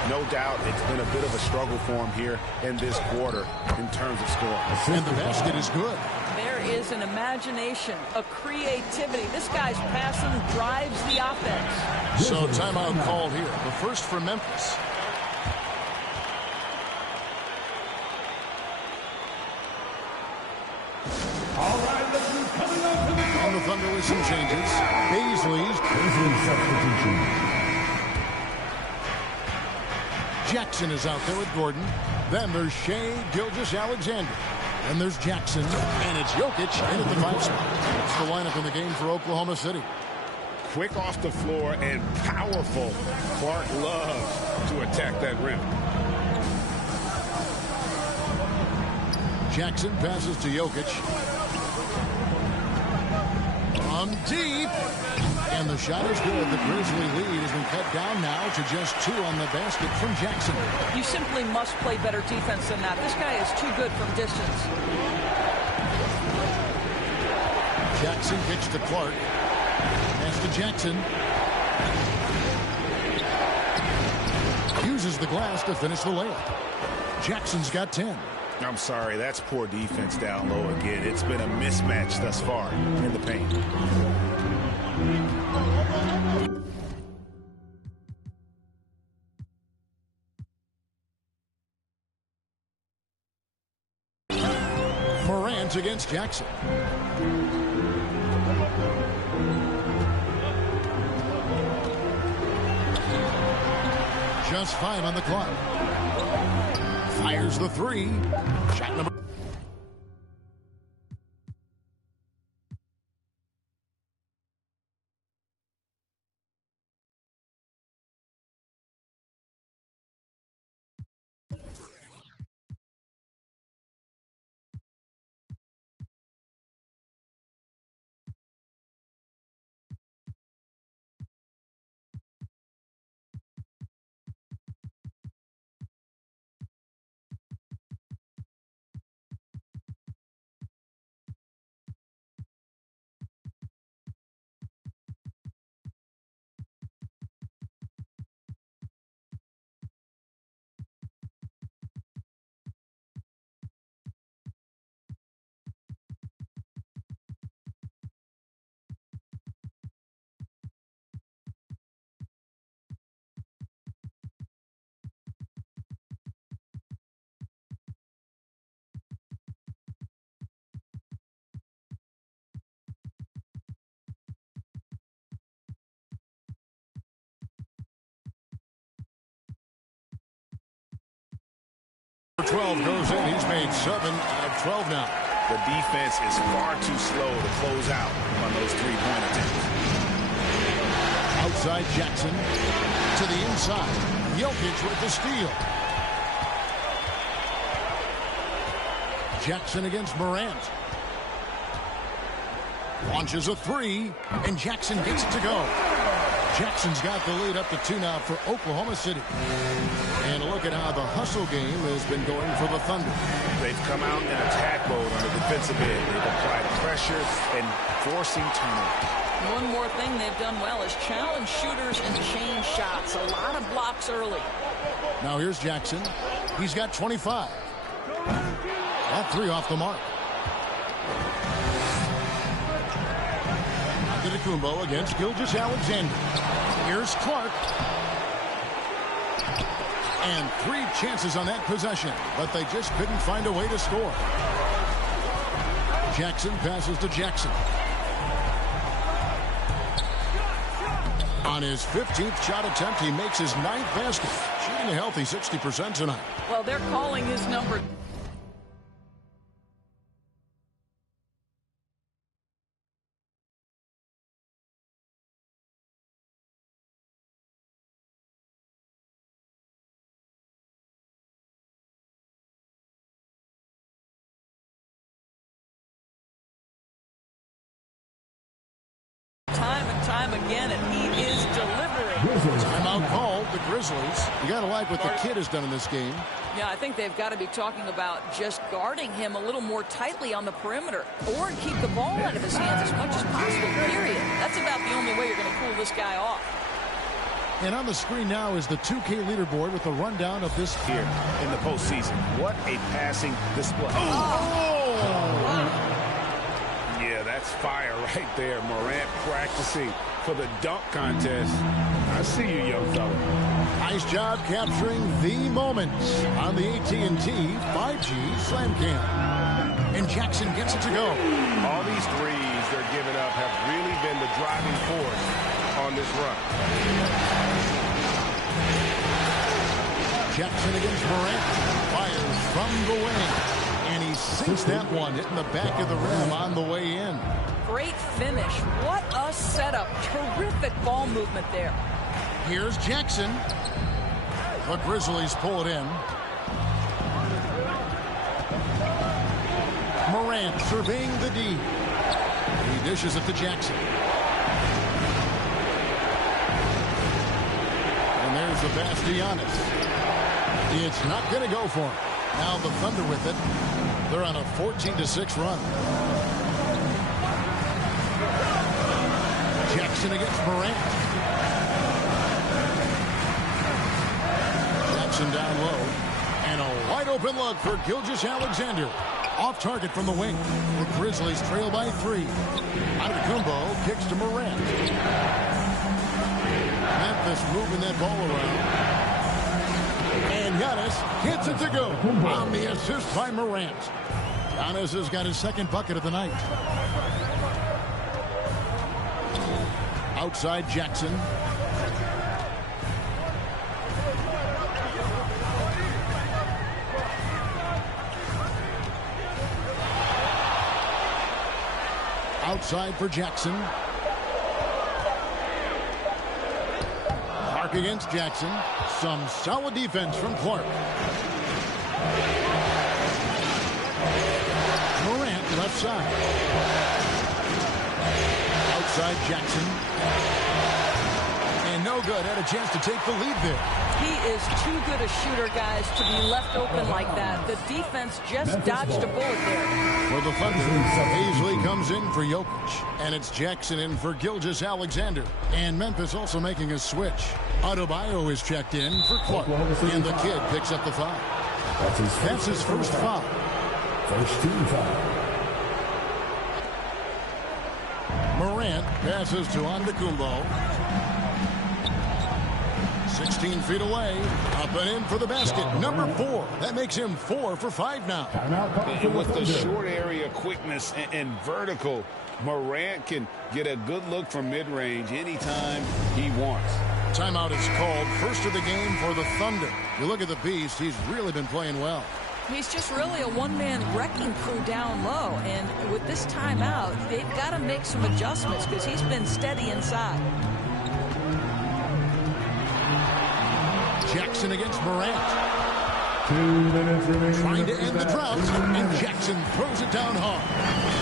No doubt it's been a bit of a struggle for him here in this quarter in terms of scoring. And the basket is good. There is an imagination, a creativity. This guy's passing drives the offense. So timeout called here. The first for Memphis. All right, listen, coming up to the On the Thunder with some changes. Beasley's substitution. Jackson is out there with Gordon. Then there's Shea Gilgeous-Alexander. And there's Jackson. And it's Jokic in at the 5 spot. That's the lineup in the game for Oklahoma City. Quick off the floor and powerful. Clark loves to attack that rim. Jackson passes to Jokic. From deep. And the shot is good. The Grizzly lead has been cut down now to just 2 on the basket from Jackson. You simply must play better defense than that. This guy is too good from distance. Jackson kicks to Clark. Pass to Jackson. Uses the glass to finish the layup. Jackson's got 10. I'm sorry, that's poor defense down low again. It's been a mismatch thus far in the paint. Morant against Jackson. Just 5 on the clock. Fires the 3. Shot number. Number 12 goes in. He's made 7 out of 12 now. The defense is far too slow to close out on those 3-point attempts. Outside Jackson to the inside. Jokic with the steal. Jackson against Morant. Launches a 3, and Jackson gets it to go. Jackson's got the lead up to 2 now for Oklahoma City. And look at how the hustle game has been going for the Thunder. They've come out in attack mode on the defensive end. They've applied pressure and forcing turnovers. One more thing they've done well is challenge shooters and change shots. A lot of blocks early. Now here's Jackson. He's got 25. That 3 off the mark. Antetokounmpo against Gilgeous-Alexander. Here's Clark. And 3 chances on that possession, but they just couldn't find a way to score. Jackson passes to Jackson. On his 15th shot attempt, he makes his 9th basket, shooting a healthy 60% tonight. Well, they're calling his number. Time again, and he is delivering. Timeout called, the Grizzlies. You got to like what the kid has done in this game. Yeah, I think they've got to be talking about just guarding him a little more tightly on the perimeter or keep the ball out of his hands as much as possible, period. That's about the only way you're going to cool this guy off. And on the screen now is the 2K leaderboard with a rundown of this here in the postseason. What a passing display. Yeah, that's fire right there. Morant practicing for the dunk contest. I see you, young fella. Nice job capturing the moments on the AT&T 5G Slam Cam. And Jackson gets it to go. All these threes they're giving up have really been the driving force on this run. Jackson against Morant. Fires from the wing. And he sinks that one, hitting the back of the rim on the way in. Great finish. What a setup. Terrific ball movement there. Here's Jackson. The Grizzlies pull it in. Morant surveying the D. He dishes it to Jackson. And there's the pass to Giannis. It's not going to go for him. Now the Thunder with it. They're on a 14-6 run. Jackson against Morant. Jackson down low. And a wide open look for Gilgeous-Alexander. Off target from the wing. The Grizzlies trail by 3. Antetokounmpo kicks to Morant. Memphis moving that ball around. And Giannis hits it to go on the assist by Morant. Giannis has got his second bucket of the night. Outside Jackson. Outside for Jackson. Clark against Jackson. Some solid defense from Clark. Morant left side. Outside Jackson. And no good. Had a chance to take the lead there. He is too good a shooter, guys, to be left open like that. The defense just dodged a bullet there. For the Thunder, Hazley comes in for Jokic. And it's Jackson in for Gilgeous-Alexander. And Memphis also making a switch. Adebayo is checked in for Clark. And the kid picks up the foul. That's his first foul. First team foul. Morant passes to Antetokounmpo. 16 feet away. Up and in for the basket. Number 4. That makes him 4 for 5 now. And with the short area quickness and vertical, Morant can get a good look from mid-range anytime he wants. Timeout is called. First of the game for the Thunder. You look at the Beast, he's really been playing well. He's just really a one-man wrecking crew down low. And with this timeout, they've got to make some adjustments because he's been steady inside. Jackson against Morant. 2 minutes remaining. Trying to end the drought, and Jackson throws it down hard.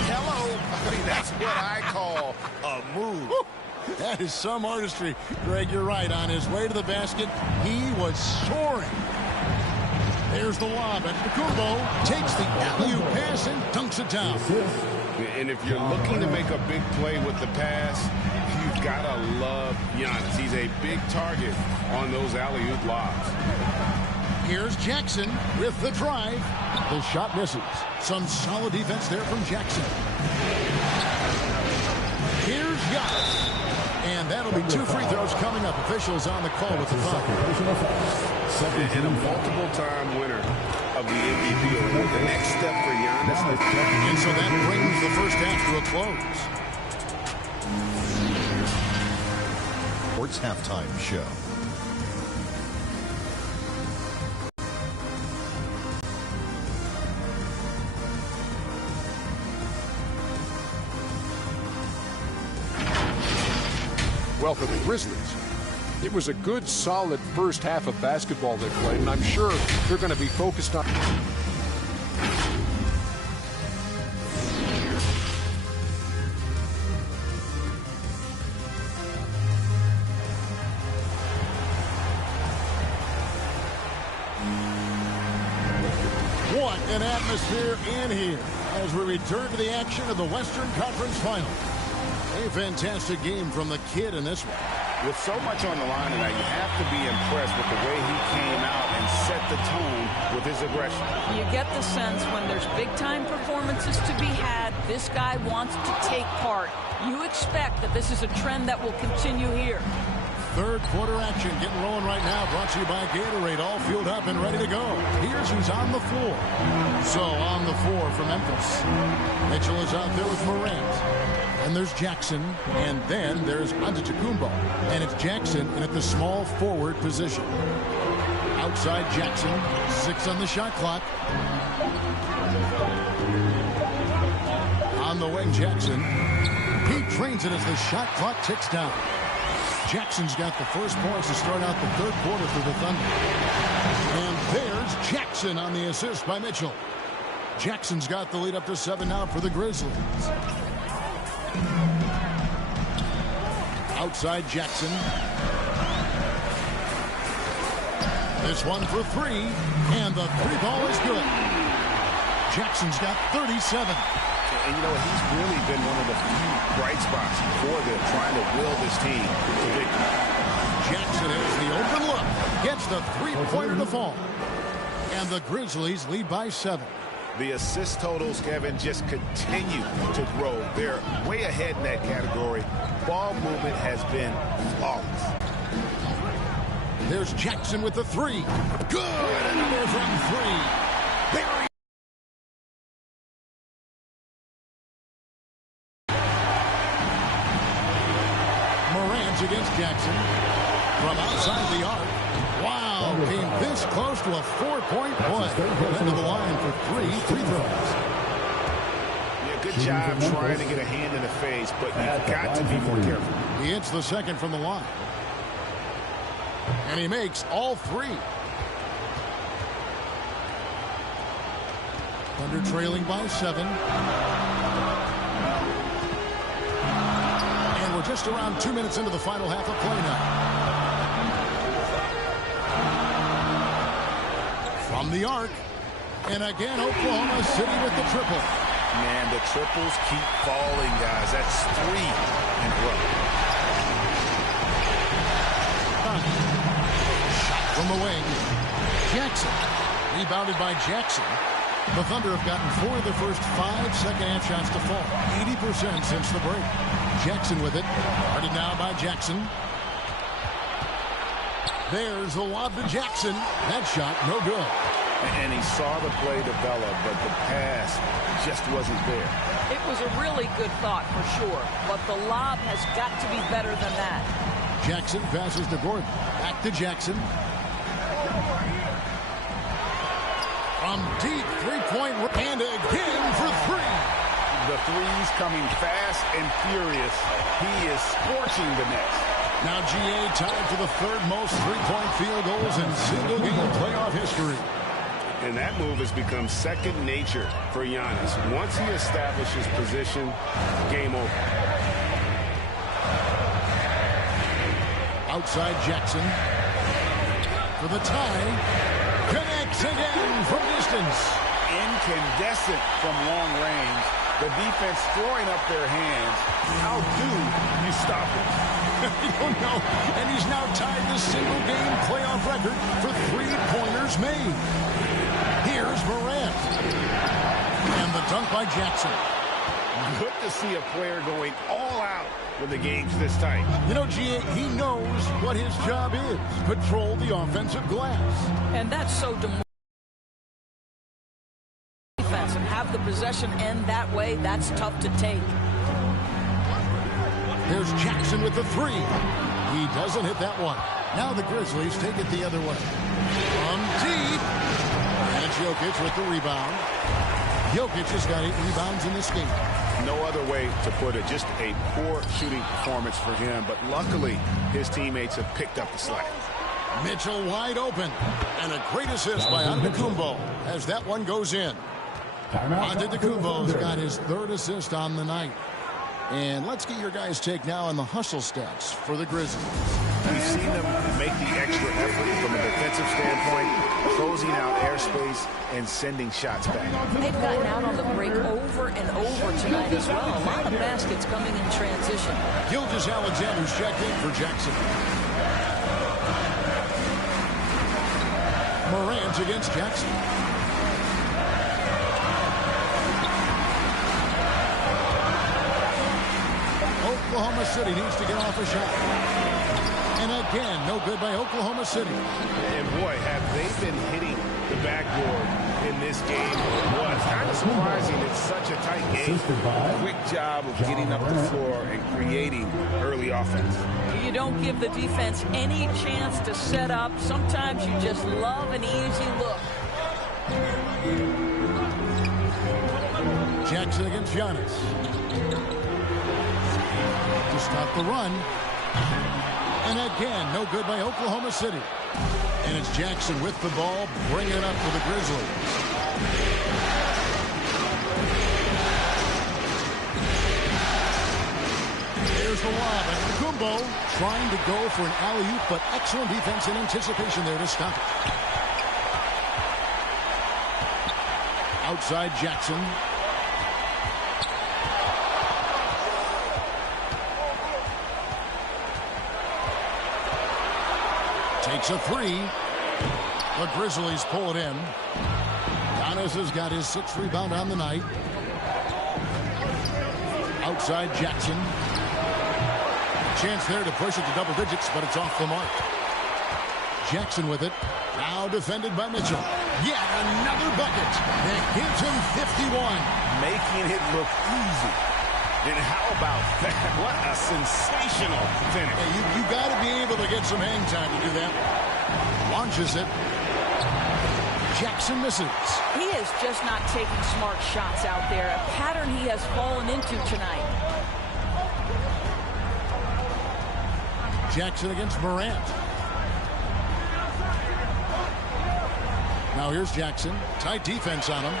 Hello. I mean, that's what I call a move. That is some artistry. Greg, you're right. On his way to the basket, he was soaring. There's the lob, and Antetokounmpo takes the alley-oop pass and dunks it down. And if you're looking to make a big play with the pass, you've got to love Giannis. He's a big target on those alley-oop lobs. Here's Jackson with the drive. The shot misses. Some solid defense there from Jackson. Here's Giannis. And that'll be 2 free throws coming up. Officials on the call with the foul. And a multiple-time winner of the MVP award. The next step for Giannis. And so that brings the first half to a close. Sports Halftime Show. Well, for the Grizzlies, it was a good, solid first half of basketball they played, and I'm sure they're going to be focused on. What an atmosphere in here as we return to the action of the Western Conference Final. A fantastic game from the kid in this one. With so much on the line tonight, you have to be impressed with the way he came out and set the tone with his aggression. You get the sense when there's big-time performances to be had, this guy wants to take part. You expect that this is a trend that will continue here. Third quarter action getting rolling right now. Brought to you by Gatorade. All fueled up and ready to go. Here's who's on the floor. So on the floor for Memphis. Mitchell is out there with Morant. And there's Jackson. And then there's Antetokounmpo. And it's Jackson in at the small forward position. Outside Jackson, 6 on the shot clock. On the wing, Jackson. He trains it as the shot clock ticks down. Jackson's got the first points to start out the third quarter for the Thunder. And there's Jackson on the assist by Mitchell. Jackson's got the lead up to 7 now for the Grizzlies. Outside Jackson. This one for 3, and the 3-ball is good. Jackson's got 37. And you know, he's really been one of the few bright spots for them, trying to will this team to victory. Jackson has the open look, gets the 3-pointer to fall. And the Grizzlies lead by 7. The assist totals, Kevin, just continue to grow. They're way ahead in that category. Ball movement has been flawless. There's Jackson with the 3. Good! Another from 3. Barry. Morant's against Jackson. From outside the arc. Wow, came this close to a 4-point play. Into the line for 3 free throws. Yeah, good job trying to get a hand in the face, but you've got to be more careful. He hits the second from the line. And he makes all 3. Thunder trailing by 7. And we're just around 2 minutes into the final half of play now. From the arc. And again, Oklahoma City with the triple. Man, the triples keep falling, guys. That's 3 in a row. Shot from the wing. Jackson. Rebounded by Jackson. The Thunder have gotten 4 of the first 5 second-half shots to fall. 80% since the break. Jackson with it. Guarded now by Jackson. There's the lob to Jackson. That shot, no good. And he saw the play develop, but the pass just wasn't there. It was a really good thought for sure, but the lob has got to be better than that. Jackson passes to Gordon. Back to Jackson. From deep 3-point and again for 3. The threes coming fast and furious. He is scorching the nets. Now GA tied for the 3rd most 3-point field goals in single-game playoff history. And that move has become second nature for Giannis. Once he establishes position, game over. Outside Jackson. For the tie. Connects again from distance. Incandescent from long range. The defense throwing up their hands. How do you stop it? You don't know. And he's now tied the single-game playoff record for 3-pointers made. Here's Morant. And the dunk by Jackson. Good to see a player going all out when the game's this tight. You know, GA, he knows what his job is. Patrol the offensive glass. And that's so demoralizing. Defense and have the possession end that way, that's tough to take. There's Jackson with the 3. He doesn't hit that one. Now the Grizzlies take it the other way. From deep. And it's Jokic with the rebound. Jokic has got 8 rebounds in this game. No other way to put it. Just a poor shooting performance for him. But luckily, his teammates have picked up the slack. Mitchell wide open. And a great assist by Antetokounmpo as that one goes in. Antetokounmpo's got his 3rd assist on the night. And let's get your guys' take now on the hustle stats for the Grizzlies. We've seen them make the extra effort from a defensive standpoint, closing out airspace and sending shots back. They've gotten out on the break over and over tonight as well. A lot of baskets coming in transition. Gilgeous-Alexander's checked in for Jackson. Morant against Jackson. Oklahoma City needs to get off a shot. And again, no good by Oklahoma City. And boy, have they been hitting the backboard in this game. Well, it's kind of surprising. It's such a tight game. Quick job of getting up the floor and creating early offense. You don't give the defense any chance to set up. Sometimes you just love an easy look. Jackson against Giannis. To stop the run. And again, no good by Oklahoma City. And it's Jackson with the ball, bringing it up for the Grizzlies. There's the lob. And Kumbo trying to go for an alley-oop, but excellent defense and anticipation there to stop it. Outside Jackson. Takes a three. The Grizzlies pull it in. Giannis has got his 6th rebound on the night. Outside Jackson. Chance there to push it to double digits, but it's off the mark. Jackson with it. Now defended by Mitchell. Yet another bucket that gives him 51. Making it look easy. And how about that? What a sensational finish. Hey, you got to be able to get some hang time to do that. Launches it. Jackson misses. He is just not taking smart shots out there. A pattern he has fallen into tonight. Jackson against Morant. Now here's Jackson. Tight defense on him.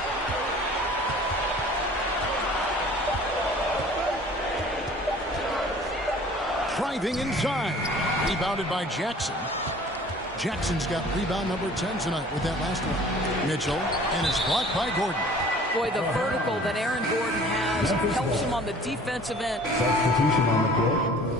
Driving inside. Rebounded by Jackson. Jackson's got rebound number 10 tonight with that last one. Mitchell, and it's blocked by Gordon. Boy, the vertical that Aaron Gordon has helps him on the defensive end. Substitution on the court.